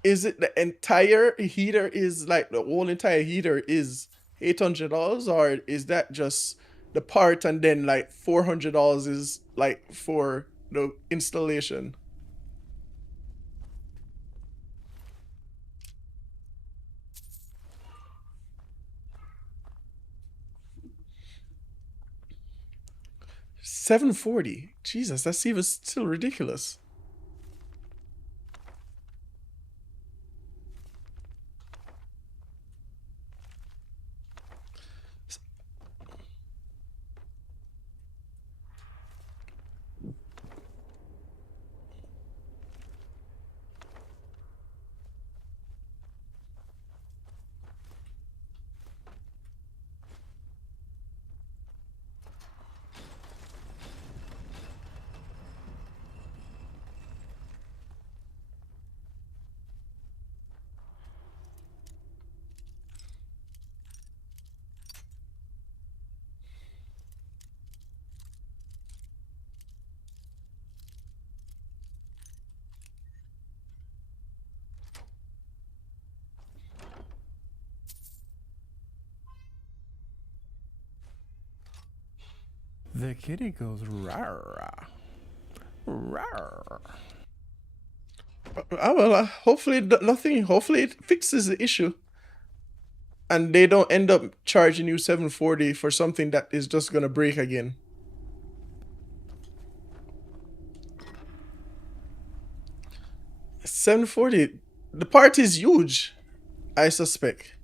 Is it the entire heater is like the whole entire heater is $800, or is that just the part and then like $400 is like for the installation? $740. Jesus, that's even still ridiculous. The kitty goes rawr. Rawr. Well, hopefully nothing. Hopefully it fixes the issue, and they don't end up charging you $740 for something that is just gonna break again. $740. The part is huge, I suspect.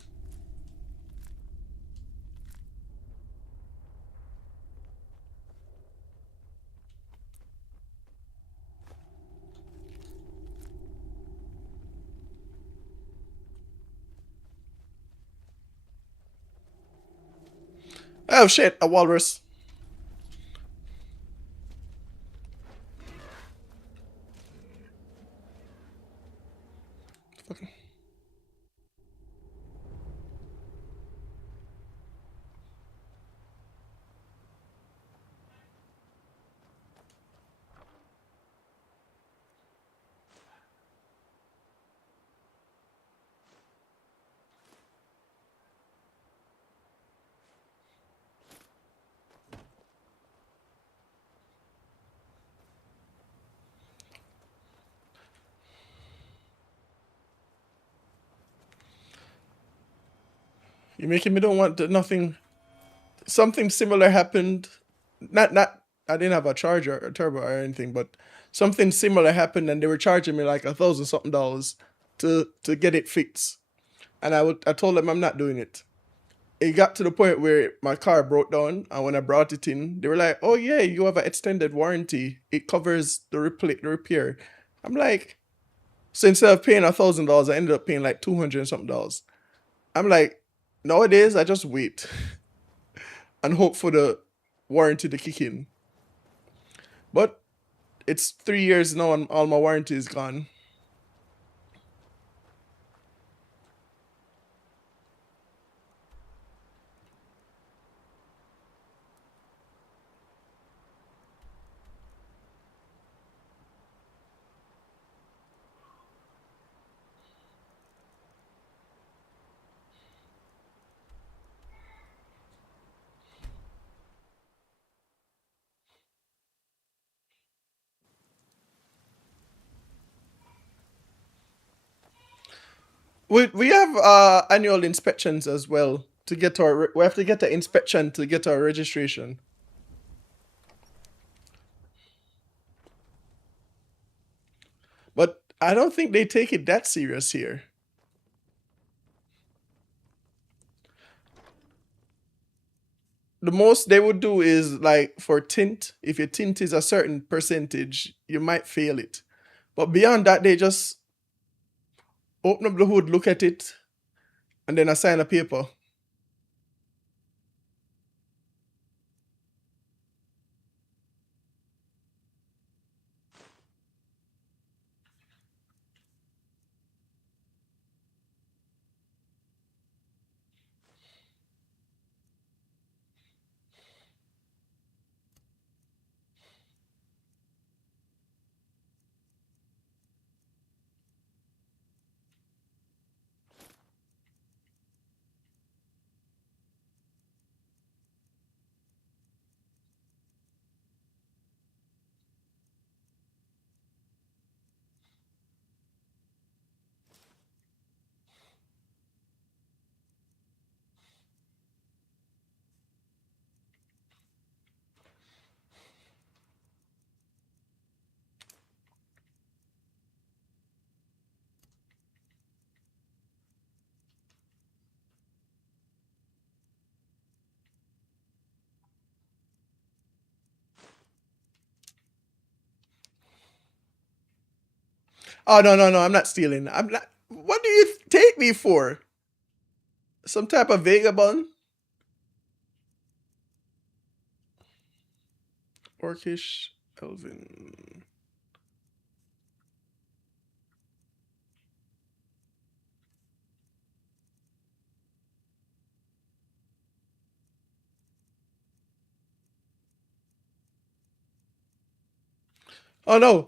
Oh shit, a walrus. Fucking. You're making me don't want nothing. Something similar happened. Not. I didn't have a charger or turbo or anything, but something similar happened, and they were charging me like $1,000 something to get it fixed. And I told them I'm not doing it. It got to the point where my car broke down, and when I brought it in, they were like, "Oh yeah, you have an extended warranty. It covers the repair." I'm like, so instead of paying $1,000, I ended up paying like $200 and something. I'm like, nowadays I just wait and hope for the warranty to kick in. But it's 3 years now and all my warranty is gone. We have annual inspections as well to get our. We have to get the inspection to get our registration. But I don't think they take it that serious here. The most they would do is like for tint. If your tint is a certain percentage, you might fail it. But beyond that, they just open up the hood, look at it, and then assign a paper. Oh no, I'm not stealing. I'm not. What do you take me for? Some type of vagabond? Orcish Elvin. Oh no.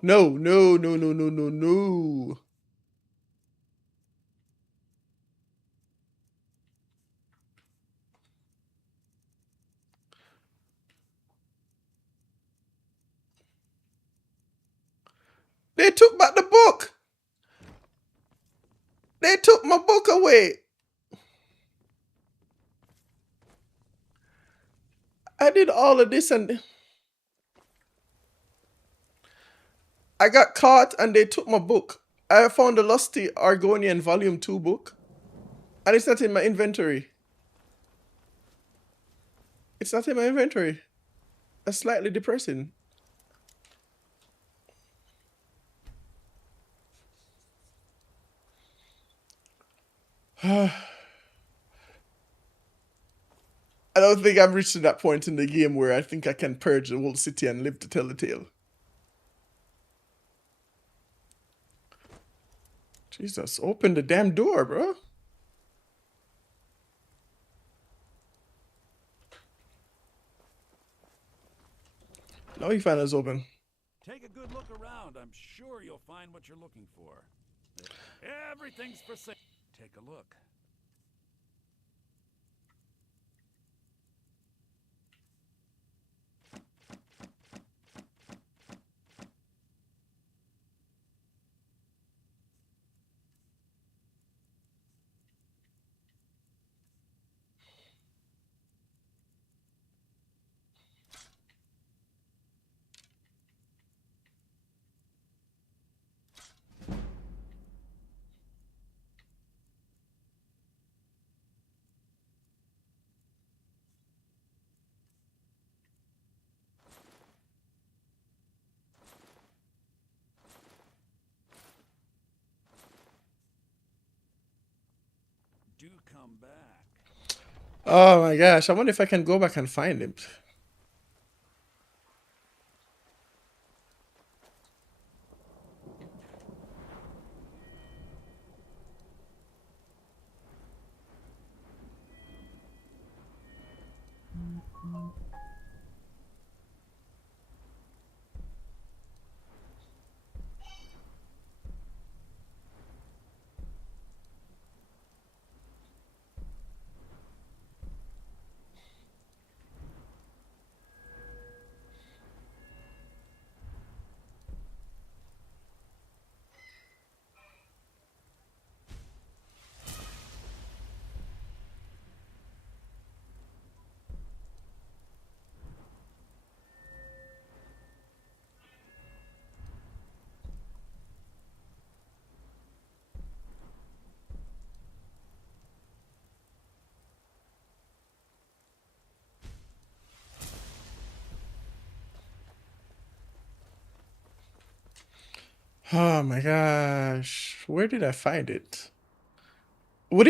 They took back the book. They took my book away. I did all of this and I got caught and they took my book. I found the Lusty Argonian Volume 2 book. And it's not in my inventory. It's not in my inventory. That's slightly depressing. I don't think I've reached to that point in the game where I think I can purge the whole city and live to tell the tale. Jesus, open the damn door, bro. Now you find us open. Take a good look around. I'm sure you'll find what you're looking for. Everything's for sale. Take a look. Do come back. Oh my gosh, I wonder if I can go back and find him. Oh my gosh. Where did I find it? Would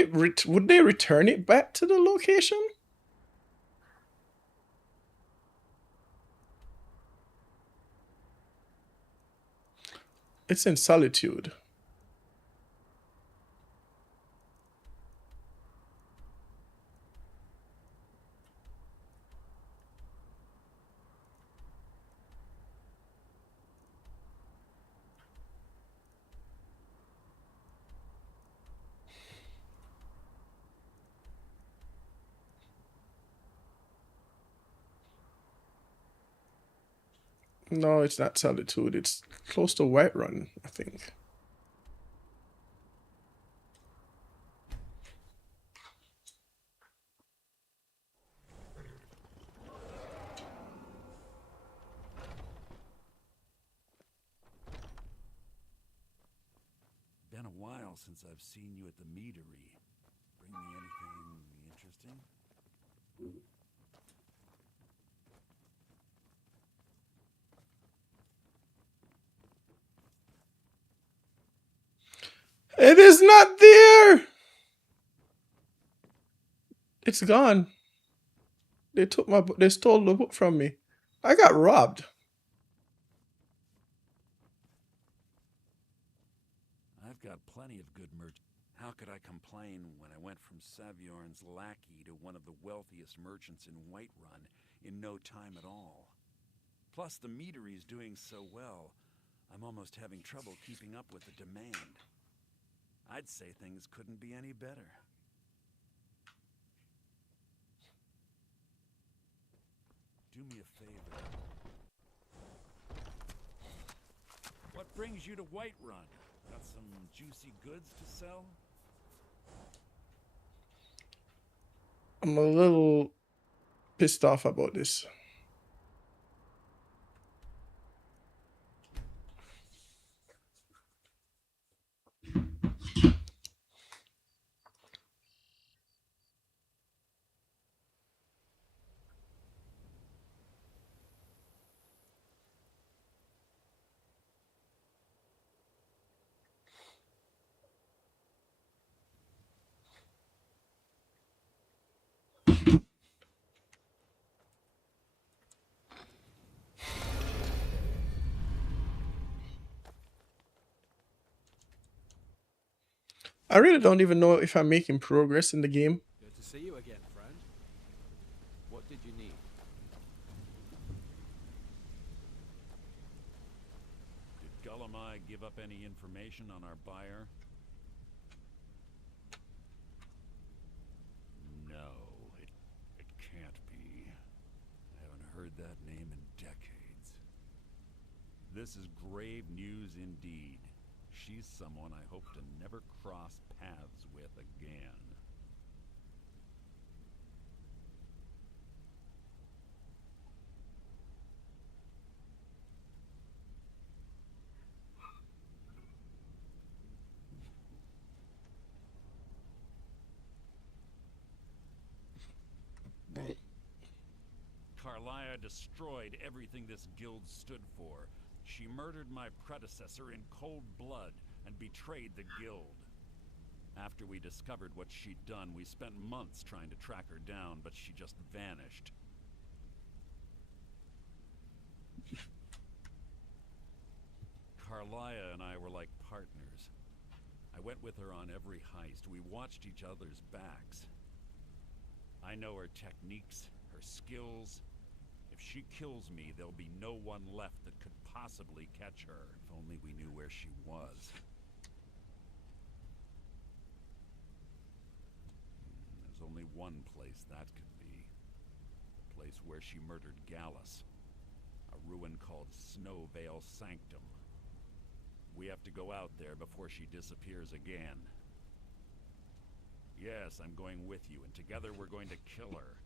they return it back to the location? It's in Solitude. No, it's not Solitude. It's close to Whiterun, I think. Been a while since I've seen you at the meadery. Bring me anything interesting? It is not there. It's gone. They stole the book from me. I got robbed. I've got plenty of good merch. How could I complain when I went from Savjorn's lackey to one of the wealthiest merchants in Whiterun in no time at all? Plus, the meadery's doing so well, I'm almost having trouble keeping up with the demand. I'd say things couldn't be any better. Do me a favor. What brings you to Whiterun? Got some juicy goods to sell? I'm a little pissed off about this. I really don't even know if I'm making progress in the game. Good to see you again, friend. What did you need? Did Gullamai give up any information on our buyer? No, it can't be. I haven't heard that name in decades. This is grave news indeed. She's someone I hope to never cross paths with again. Carlia destroyed everything this guild stood for. She murdered my predecessor in cold blood and betrayed the guild. After we discovered what she'd done, we spent months trying to track her down, but she just vanished. Carlia and I were like partners. I went with her on every heist. We watched each other's backs. I know her techniques, her skills. If she kills me, there'll be no one left that could possibly catch her. If only we knew where she was. There's only one place that could be. The place where she murdered Gallus. A ruin called Snowvale Sanctum. We have to go out there before she disappears again. Yes, I'm going with you, and together we're going to kill her.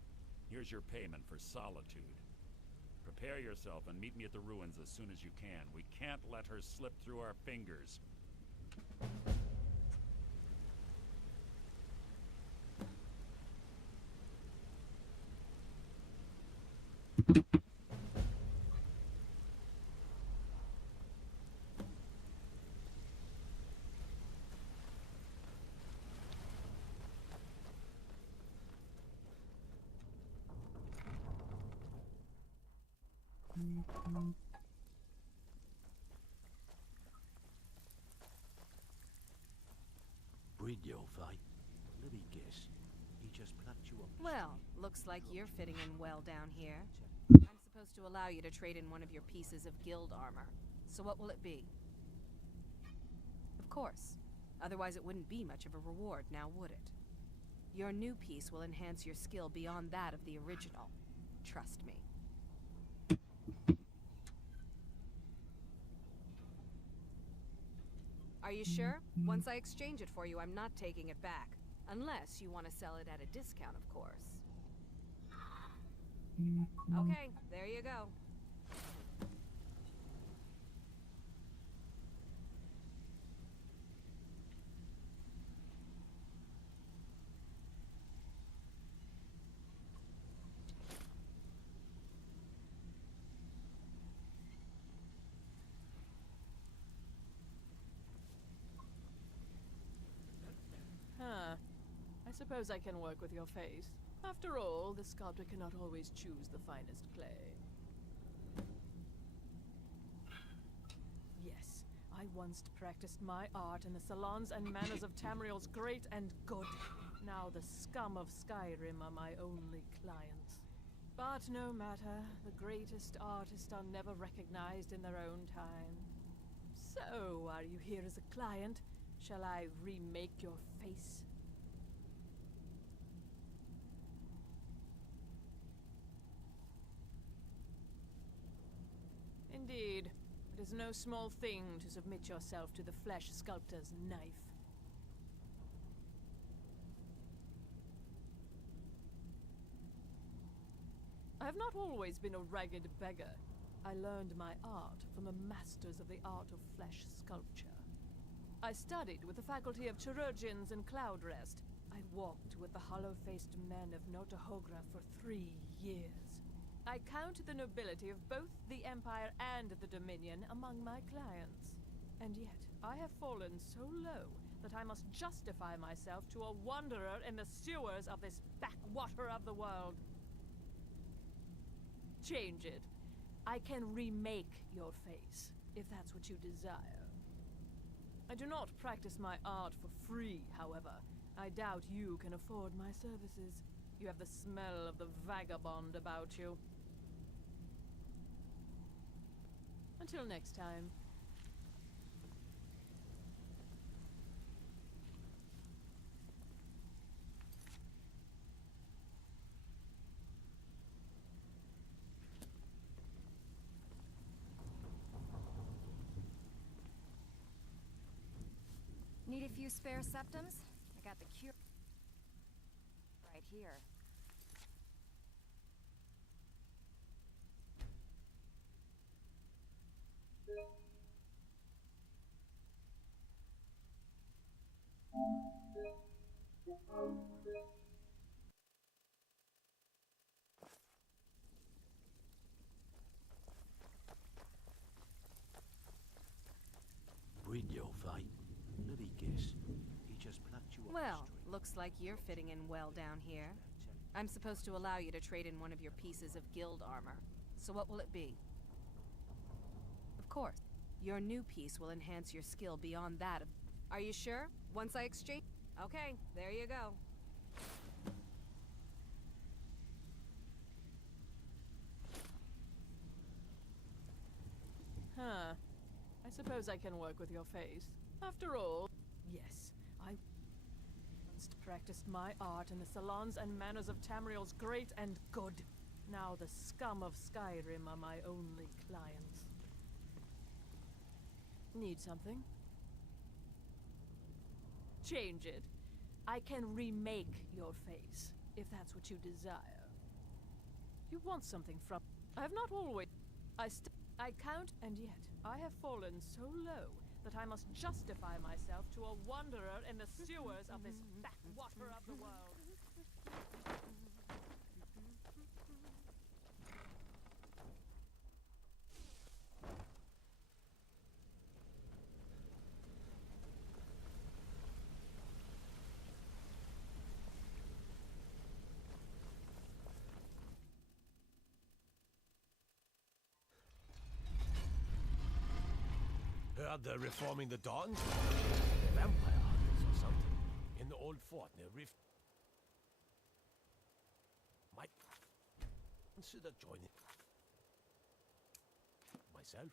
Here's your payment for solitude. Prepare yourself and meet me at the ruins as soon as you can. We can't let her slip through our fingers. Bridyo fight. Let me guess. He just plucked you up. Well, looks like you're fitting in well down here. I'm supposed to allow you to trade in one of your pieces of guild armor. So what will it be? Of course. Otherwise it wouldn't be much of a reward, now would it? Your new piece will enhance your skill beyond that of the original. Trust me. Are you sure? Once I exchange it for you, I'm not taking it back. Unless you want to sell it at a discount, of course. Okay, there you go. Huh. I suppose I can work with your face. After all, the sculptor cannot always choose the finest clay. Yes, I once practiced my art in the salons and manners of Tamriel's great and good. Now the scum of Skyrim are my only clients. But no matter, the greatest artists are never recognized in their own time. So, are you here as a client? Shall I remake your face? Indeed. It is no small thing to submit yourself to the flesh sculptor's knife. I have not always been a ragged beggar. I learned my art from the masters of the art of flesh sculpture. I studied with the faculty of chirurgeons in Cloudrest. I walked with the hollow-faced men of Notahogra for 3 years. I count the nobility of both the Empire and the Dominion among my clients. And yet, I have fallen so low that I must justify myself to a wanderer in the sewers of this backwater of the world. Change it. I can remake your face, if that's what you desire. I do not practice my art for free, however. I doubt you can afford my services. You have the smell of the vagabond about you. Until next time. Need a few spare septums? I got the cure right here. Bridyo fight. Let me guess. He just plucked you up. Well, looks like you're fitting in well down here. I'm supposed to allow you to trade in one of your pieces of guild armor. So what will it be? Of course. Your new piece will enhance your skill beyond that of... Are you sure? Once I exchange... Okay, there you go. Huh. I suppose I can work with your face. After all, yes, I once practiced my art in the salons and manners of Tamriel's great and good. Now the scum of Skyrim are my only clients. Need something? Change it. I can remake your face, if that's what you desire. You want something from... I have not always... I count, and yet I have fallen so low that I must justify myself to a wanderer in the sewers of this backwater of the world. That the reforming the Dawn? Vampire hunters or something. In the old fort near Rift. Might consider joining myself.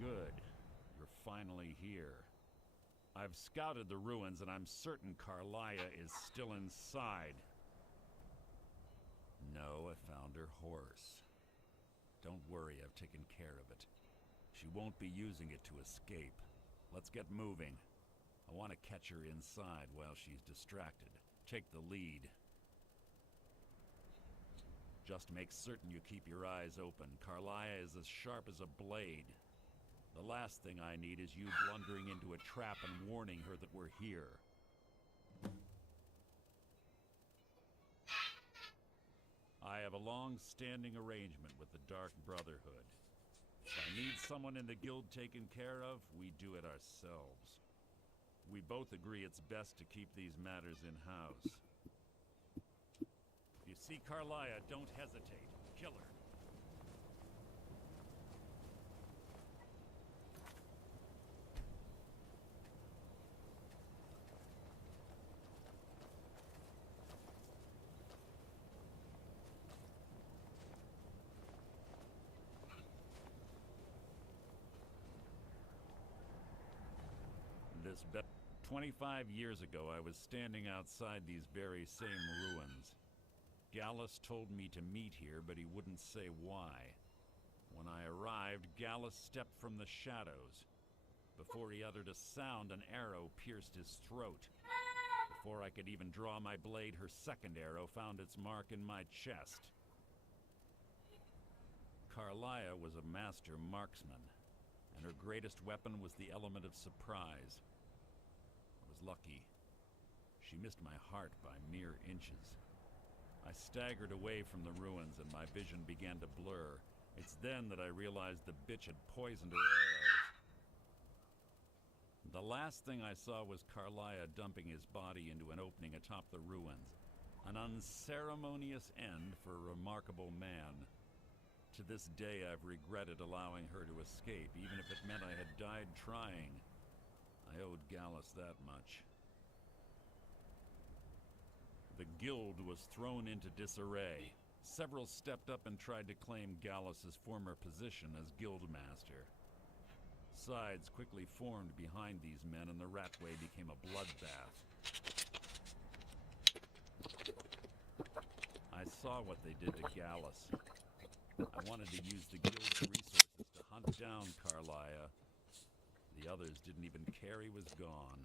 Good. You're finally here. I've scouted the ruins and I'm certain Carlia is still inside. No, I found her horse. Don't worry, I've taken care of it. She won't be using it to escape. Let's get moving. I want to catch her inside while she's distracted. Take the lead. Just make certain you keep your eyes open. Carlia is as sharp as a blade. The last thing I need is you blundering into a trap and warning her that we're here. I have a long-standing arrangement with the Dark Brotherhood. If I need someone in the guild taken care of, we do it ourselves. We both agree it's best to keep these matters in-house. If you see Carlia, don't hesitate. Kill her. This 25 years ago, I was standing outside these very same ruins. Gallus told me to meet here, but he wouldn't say why. When I arrived, Gallus stepped from the shadows. Before he uttered a sound, an arrow pierced his throat. Before I could even draw my blade, her second arrow found its mark in my chest. Carlia was a master marksman, and her greatest weapon was the element of surprise. I was lucky. She missed my heart by mere inches. I staggered away from the ruins and my vision began to blur. It's then that I realized the bitch had poisoned her arrows. The last thing I saw was Carlia dumping his body into an opening atop the ruins. An unceremonious end for a remarkable man. To this day, I've regretted allowing her to escape, even if it meant I had died trying. I owed Gallus that much. The guild was thrown into disarray. Several stepped up and tried to claim Gallus's former position as guildmaster. Sides quickly formed behind these men, and the Ratway became a bloodbath. saw what they did to Gallus. I wanted to use the guild's resources to hunt down Carlia. The others didn't even care he was gone.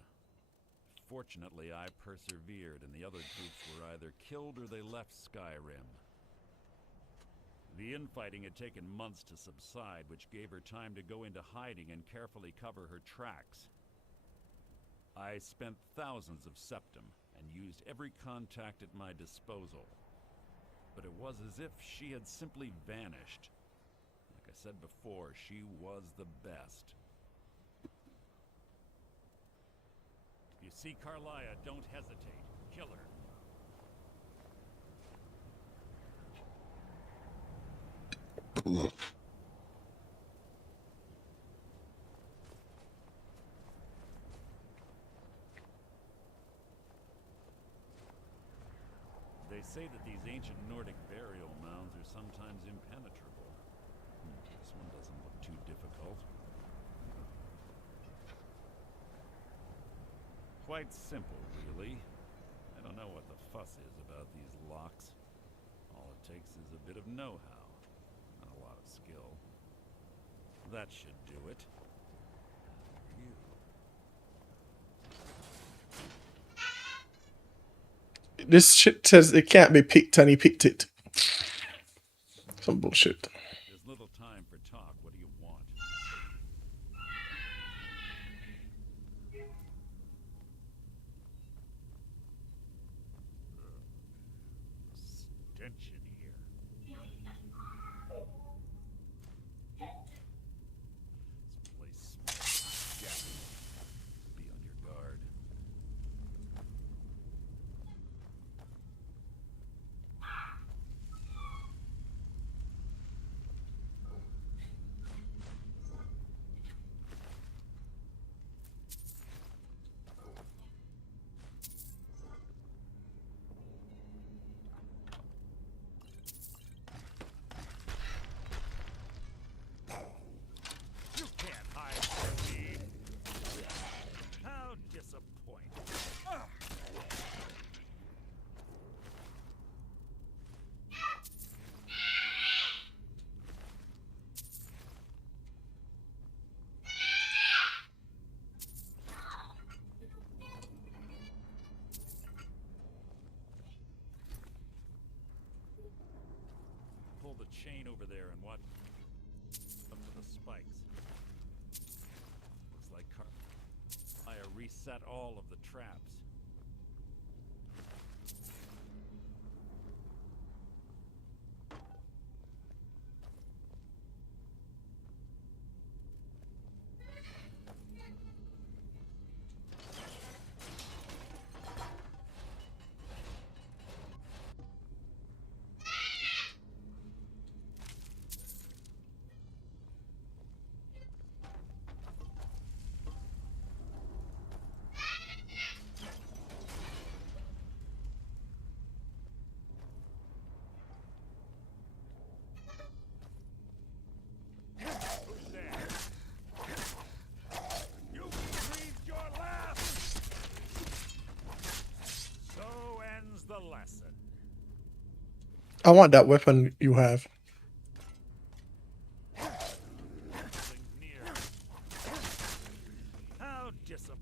Fortunately, I persevered, and the other groups were either killed or they left Skyrim. The infighting had taken months to subside, which gave her time to go into hiding and carefully cover her tracks. I spent thousands of septum and used every contact at my disposal. But it was as if she had simply vanished. Like I said before, she was the best. If you see Carlia, don't hesitate. Kill her. They say that these ancient Nordic burial mounds are sometimes impenetrable. This one doesn't look too difficult. Quite simple, really. I don't know what the fuss is about these locks. All it takes is a bit of know-how, and a lot of skill. That should do it. This shit says it can't be picked, and he picked it. Some bullshit. There's little time for talk. What do you want? Stench in here. This place smells gassy. Be on your guard. You can't hide from me. How disappointing. Pull the chain over there and watch up to the spikes. Looks like I reset all of the traps. You breathed your last! So ends the lesson. I want that weapon you have. How disappointing.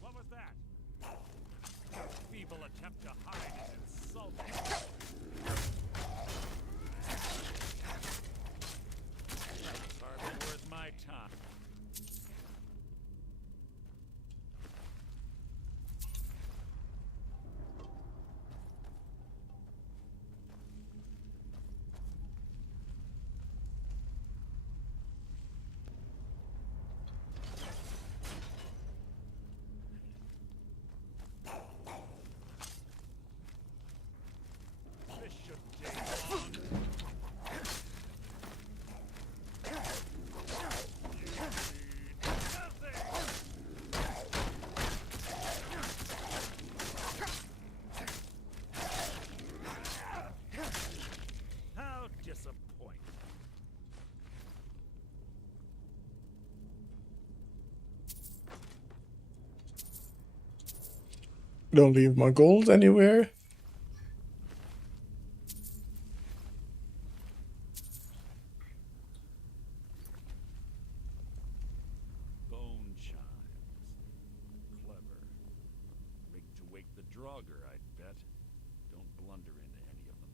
What was that? Feeble attempt to hide is insulting. That was hardly worth my time. This shouldn't take long. How disappointing. Don't leave my gold anywhere. Bone chimes. Clever. Rigged to wake the Draugr, I'd bet. Don't blunder into any of them.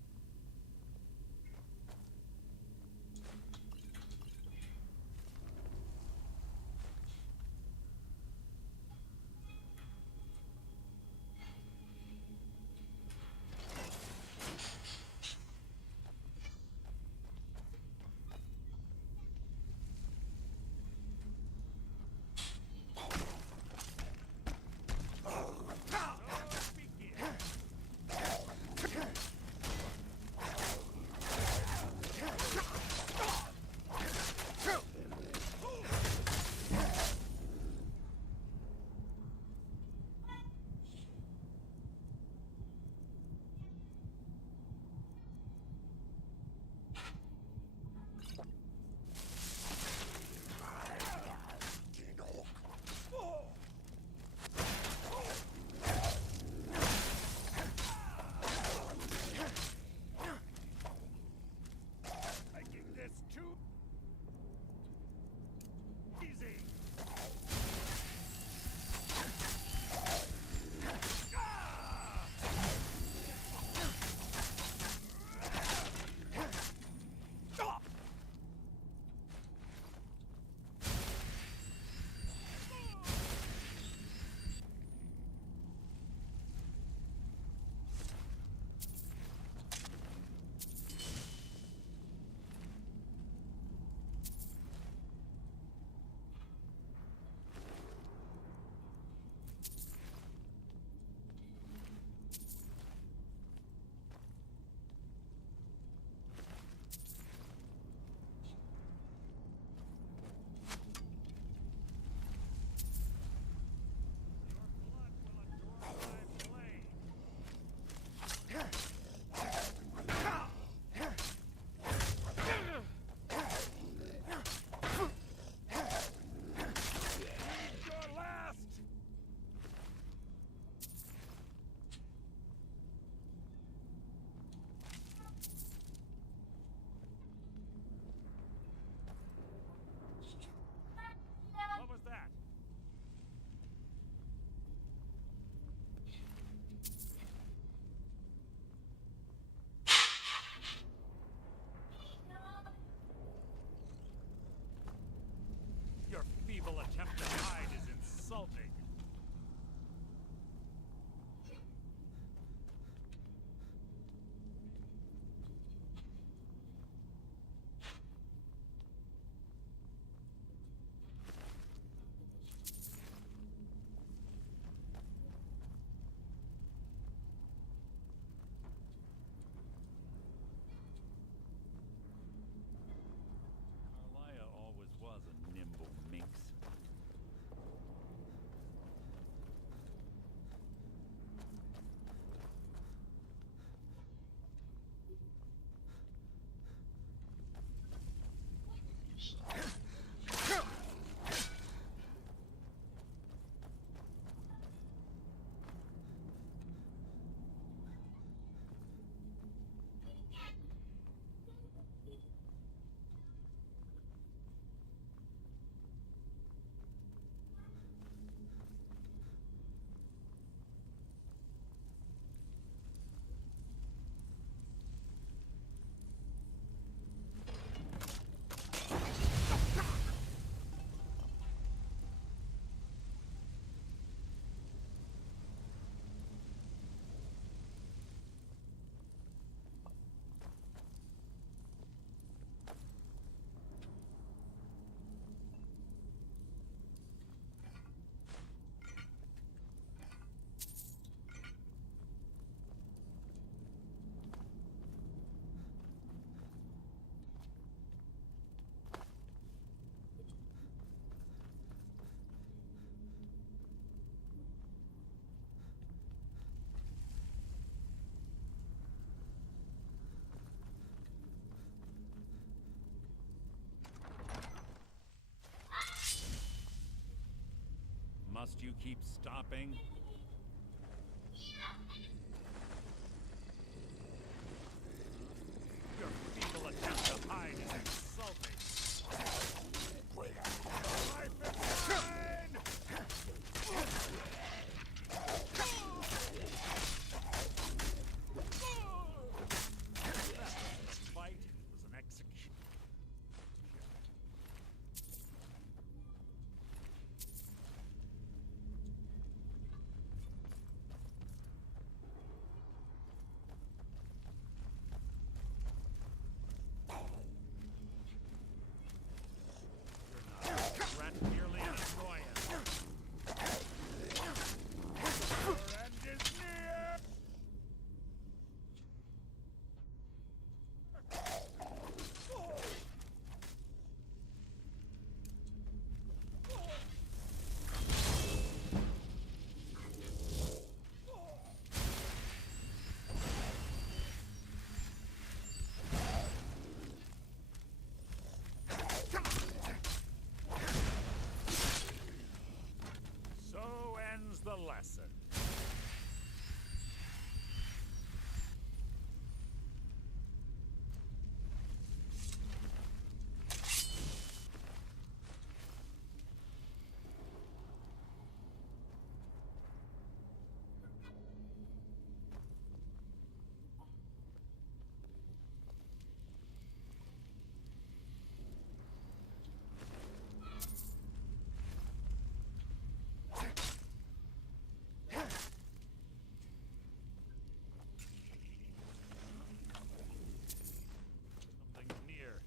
Making this too easy. What was that? Your feeble attempt to hide is insulting. Arlia always was a nimble minx. you keep stopping? Your feeble attempt to hide is insulting. Fight was an execution. Threat merely an annoyance. Your end is near. So ends the lesson. Something's near.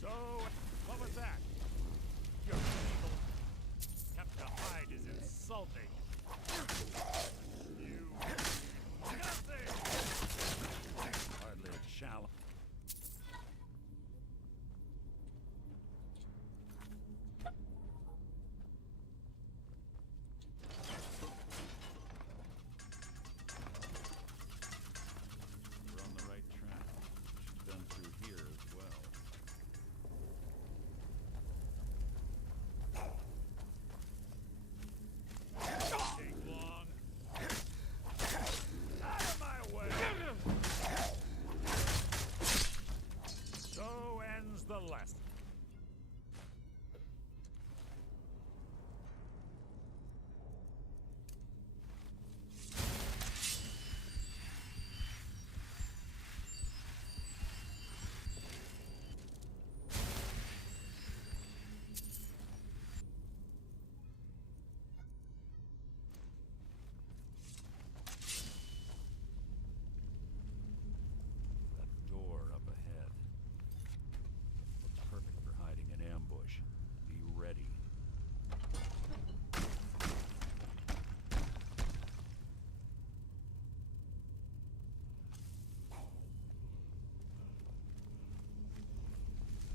So, what was that? Your feeble attempt to hide is insulting. You nothing. Hardly a challenge. We're on the right track. She's done through here as well. Take long. Out of my way. So ends the lesson. That door up ahead. Looks perfect for hiding an ambush. Be ready.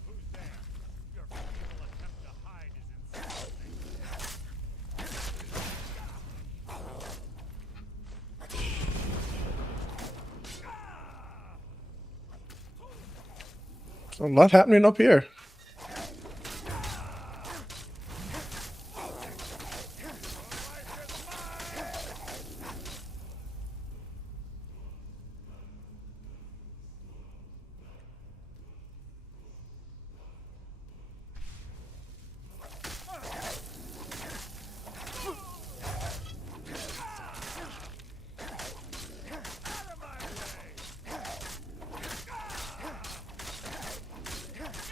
Who's there? Your feeble attempt to hide is insulting. A lot happening up here.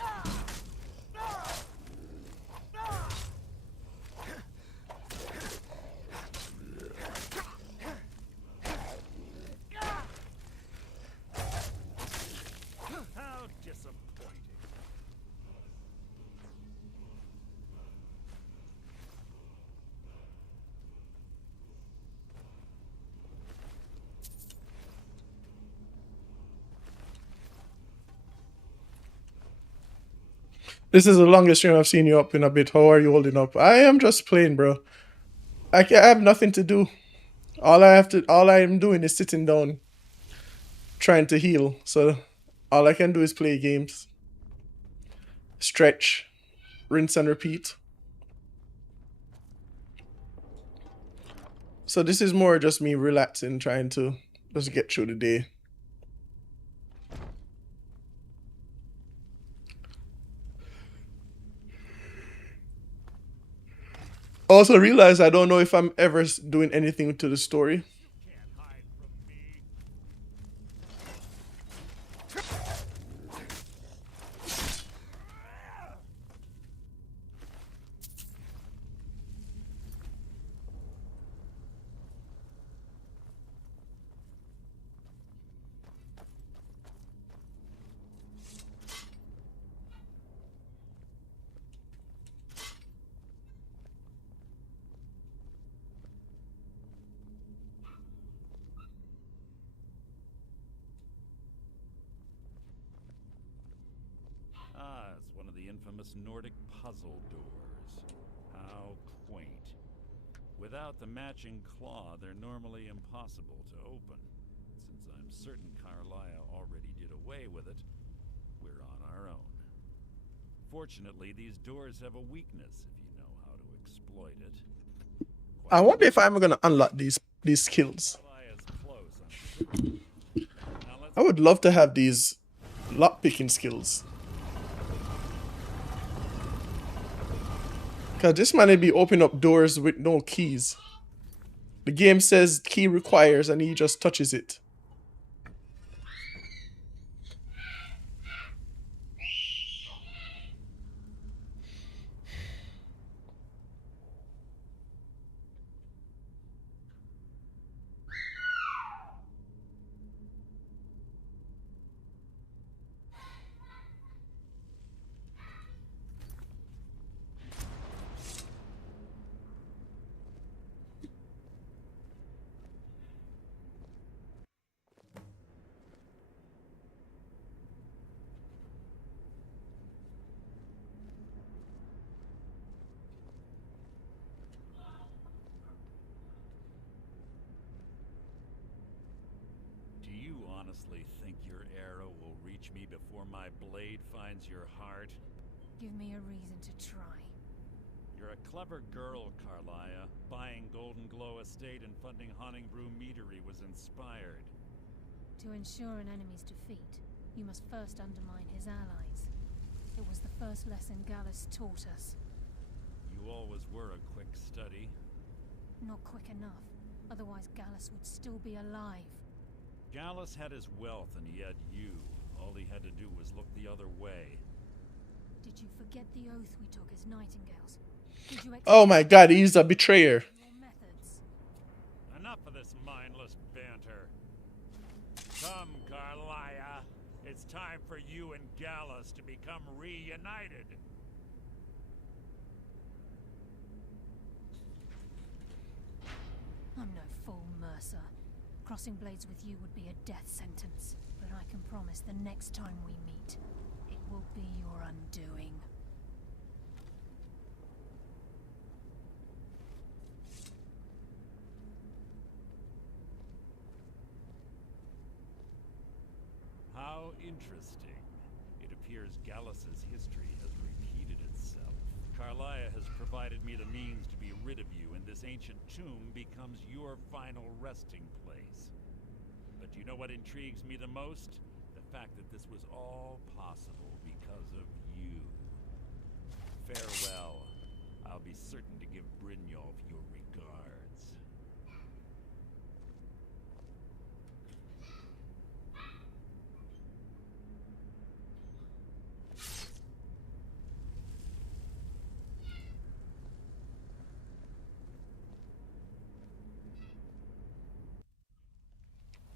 Ah! This is the longest stream I've seen you up in a bit. How are you holding up? I am just playing, bro. I have nothing to do. All I am doing is sitting down, trying to heal. So all I can do is play games, stretch, rinse and repeat. So this is more just me relaxing, trying to just get through the day. Also realize I don't know if I'm ever doing anything to the story. Ah, it's one of the infamous Nordic puzzle doors. How quaint. Without the matching claw, they're normally impossible to open. Since I'm certain Carlia already did away with it, we're on our own. Fortunately, these doors have a weakness if you know how to exploit it. I wonder if I'm gonna unlock these skills. I would love to have these lockpicking skills. Cause this man would be opening up doors with no keys. The game says key requires and he just touches it. Honestly think your arrow will reach me before my blade finds your heart? Give me a reason to try. You're a clever girl, Carlia. Buying Golden Glow Estate and funding Haunting Brew Meadery was inspired. To ensure an enemy's defeat, you must first undermine his allies. It was the first lesson Gallus taught us. You always were a quick study. Not quick enough, otherwise Gallus would still be alive. Gallus had his wealth and he had you. All he had to do was look the other way. Did you forget the oath we took as nightingales? Did you Oh my god, he's a betrayer. Enough of this mindless banter. Come, Carlia. It's time for you and Gallus to become reunited. I'm no fool, Mercer. Crossing blades with you would be a death sentence, but I can promise the next time we meet, it will be your undoing. How interesting. It appears Gallus's history has repeated itself. Carlia has provided me the means to be rid of you, and this ancient tomb becomes your final resting place. But you know what intrigues me the most? The fact that this was all possible because of you. Farewell. I'll be certain to give Brynjolf your regards.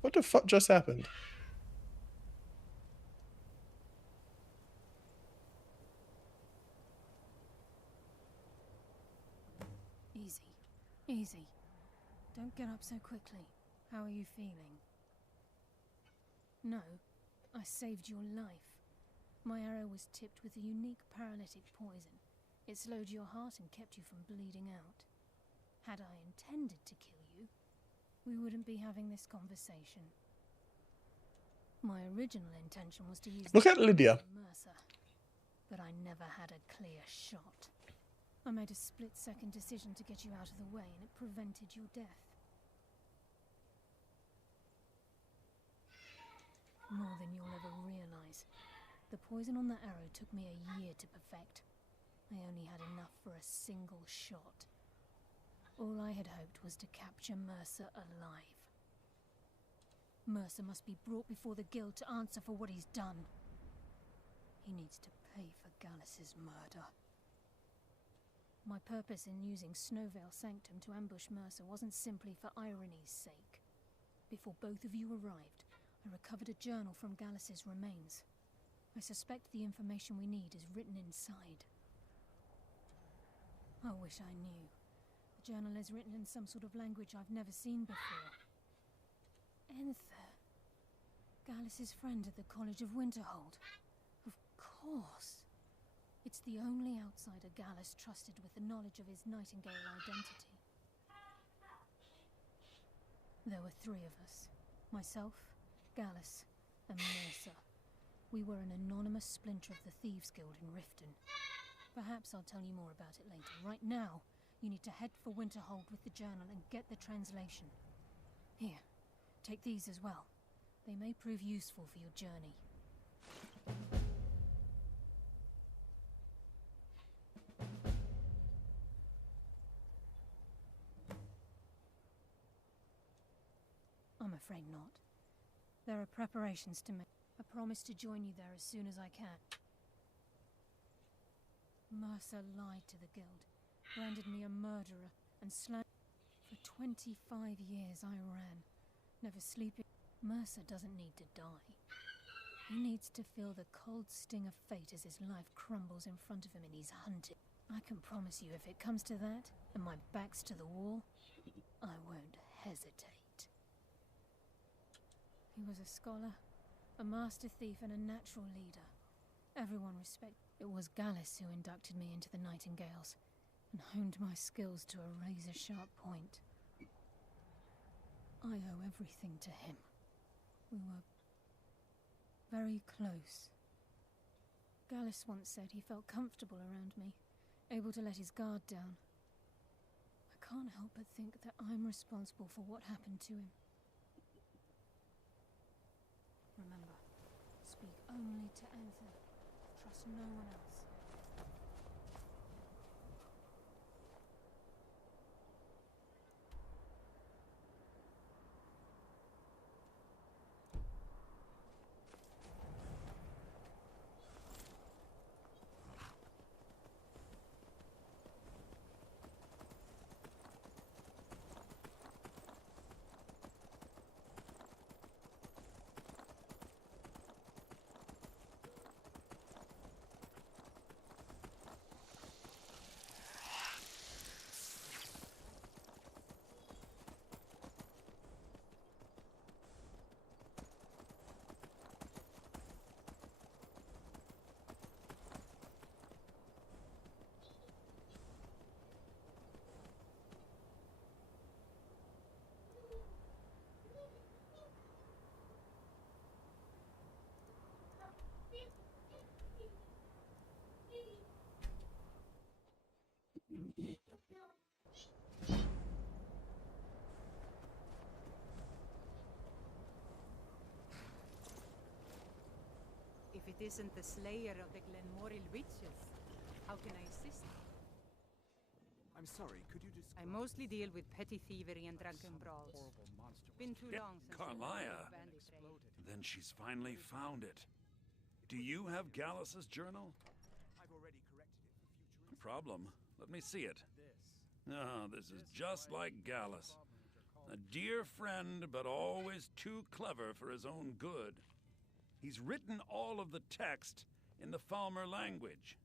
What the fuck just happened? Easy. Easy. Don't get up so quickly. How are you feeling? No, I saved your life. My arrow was tipped with a unique paralytic poison. It slowed your heart and kept you from bleeding out. Had I intended to kill you, we wouldn't be having this conversation. My original intention was to use Look at Lydia. Mercer, but I never had a clear shot. I made a split-second decision to get you out of the way, and it prevented your death. More than you'll ever realize. The poison on that arrow took me a year to perfect. I only had enough for a single shot. All I had hoped was to capture Mercer alive. Mercer must be brought before the Guild to answer for what he's done. He needs to pay for Gallus's murder. My purpose in using Snowvale Sanctum to ambush Mercer wasn't simply for irony's sake. Before both of you arrived, I recovered a journal from Gallus's remains. I suspect the information we need is written inside. I wish I knew. The journal is written in some sort of language I've never seen before. Enther. Gallus's friend at the College of Winterhold. Of course. It's the only outsider Gallus trusted with the knowledge of his Nightingale identity. There were 3 of us. Myself, Gallus, and Mercer. We were an anonymous splinter of the Thieves' Guild in Riften. Perhaps I'll tell you more about it later. Right now, you need to head for Winterhold with the journal and get the translation. Here, take these as well. They may prove useful for your journey. I'm afraid not. There are preparations to make. I promise to join you there as soon as I can. Mercer lied to the Guild, branded me a murderer, and slandered. For 25 years I ran, never sleeping. Mercer doesn't need to die. He needs to feel the cold sting of fate as his life crumbles in front of him and he's hunted. I can promise you, if it comes to that, and my back's to the wall, I won't hesitate. He was a scholar, a master thief, and a natural leader. Everyone respected. It was Gallus who inducted me into the Nightingales, and honed my skills to a razor-sharp point. I owe everything to him. We were very close. Gallus once said he felt comfortable around me, able to let his guard down. I can't help but think that I'm responsible for what happened to him. Remember, speak only to Anthem. Trust no one else. If it isn't the slayer of the Glenmoril witches, how can I assist? I'm sorry, could you just... I mostly deal with petty thievery and drunken brawls. Been too long since... Carlia. Then she's finally found it. Do you have Gallus's journal? I've already corrected it for future... No problem. Let me see it. Ah, this is just like Gallus. A dear friend, but always too clever for his own good. He's written all of the text in the Falmer language.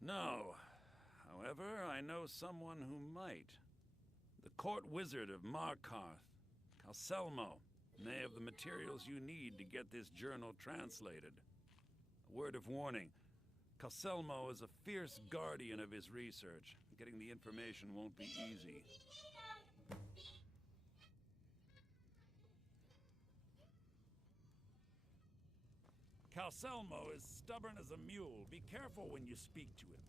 No. However, I know someone who might. The court wizard of Markarth, Calselmo, may have the materials you need to get this journal translated. Word of warning. Calselmo is a fierce guardian of his research. Getting the information won't be easy. Calselmo is stubborn as a mule. Be careful when you speak to him.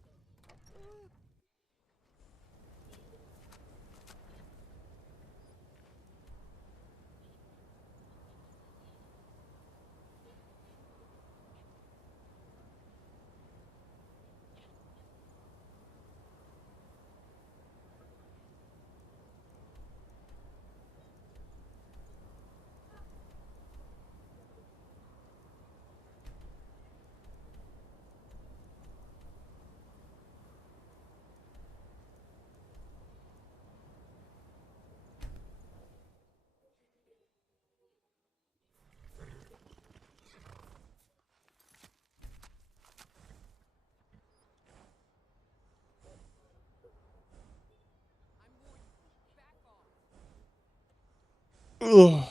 Ugh.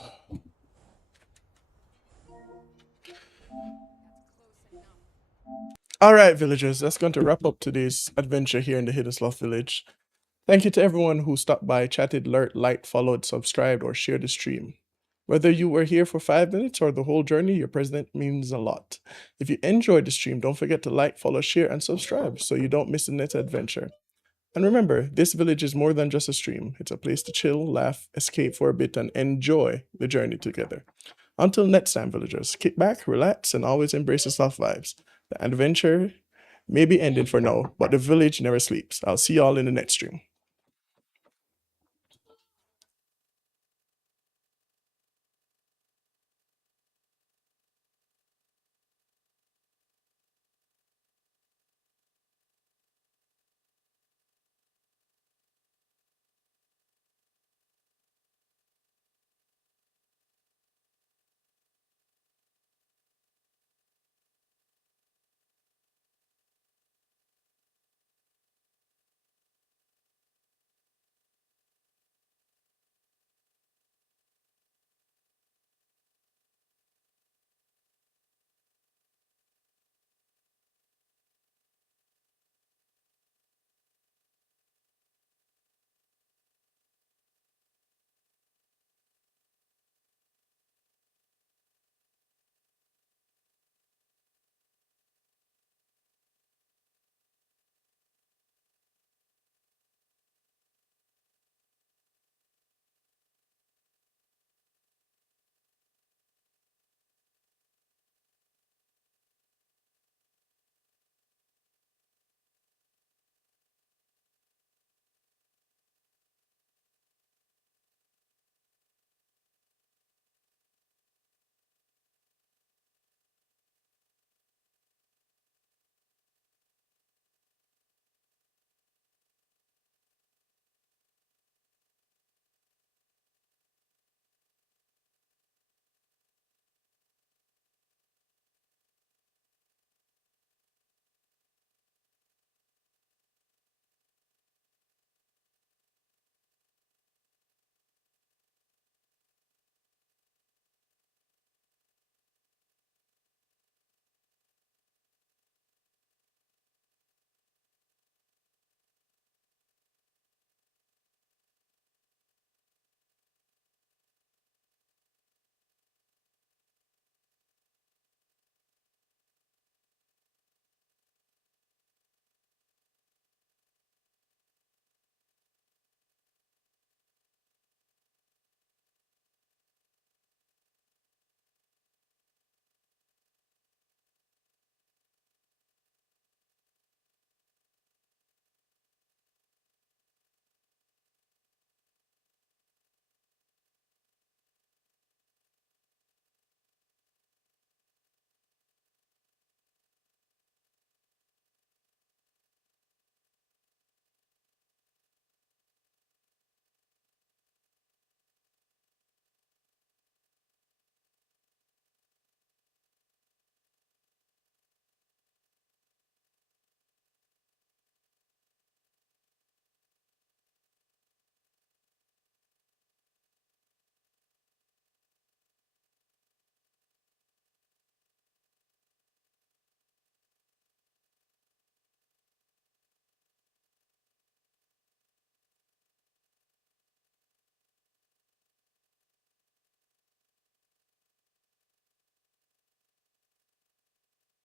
All right, villagers, that's going to wrap up today's adventure here in the Hidden Sloth Village. Thank you to everyone who stopped by, chatted, liked, followed, subscribed, or shared the stream. Whether you were here for 5 minutes or the whole journey, your presence means a lot. If you enjoyed the stream, don't forget to like, follow, share, and subscribe so you don't miss the next adventure. And remember, this village is more than just a stream. It's a place to chill, laugh, escape for a bit, and enjoy the journey together. Until next time, villagers, kick back, relax, and always embrace the soft vibes. The adventure may be ending for now, but the village never sleeps. I'll see y'all in the next stream.